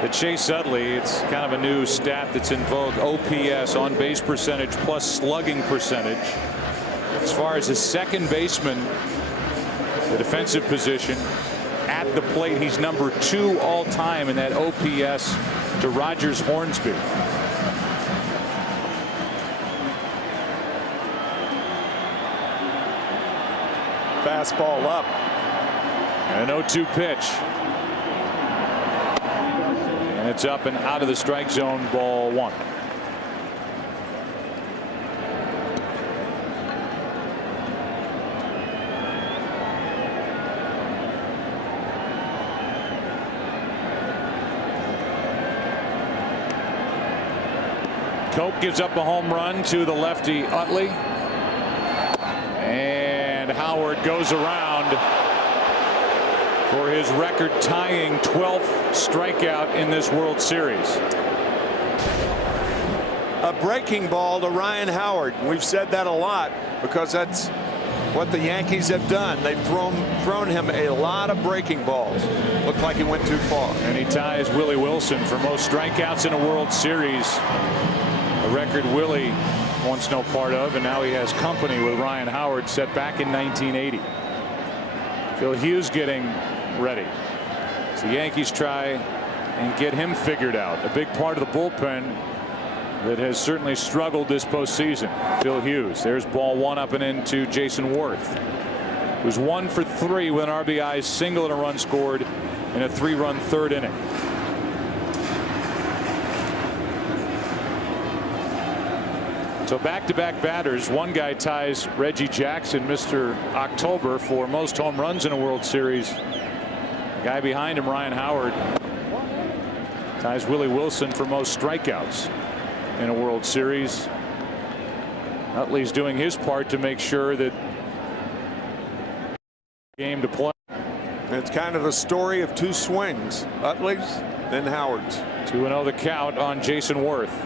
The Chase Utley, it's kind of a new stat that's in vogue. OPS, on base percentage plus slugging percentage. As far as a second baseman, the defensive position at the plate, he's number 2 all time in that OPS to Rogers Hornsby. Fastball up. An 0-2 pitch. And it's up and out of the strike zone, ball 1. Cope gives up a home run to the lefty Utley. And Howard goes around for his record-tying 12th strikeout in this World Series. A breaking ball to Ryan Howard. We've said that a lot because that's what the Yankees have done. They've thrown him a lot of breaking balls. Looked like he went too far. And he ties Willie Wilson for most strikeouts in a World Series. A record Willie wants no part of, and now he has company with Ryan Howard set back in 1980. Phil Hughes getting ready. So the Yankees try and get him figured out. A big part of the bullpen that has certainly struggled this postseason. Phil Hughes. There's ball 1 up and into Jason Worth, who's 1 for 3 with an RBI single and a run scored in a 3-run third inning. So back-to-back batters. One guy ties Reggie Jackson, Mr. October, for most home runs in a World Series. The guy behind him, Ryan Howard, ties Willie Wilson for most strikeouts in a World Series. Utley's doing his part to make sure that game to play. It's kind of the story of 2 swings. Utley's, then Howard's. 2-0 the count on Jason Worth.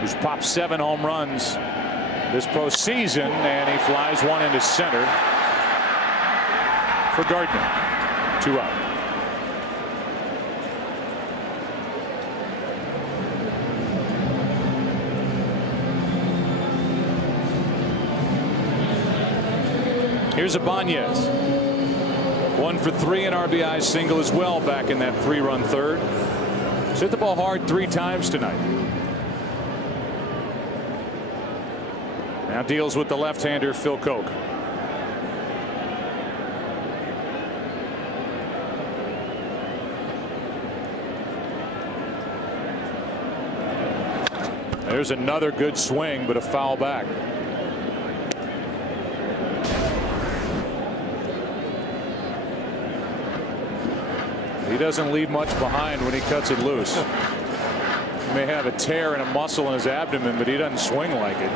who's popped 7 home runs this postseason, and he flies one into center for Gardner. 2 out. Here's Ibanez. 1 for 3 in RBI single as well back in that 3-run third. He's hit the ball hard 3 times tonight. Now deals with the left-hander Phil Koch. There's another good swing, but a foul back. He doesn't leave much behind when he cuts it loose. He may have a tear in a muscle in his abdomen, but he doesn't swing like it.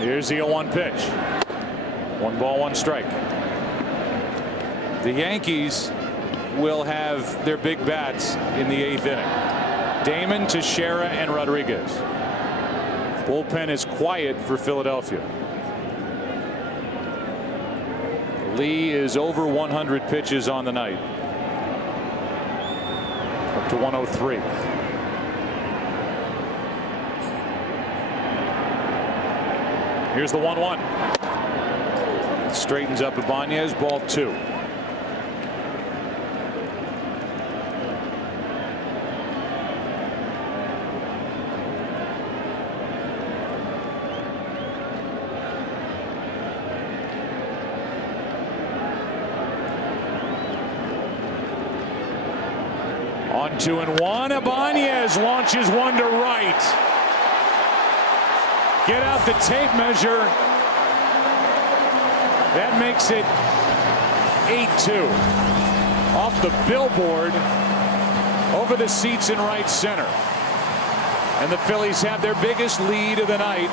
Here's the 0-1 pitch. 1 ball, 1 strike. The Yankees will have their big bats in the 8th inning. Damon, Teixeira, and Rodriguez. Bullpen is quiet for Philadelphia. Lee is over 100 pitches on the night. Up to 103. Here's the 1-1. Straightens up Ibanez. Ball 2. On 2-1. Ibanez launches one to right. Get out the tape measure. That makes it 8-2. Off the billboard over the seats in right center. And the Phillies have their biggest lead of the night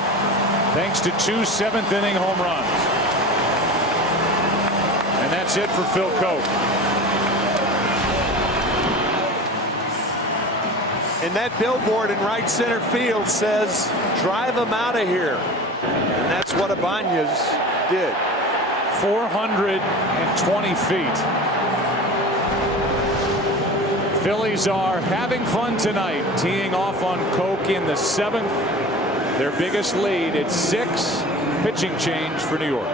thanks to 2 7th-inning home runs. And that's it for Phil Koch. And that billboard in right center field says, drive them out of here. And that's what Ibanez did. 420 feet. Phillies are having fun tonight, teeing off on Koch in the 7th. Their biggest lead. It's 6. Pitching change for New York.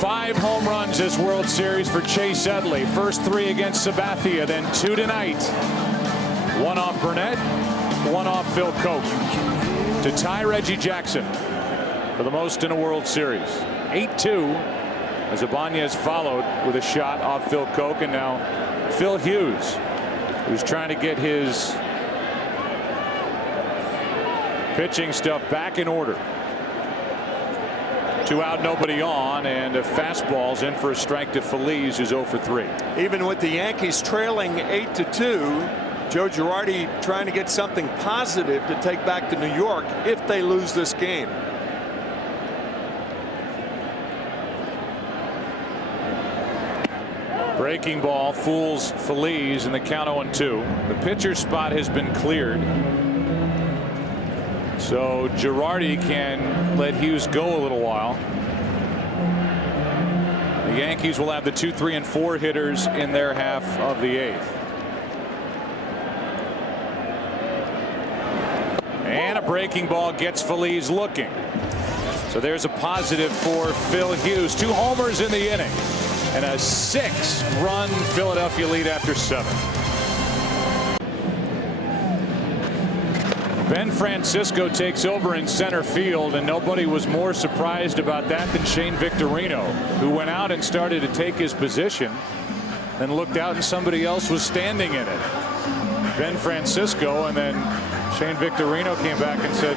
5 home runs this World Series for Chase Utley. First 3 against Sabathia, then 2 tonight. 1 off Burnett, 1 off Phil Koch to tie Reggie Jackson for the most in a World Series. 8-2 as Ibanez followed with a shot off Phil Koch, and now Phil Hughes, who's trying to get his pitching stuff back in order. 2 out, nobody on, and a fastball's in for a strike to Phillies, who's 0 for 3. Even with the Yankees trailing 8-2, Joe Girardi trying to get something positive to take back to New York if they lose this game. Breaking ball fools Phillies, and the count 0-2. The pitcher spot has been cleared, so Girardi can let Hughes go a little while. The Yankees will have the 2, 3, and 4 hitters in their half of the 8th. And a breaking ball gets Phillies looking. So there's a positive for Phil Hughes. 2 homers in the inning and a 6-run Philadelphia lead after 7. Ben Francisco takes over in center field, and nobody was more surprised about that than Shane Victorino, who went out and started to take his position, then looked out and somebody else was standing in it. Ben Francisco, and then Shane Victorino came back and said,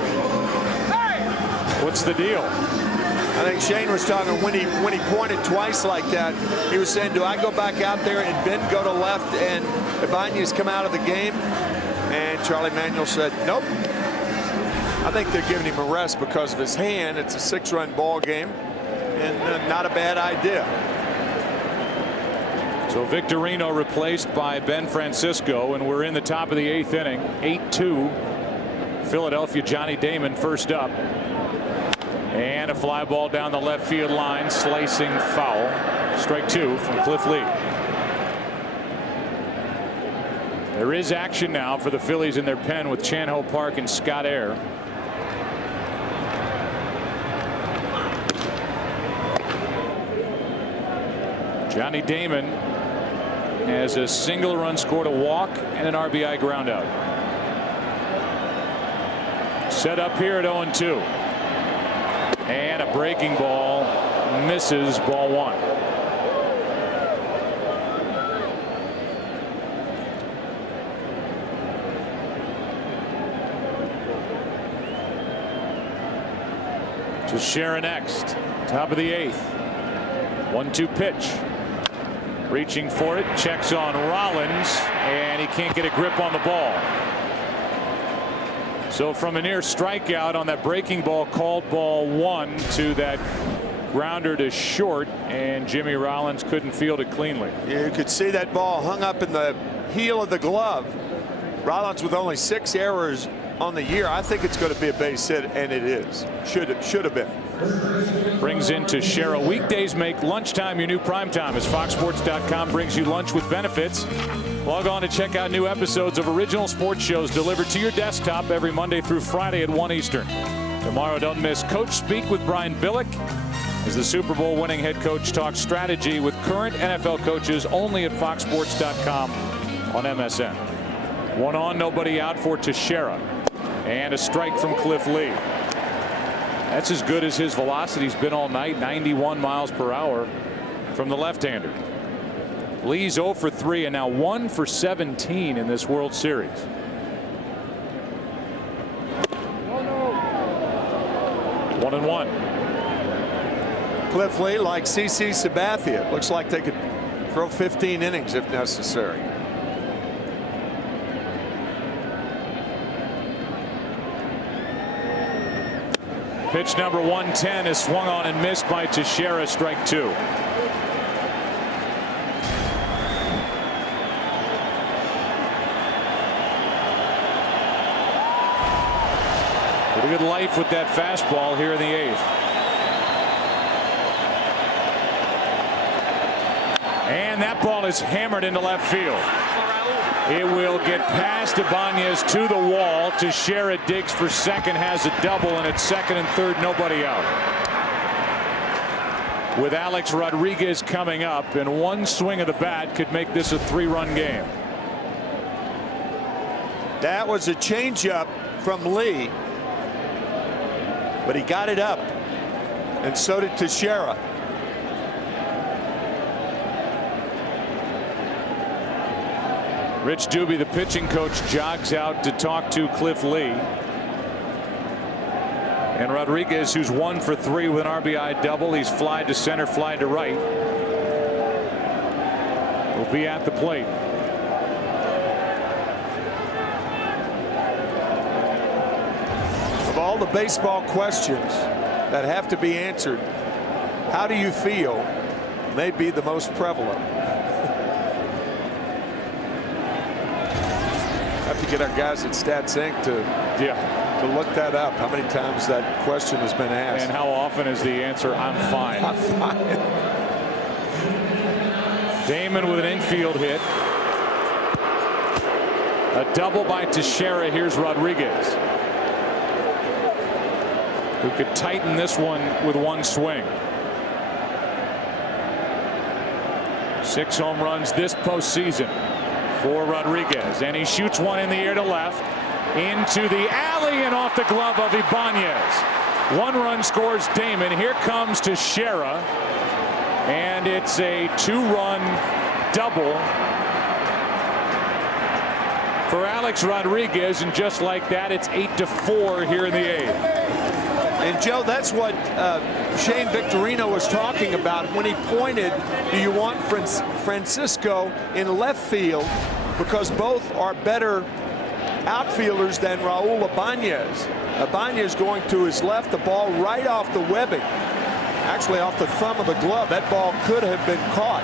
"What's the deal?" I think Shane was talking when he pointed twice like that. He was saying, do I go back out there and Ben go to left and Ibanez come out of the game? And Charlie Manuel said, nope. I think they're giving him a rest because of his hand. It's a 6-run ball game. and not a bad idea. So Victorino replaced by Ben Francisco, and we're in the top of the 8th inning. 8-2 Philadelphia. Johnny Damon first up, and a fly ball down the left field line, slicing foul. Strike 2 from Cliff Lee. There is action now for the Phillies in their pen with Chan-Ho Park and Scott Air. Johnny Damon has a single run scored, a walk, and an RBI ground out. Set up here at 0-2. And a breaking ball misses, ball 1. Teixeira next, top of the 8th. 1-2 pitch. Reaching for it, checks on Rollins, and he can't get a grip on the ball. So from a near strikeout on that breaking ball, called ball 1, to that grounder to short, and Jimmy Rollins couldn't field it cleanly. You could see that ball hung up in the heel of the glove. Rollins with only 6 errors on the year. I think it's going to be a base hit, and it is. Should have been. Brings in Teixeira. Weekdays make lunchtime your new prime time as FoxSports.com brings you lunch with benefits. Log on to check out new episodes of original sports shows delivered to your desktop every Monday through Friday at 1 Eastern. Tomorrow, don't miss Coach Speak with Brian Billick as the Super Bowl winning head coach talks strategy with current NFL coaches only at FoxSports.com on MSN. 1 on, nobody out for Teixeira. And a strike from Cliff Lee. That's as good as his velocity's been all night, 91 miles per hour from the left-hander. Lee's 0 for 3 and now 1 for 17 in this World Series. One and 1. Cliff Lee, like CC Sabathia, looks like they could throw 15 innings if necessary. Pitch number 110 is swung on and missed by Teixeira, strike 2. Pretty good life with that fastball here in the 8th. And that ball is hammered into left field. It will get past Ibanez to the wall. Teixeira digs for second, has a double, and at second and third, nobody out. With Alex Rodriguez coming up, and one swing of the bat could make this a 3-run game. That was a changeup from Lee, but he got it up, and so did Teixeira. Rich Doobie, the pitching coach, jogs out to talk to Cliff Lee. And Rodriguez, who's 1 for 3 with an RBI double. He's fly to center, fly to right. Will be at the plate. Of all the baseball questions that have to be answered, how do you feel? May be the most prevalent. Have to get our guys at StatSync to look that up. How many times that question has been asked? And how often is the answer, I'm fine. I'm fine. Damon with an infield hit. A double by Teixeira. Here's Rodriguez, who could tighten this one with 1 swing. 6 home runs this postseason for Rodriguez, and he shoots one in the air to left, into the alley and off the glove of Ibanez. 1 run scores Damon. Here comes Teixeira, and it's a 2-run double for Alex Rodriguez, and just like that, it's 8-4 here in the 8th. And Joe, that's what Shane Victorino was talking about when he pointed, do you want Francisco in left field, because both are better outfielders than Raul Ibanez. Ibanez going to his left, the ball right off the webbing. Actually off the thumb of the glove. That ball could have been caught.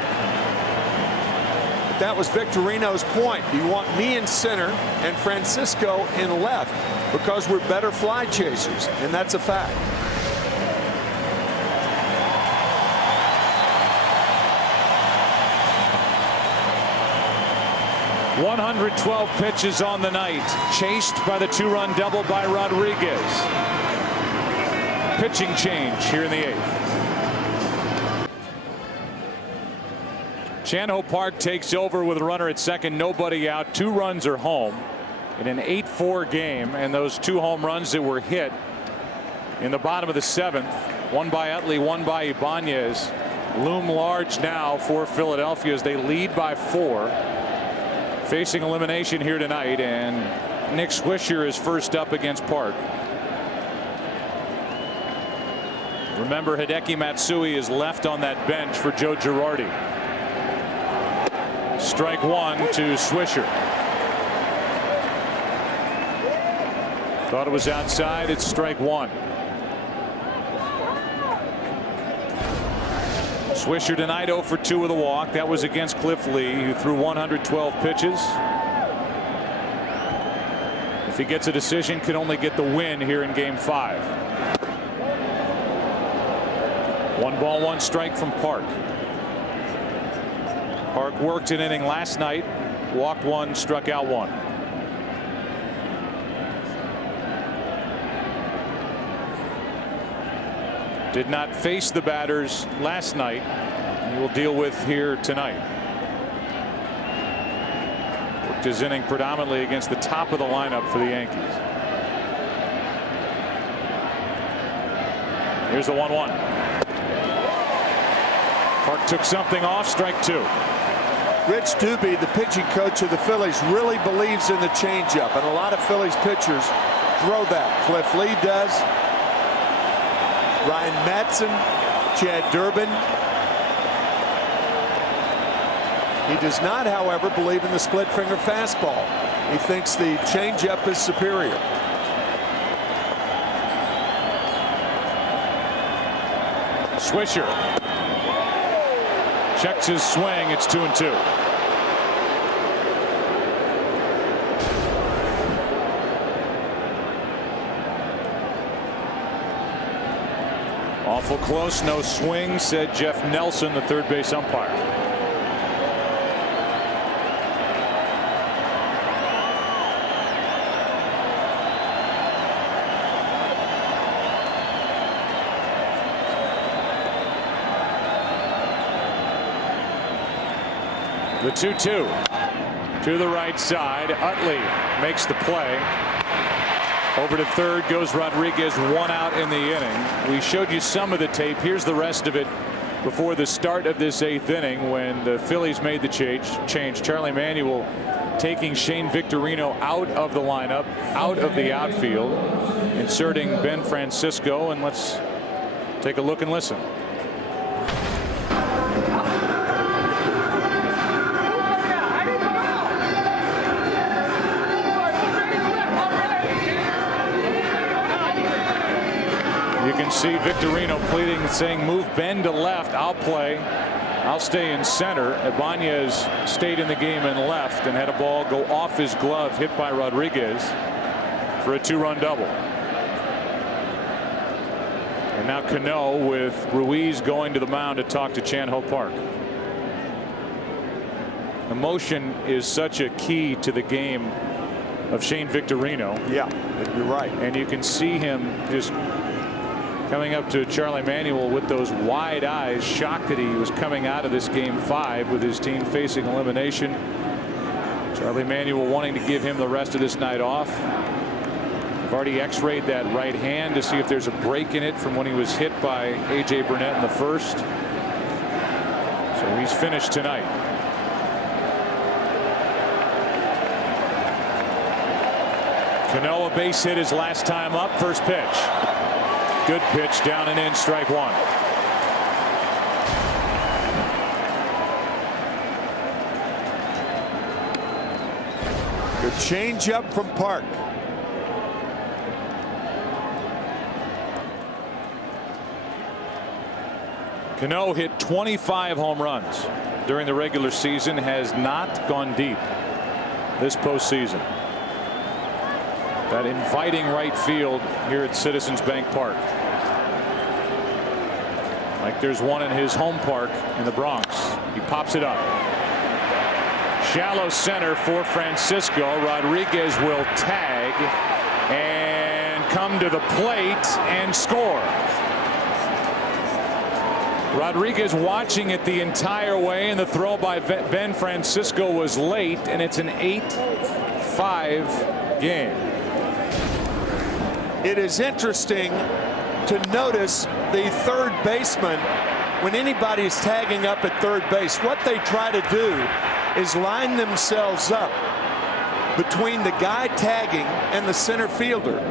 But that was Victorino's point. You want me in center and Francisco in left because we're better fly chasers, and that's a fact. .112 pitches on the night, chased by the 2-run double by Rodriguez. Pitching change here in the 8th. Chan-Ho Park takes over with a runner at second, nobody out. 2 runs are home in an 8-4 game, and those 2 home runs that were hit in the bottom of the 7th, one by Utley, one by Ibanez, loom large now for Philadelphia as they lead by 4. Facing elimination here tonight, and Nick Swisher is first up against Park. Remember, Hideki Matsui is left on that bench for Joe Girardi. Strike 1 to Swisher. Thought it was outside. It's strike 1. Swisher tonight 0 for 2 with a walk. That was against Cliff Lee, who threw 112 pitches. If he gets a decision, could only get the win here in game 5. 1 ball, 1 strike from Park. Park worked an inning last night, walked 1, struck out 1. Did not face the batters last night. He will deal with here tonight. Worked his inning predominantly against the top of the lineup for the Yankees. Here's the 1-1. Park took something off, strike 2. Rich Doobie, the pitching coach of the Phillies, really believes in the changeup, and a lot of Phillies pitchers throw that. Cliff Lee does. Ryan Madsen, Chad Durbin. He does not, however, believe in the split finger fastball. He thinks the changeup is superior. Swisher checks his swing. It's 2-2. Awful close, no swing, said Jeff Nelson, the third base umpire. The 2-2 to the right side. Utley makes the play. Over to third goes Rodriguez, 1 out in the inning. We showed you some of the tape. Here's the rest of it before the start of this 8th inning when the Phillies made the change. Charlie Manuel taking Shane Victorino out of the lineup, out of the outfield, inserting Ben Francisco. And let's take a look and listen. You can see Victorino pleading, saying, move Ben to left. I'll play. I'll stay in center. Ibanez stayed in the game and left and had a ball go off his glove, hit by Rodriguez for a 2-run double. And now Cano with Ruiz going to the mound to talk to Chan-Ho Park. Emotion is such a key to the game of Shane Victorino. Yeah, you're right. And you can see him just coming up to Charlie Manuel with those wide eyes, shocked that he was coming out of this game 5 with his team facing elimination. Charlie Manuel wanting to give him the rest of this night off. I've already x-rayed that right hand to see if there's a break in it from when he was hit by A.J. Burnett in the first. So he's finished tonight. Cano, a base hit his last time up. First pitch. Good pitch, down and in, strike 1. Good changeup from Park. Cano hit 25 home runs during the regular season, has not gone deep this postseason. That inviting right field here at Citizens Bank Park. Like there's one in his home park in the Bronx. He pops it up. Shallow center for Francisco. Rodriguez will tag and come to the plate and score. Rodriguez watching it the entire way, and the throw by Ben Francisco was late, and it's an 8-5 game. It is interesting to notice the third baseman, when anybody is tagging up at third base, what they try to do is line themselves up between the guy tagging and the center fielder,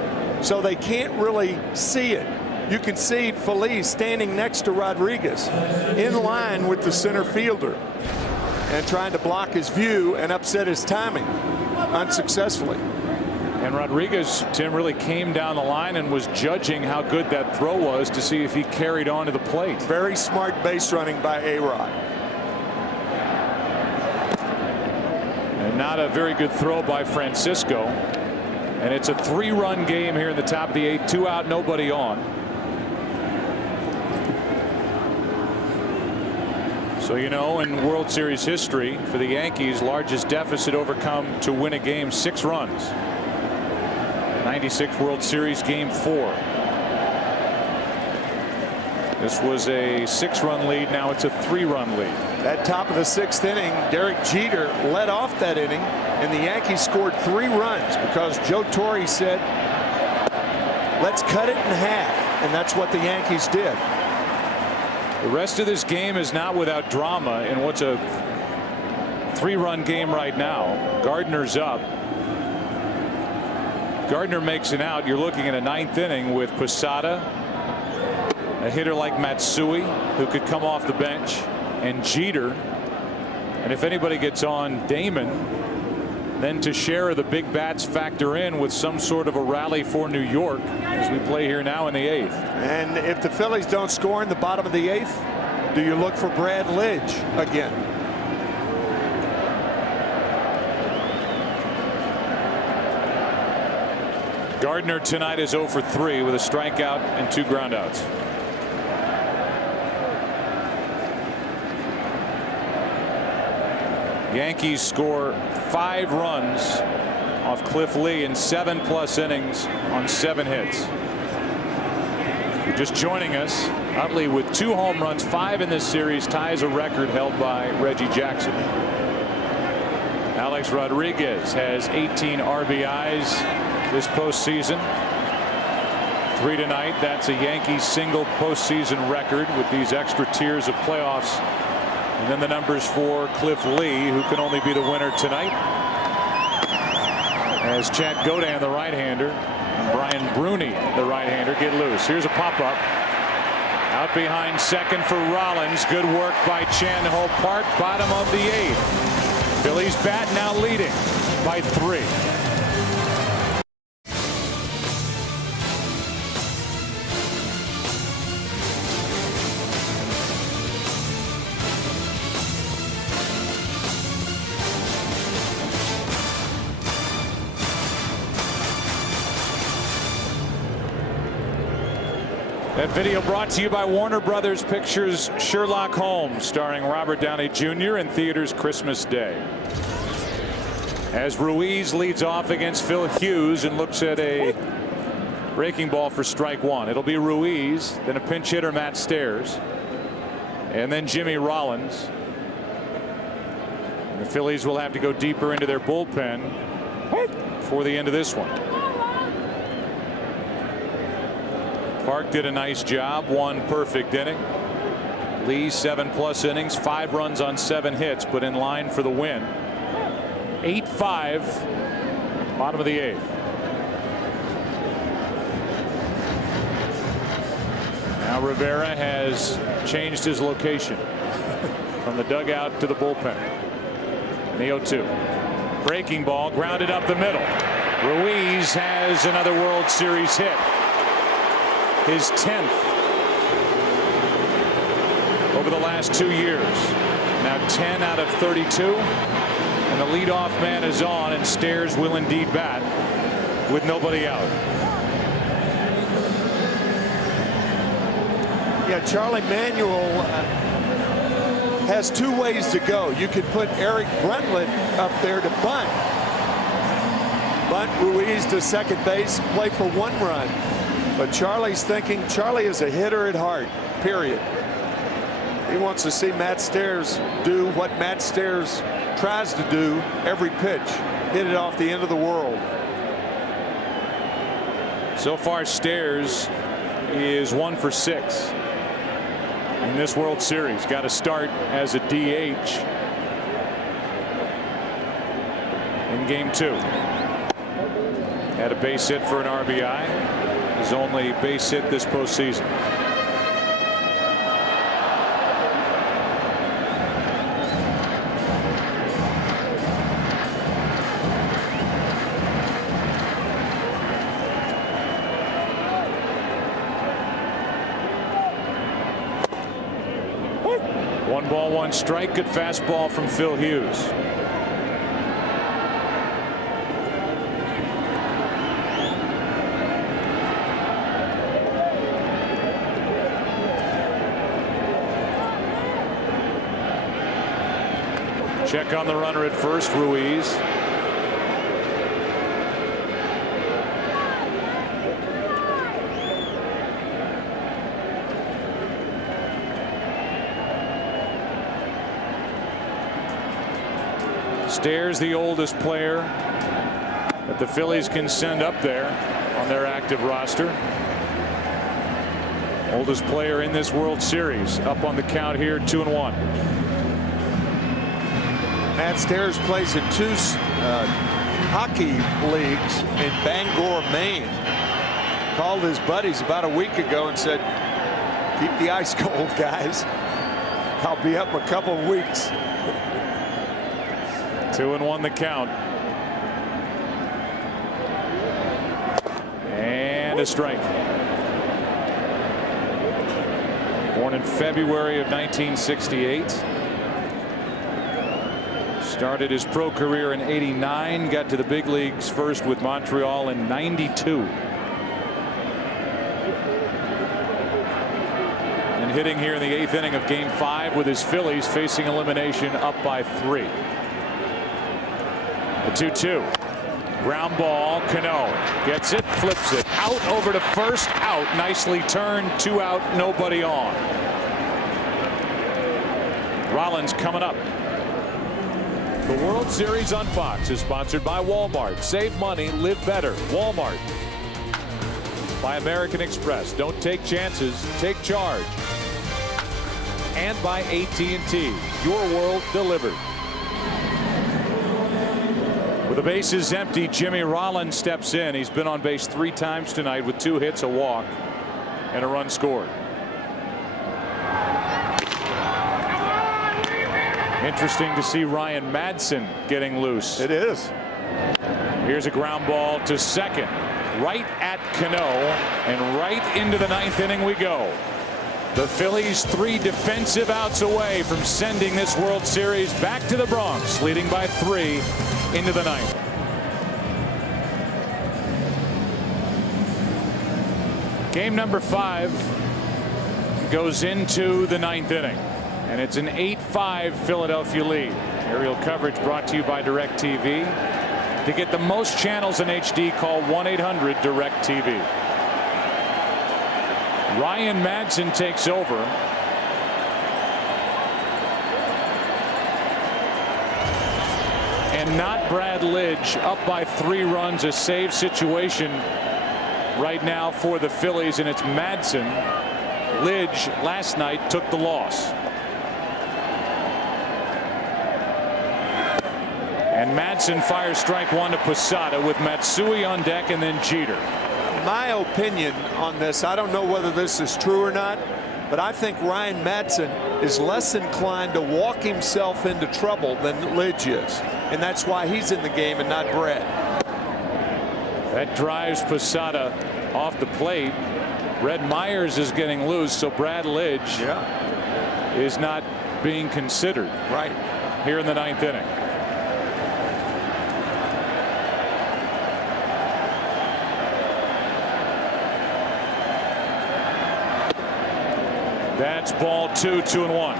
so they can't really see it. You can see Phillies standing next to Rodriguez in line with the center fielder and trying to block his view and upset his timing unsuccessfully. And Rodriguez, Tim, really came down the line and was judging how good that throw was to see if he carried on to the plate. Very smart base running by A-Rod. And not a very good throw by Francisco. And it's a 3-run game here in the top of the 8th. 2 out, nobody on. So, you know, in World Series history for the Yankees, largest deficit overcome to win a game, 6 runs. 96 World Series Game 4. This was a 6-run lead. Now it's a 3-run lead. That top of the 6th inning, Derek Jeter led off that inning, and the Yankees scored 3 runs because Joe Torre said, let's cut it in half, and that's what the Yankees did. The rest of this game is not without drama in what's a 3-run game right now. Gardner's up. Gardner makes an out. You're looking at a 9th inning with Posada, a hitter like Matsui who could come off the bench, and Jeter. And if anybody gets on, Damon. Then Teixeira, the big bats factor in with some sort of a rally for New York as we play here now in the 8th. And if the Phillies don't score in the bottom of the 8th, do you look for Brad Lidge again? Gardner tonight is 0 for 3 with a strikeout and 2 groundouts. Yankees score 5 runs off Cliff Lee in 7+ innings on 7 hits. If you're just joining us, Utley with 2 home runs, 5 in this series, ties a record held by Reggie Jackson. Alex Rodriguez has 18 RBIs this postseason. 3 tonight. That's a Yankees single postseason record with these extra tiers of playoffs. And then the numbers for Cliff Lee, who can only be the winner tonight, as Chad Godin, the right-hander, and Brian Bruni, the right-hander, get loose. Here's a pop-up. Out behind second for Rollins. Good work by Chan Ho Park, bottom of the 8th. Phillies bat now leading by 3. That video brought to you by Warner Brothers Pictures' Sherlock Holmes, starring Robert Downey Jr. in theaters Christmas Day. As Ruiz leads off against Phil Hughes and looks at a breaking ball for strike 1. It'll be Ruiz, then a pinch hitter, Matt Stairs, and then Jimmy Rollins. And the Phillies will have to go deeper into their bullpen for the end of this one. Park did a nice job, 1 perfect inning. Lee 7+ innings, 5 runs on 7 hits, but in line for the win. 8-5, bottom of the 8th. Now Rivera has changed his location from the dugout to the bullpen. In the 0-2. Breaking ball grounded up the middle. Ruiz has another World Series hit. His 10th. over the last 2 years. Now 10 out of 32. And the leadoff man is on, and Stairs will indeed bat with nobody out. Yeah, Charlie Manuel has 2 ways to go. You could put Eric Bruntlett up there to bunt. Bunt Ruiz to second base, play for 1 run. But Charlie's thinking, Charlie is a hitter at heart, period. He wants to see Matt Stairs do what Matt Stairs tries to do every pitch, hit it off the end of the world. So far, Stairs is 1 for 6 in this World Series. Got to start as a DH in game 2. Had a base hit for an RBI. His only base hit this postseason. One ball, 1 strike. Good fastball from Phil Hughes. Check on the runner at first, Ruiz. Stairs, the oldest player that the Phillies can send up there on their active roster. Oldest player in this World Series, up on the count here, 2-1. Matt Stairs plays in 2 hockey leagues in Bangor, Maine. Called his buddies about a week ago and said, keep the ice cold, guys. I'll be up in a couple of weeks. 2-1 the count. And a strike. Born in February of 1968. Started his pro career in '89, got to the big leagues first with Montreal in '92. And hitting here in the 8th inning of game 5 with his Phillies facing elimination up by 3. The 2-2. Ground ball. Cano gets it, flips it out over to first, out. Nicely turned, 2 out, nobody on. Rollins coming up. The World Series on Fox is sponsored by Walmart. Save money, live better. Walmart. By American Express. Don't take chances, take charge. And by AT&T. Your world delivered. With the bases empty, Jimmy Rollins steps in. He's been on base 3 times tonight with 2 hits, a walk, and a run scored. Interesting to see Ryan Madsen getting loose. It is. Here's a ground ball to second, right at Cano, and right into the 9th inning we go. The Phillies 3 defensive outs away from sending this World Series back to the Bronx, leading by 3 into the 9th. Game number 5 goes into the 9th inning, and it's an 8-5 Philadelphia lead. Aerial coverage brought to you by DirecTV. To get the most channels in HD, call 1-800-DirecTV. Ryan Madsen takes over. And not Brad Lidge, up by 3 runs, a save situation right now for the Phillies, and it's Madsen. Lidge last night took the loss. And Madsen fires strike 1 to Posada with Matsui on deck and then Jeter. My opinion on this, I don't know whether this is true or not, but I think Ryan Madsen is less inclined to walk himself into trouble than Lidge is. And that's why he's in the game and not Brad. That drives Posada off the plate. Red Myers is getting loose, so Brad Lidge is not being considered right here in the 9th inning. That's ball 2, 2-1.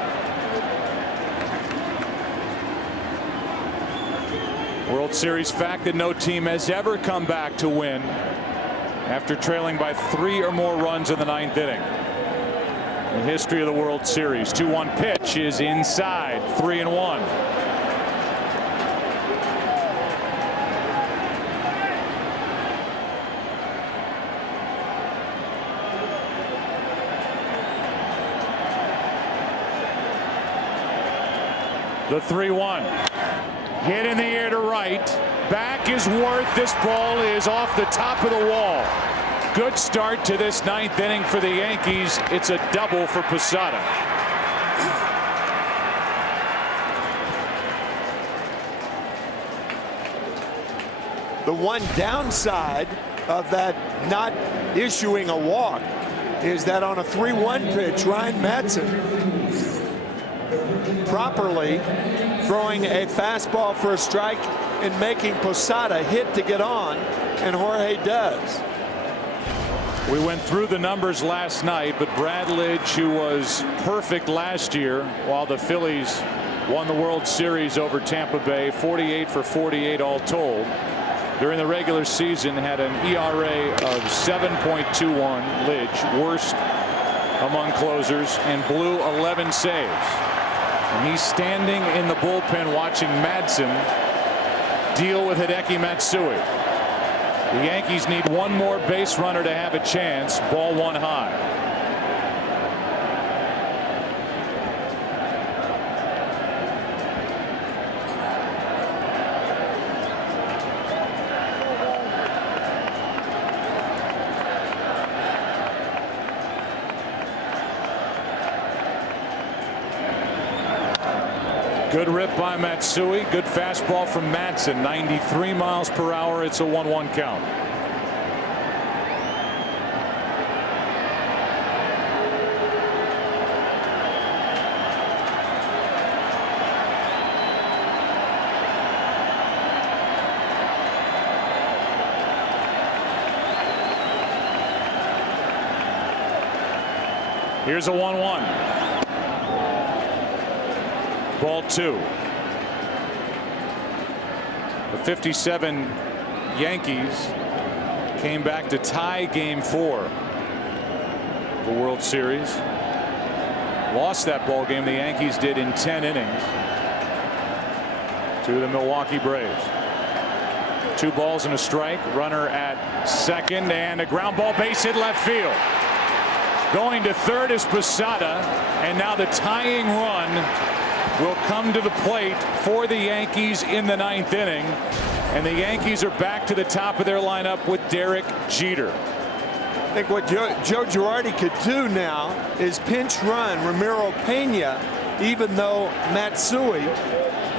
World Series fact that no team has ever come back to win after trailing by 3 or more runs in the 9th inning. The history of the World Series. 2-1 pitch is inside. 3-1. The 3-1. Hit in the air to right. Back is Worth. This ball is off the top of the wall. Good start to this 9th inning for the Yankees. It's a double for Posada. The one downside of that not issuing a walk is that on a 3-1 pitch, Ryan Madson properly throwing a fastball for a strike and making Posada hit to get on, and Jorge does. We went through the numbers last night, but Brad Lidge, who was perfect last year while the Phillies won the World Series over Tampa Bay, 48 for 48 all told, during the regular season had an ERA of 7.21. Lidge, worst among closers, and blew 11 saves. And he's standing in the bullpen watching Madsen deal with Hideki Matsui. The Yankees need one more base runner to have a chance. Ball 1 high. Good rip by Matsui. Good fastball from Madsen. 93 miles per hour. It's a 1-1 count. Here's a 1-1. Ball 2. The 57 Yankees came back to tie Game 4 of the World Series. Lost that ball game. The Yankees did in 10 innings to the Milwaukee Braves. 2 balls and a strike. Runner at second, and a ground ball, base hit left field. Going to third is Posada, and now the tying run will come to the plate for the Yankees in the 9th inning, and the Yankees are back to the top of their lineup with Derek Jeter. I think what Joe Girardi could do now is pinch run Ramiro Pena, even though Matsui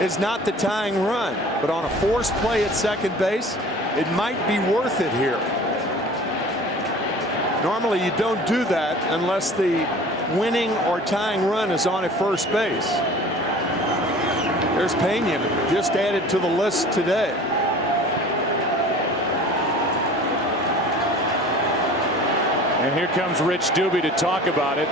is not the tying run, but on a forced play at second base, it might be worth it here. Normally you don't do that unless the winning or tying run is on at first base. There's Pena, just added to the list today. And here comes Rich Doobie to talk about it.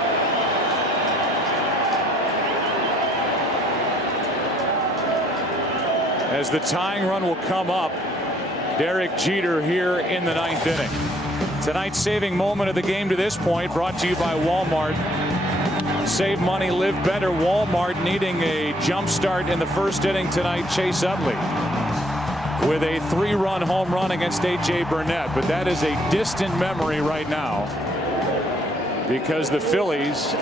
As the tying run will come up, Derek Jeter here in the 9th inning. Tonight's saving moment of the game to this point, brought to you by Walmart. Save money, live better. Walmart needing a jump start in the first inning tonight. Chase Utley with a 3-run home run against A.J. Burnett, but that is a distant memory right now because the Phillies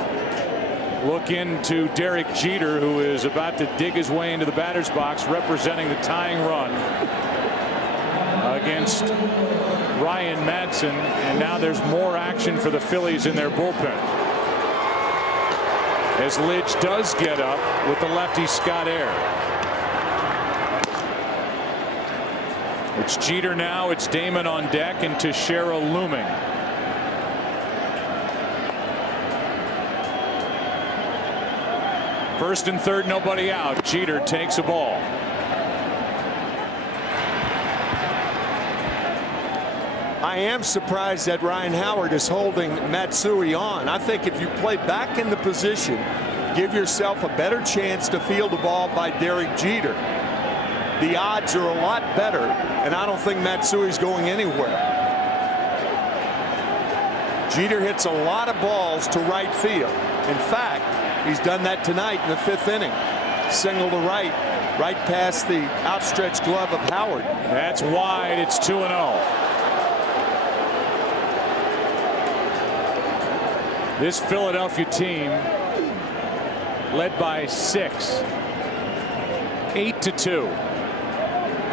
look into Derek Jeter, who is about to dig his way into the batter's box, representing the tying run against Ryan Madsen, and now there's more action for the Phillies in their bullpen, as Lidge does get up with the lefty Scott Air. It's Jeter now. It's Damon on deck and Teixeira looming. First and third, nobody out. Jeter takes a ball. I am surprised that Ryan Howard is holding Matsui on. I think if you play back in the position, give yourself a better chance to field the ball by Derek Jeter. The odds are a lot better, and I don't think Matsui's going anywhere. Jeter hits a lot of balls to right field. In fact, he's done that tonight in the 5th inning. Single to right past the outstretched glove of Howard. That's wide. It's 2-0. This Philadelphia team led by 6, 8-2.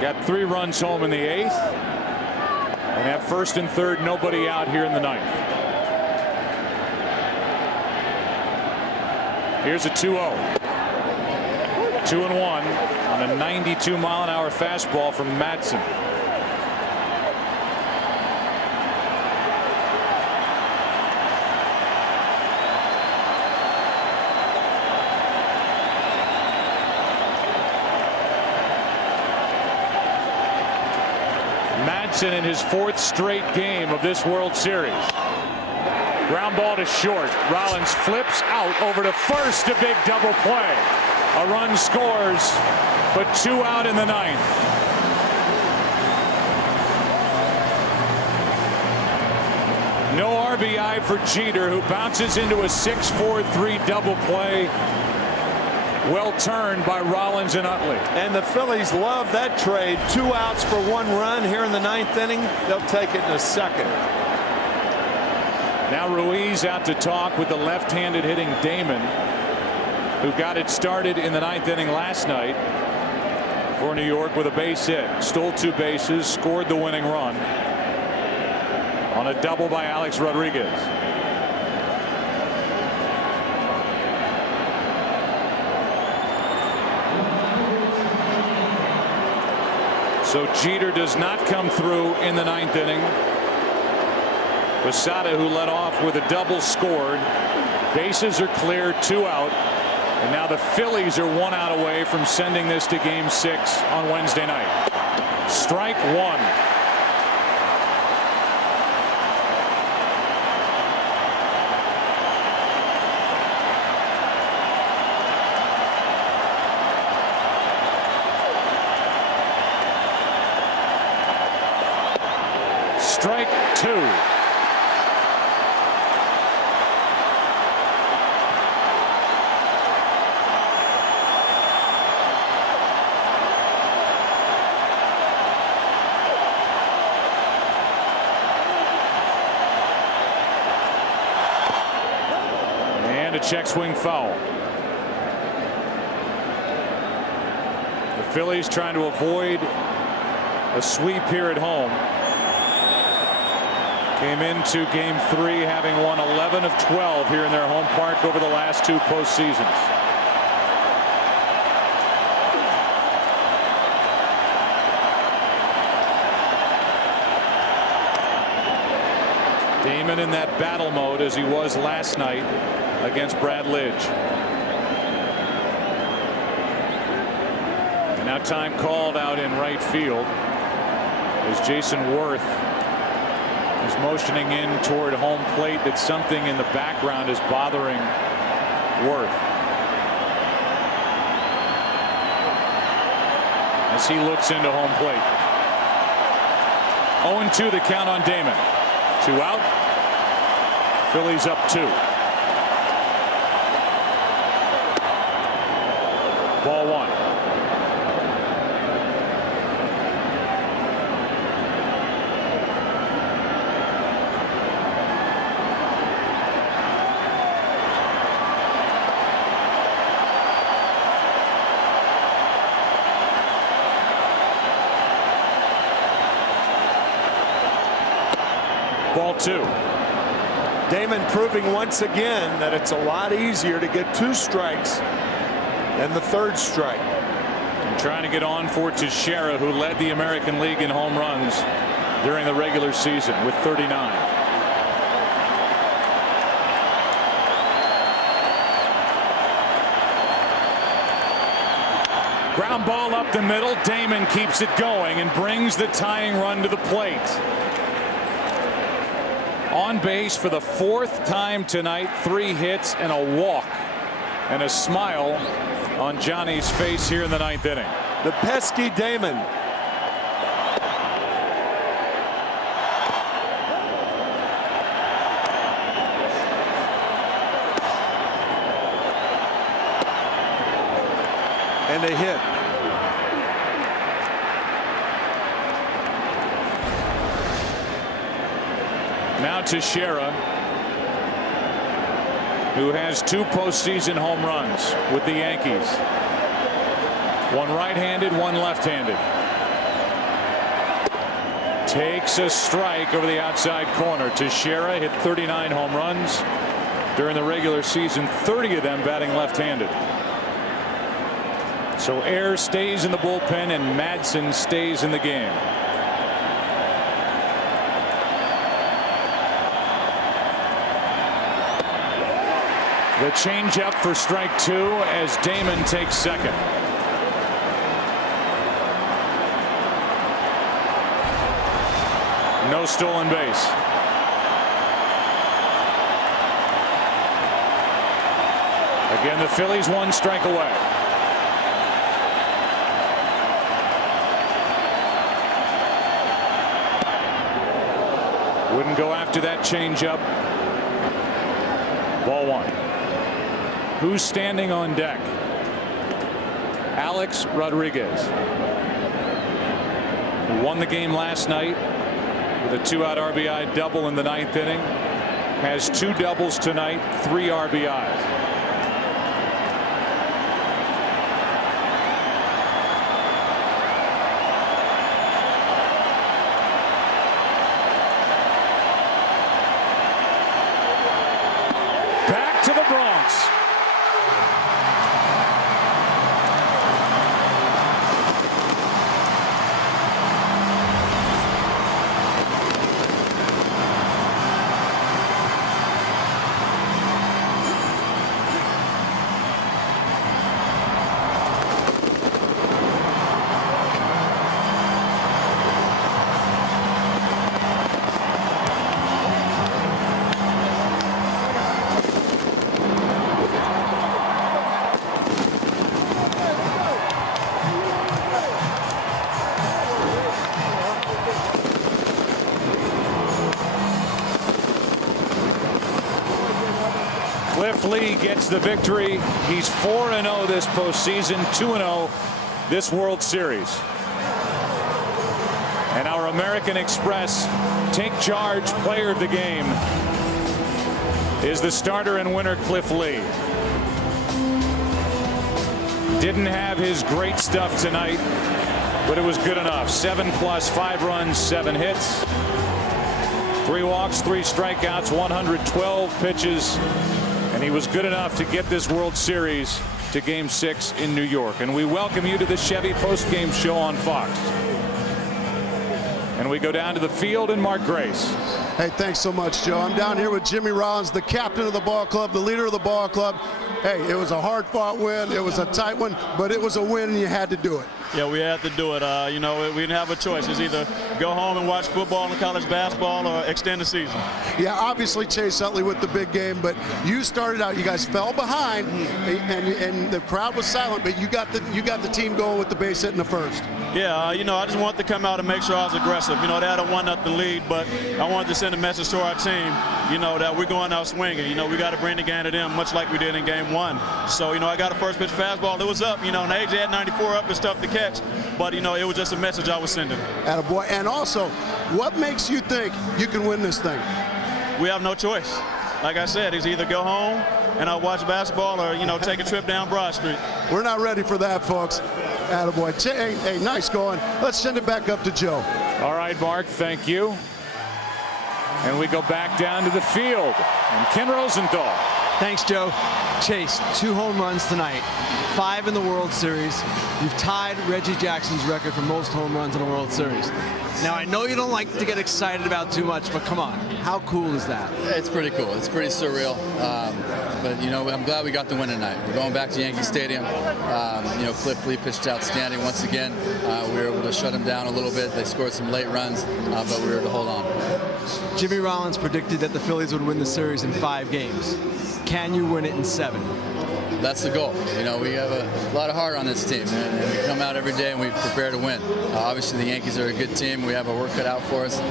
Got 3 runs home in the 8th, and have first and third, nobody out here in the 9th. Here's a 2-0. 2-1 on a 92-mile-an-hour fastball from Madsen. Madsen in his 4th straight game of this World Series. Ground ball to short. Rollins flips out over to first. A big double play. A run scores, but 2 out in the 9th. No RBI for Jeter, who bounces into a 6-4-3 double play. Well turned by Rollins and Utley. And the Phillies love that trade. 2 outs for 1 run here in the 9th inning. They'll take it in a second. Now Ruiz out to talk with the left-handed hitting Damon, who got it started in the 9th inning last night for New York with a base hit. Stole 2 bases, scored the winning run on a double by Alex Rodriguez. So Jeter does not come through in the 9th inning. Posada, who led off with a double, scored. Bases are cleared, 2 out. And now the Phillies are 1 out away from sending this to Game 6 on Wednesday night. Strike 1. Strike 2. And a check swing foul. The Phillies trying to avoid a sweep here at home. Came into Game 3 having won 11 of 12 here in their home park over the last 2 postseasons. Damon in that battle mode as he was last night against Brad Lidge. And now time called out in right field as Jason Worth is motioning in toward home plate. That something in the background is bothering Worth as he looks into home plate. 0-2 the count on Damon. 2 out. Phillies up 2. Ball 1. Ball 2. Damon proving once again that it's a lot easier to get 2 strikes than the 3rd strike. And trying to get on for Teixeira, who led the American League in home runs during the regular season with 39. Ground ball up the middle. Damon keeps it going and brings the tying run to the plate. On base for the 4th time tonight. 3 hits and a walk. And a smile on Johnny's face here in the 9th inning. The pesky Damon. And a hit. Now Teixeira, who has 2 postseason home runs with the Yankees. 1 right-handed, 1 left-handed. Takes a strike over the outside corner. Teixeira hit 39 home runs during the regular season, 30 of them batting left-handed. So Ayers stays in the bullpen and Madsen stays in the game. The changeup for strike 2 as Damon takes second. No stolen base. Again, the Phillies 1 strike away. Wouldn't go after that changeup. Ball 1. Who's standing on deck? Alex Rodriguez, who won the game last night with a 2-out RBI double in the 9th inning, has 2 doubles tonight, 3 RBIs. Back to the Bronx. Cliff Lee gets the victory. He's 4-0 this postseason, 2-0 this World Series. And our American Express take charge player of the game is the starter and winner, Cliff Lee. Didn't have his great stuff tonight, but it was good enough. 7+, 5 runs, 7 hits, 3 walks, 3 strikeouts, 112 pitches. And he was good enough to get this World Series to Game 6 in New York. And we welcome you to the Chevy postgame show on Fox. And we go down to the field and Mark Grace. Hey, thanks so much, Joe. I'm down here with Jimmy Rollins, the captain of the ball club, the leader of the ball club. Hey, it was a hard-fought win. It was a tight one, but it was a win and you had to do it. Yeah, we had to do it. You know, we didn't have a choice. It's either go home and watch football and college basketball or extend the season. Yeah, obviously Chase Utley with the big game, but you started out. You guys fell behind, and the crowd was silent. But you got the team going with the base hit in the first. Yeah, you know, I just wanted to come out and make sure I was aggressive. You know, they had a 1-0 lead, but I wanted to send a message to our team, you know, that we're going out swinging. You know, we got to bring the game to them, much like we did in Game 1. So, you know, I got a first pitch fastball. It was up. You know, and AJ had 94 up. It's tough to catch, but you know, it was just a message I was sending. Attaboy. And also, what makes you think you can win this thing? We have no choice. Like I said, it's either go home and I'll watch basketball or, you know, take a trip down Broad Street. We're not ready for that, folks. Attaboy. Hey, nice going. Let's send it back up to Joe. All right, Mark, thank you. And we go back down to the field. And Ken Rosenthal Thanks, Joe. Chase, 2 home runs tonight, 5 in the World Series. You've tied Reggie Jackson's record for most home runs in a World Series. Now, I know you don't like to get excited about too much, but come on. How cool is that? It's pretty cool. It's pretty surreal. But, you know, I'm glad we got the win tonight. We're going back to Yankee Stadium. You know, Cliff Lee pitched outstanding once again. We were able to shut him down a little bit. They scored some late runs, but we were able to hold on. Jimmy Rollins predicted that the Phillies would win the series in 5 games. Can you win it in 7? That's the goal. You know, we have a lot of heart on this team, and we come out every day and we prepare to win. Obviously, the Yankees are a good team. We have our work cut out for us,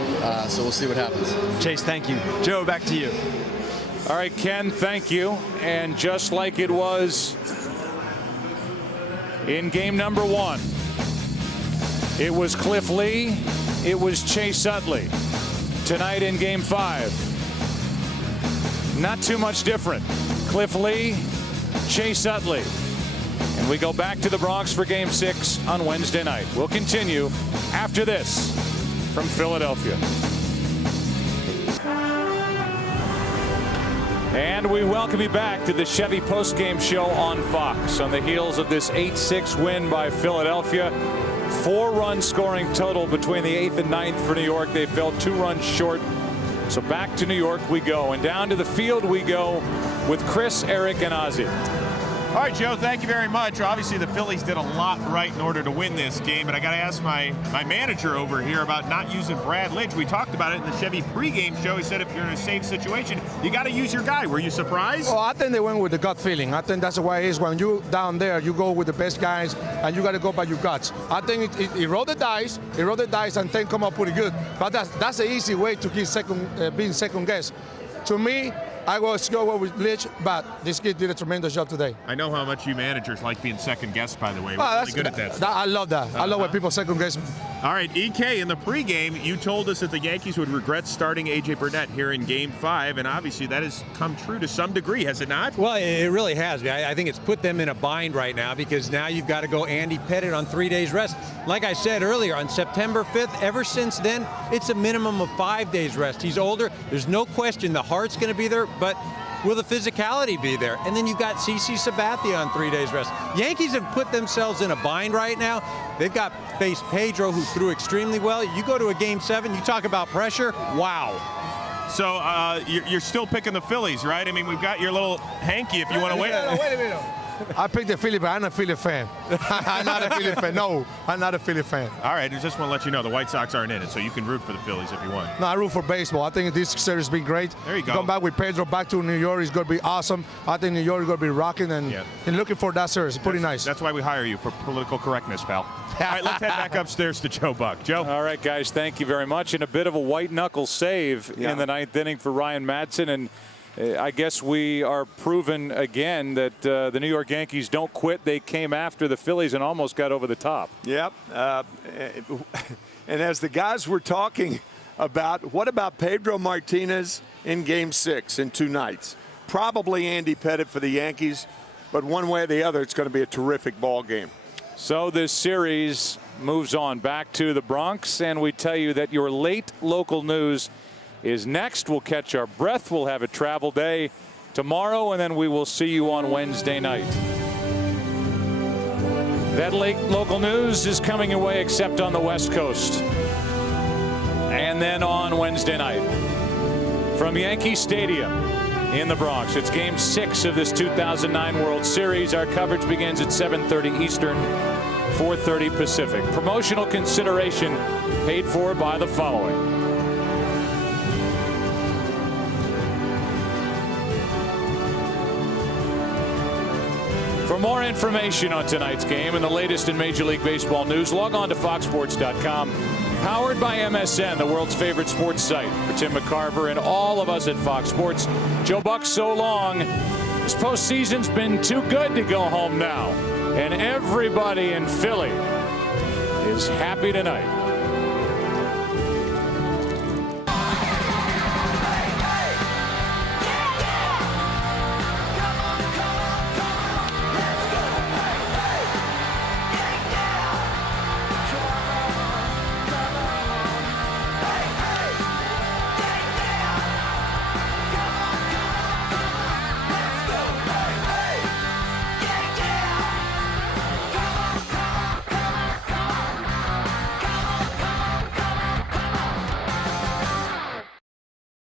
so we'll see what happens. Chase, thank you. Joe, back to you. All right, Ken, thank you. And just like it was in game number 1, it was Cliff Lee, it was Chase Utley. Tonight in game 5, not too much different. Cliff Lee, Chase Utley. And we go back to the Bronx for game 6 on Wednesday night. We'll continue after this from Philadelphia. And we welcome you back to the Chevy postgame show on Fox on the heels of this 8-6 win by Philadelphia. 4-run scoring total between the 8th and 9th for New York. They fell 2 runs short. So back to New York we go, and down to the field we go with Chris, Eric, and Ozzie. All right, Joe, thank you very much. Obviously, the Phillies did a lot right in order to win this game, but I got to ask my manager over here about not using Brad Lidge. We talked about it in the Chevy pregame show. He said if you're in a safe situation, you got to use your guy. Were you surprised? Well, I think they went with the gut feeling. I think that's the way it is. When you down there, you go with the best guys, and you got to go by your guts. I think he rolled the dice. He rolled the dice, and things come up pretty good. But that's an easy way to keep being second guess. To me, I was go with Lidge, but this kid did a tremendous job today. I know how much you managers like being second guessed, by the way. We're really good at that. I love that. I love when people second guess. All right, EK, in the pregame, you told us that the Yankees would regret starting A.J. Burnett here in Game 5, and obviously that has come true to some degree, has it not? Well, it really has. I think it's put them in a bind right now because now you've got to go Andy Pettitte on 3 days rest. Like I said earlier, on September 5th, ever since then, it's a minimum of 5 days rest. He's older. There's no question the heart's going to be there, but will the physicality be there? And then you've got CC Sabathia on 3 days rest. Yankees have put themselves in a bind right now. They've got faced Pedro, who threw extremely well. You go to a Game 7, you talk about pressure, wow. So you're still picking the Phillies, right? I mean, we've got your little hanky if you want to wait. Wait a minute. I picked the Phillies, but I'm not a Philly fan. I'm not a Philly fan. No, I'm not a Philly fan. All right, I just want to let you know the White Sox aren't in it, so you can root for the Phillies if you want. No, I root for baseball. I think this series has been great. There you go. Come back with Pedro back to New York. It's going to be awesome. I think New York is going to be rocking and looking for that series. Pretty nice. That's why we hire you, for political correctness, pal. All right, let's head back upstairs to Joe Buck. Joe. All right, guys, thank you very much. And a bit of a white-knuckle save in the 9th inning for Ryan Madson. And I guess we are proven again that the New York Yankees don't quit. They came after the Phillies and almost got over the top. Yep. And as the guys were talking about, what about Pedro Martinez in Game 6 in 2 nights? Probably Andy Pettitte for the Yankees, but one way or the other, it's going to be a terrific ball game. So this series moves on back to the Bronx, and we tell you that your late local news is next. We'll catch our breath. We'll have a travel day tomorrow, and then we will see you on Wednesday night. That late local news is coming away except on the West Coast. And then on Wednesday night from Yankee Stadium in the Bronx, it's Game 6 of this 2009 World Series. Our coverage begins at 7:30 Eastern, 4:30 Pacific. Promotional consideration paid for by the following. For more information on tonight's game and the latest in Major League Baseball news, log on to foxsports.com. Powered by MSN, the world's favorite sports site. For Tim McCarver and all of us at Fox Sports, Joe Buck, so long. This postseason's been too good to go home now. And everybody in Philly is happy tonight.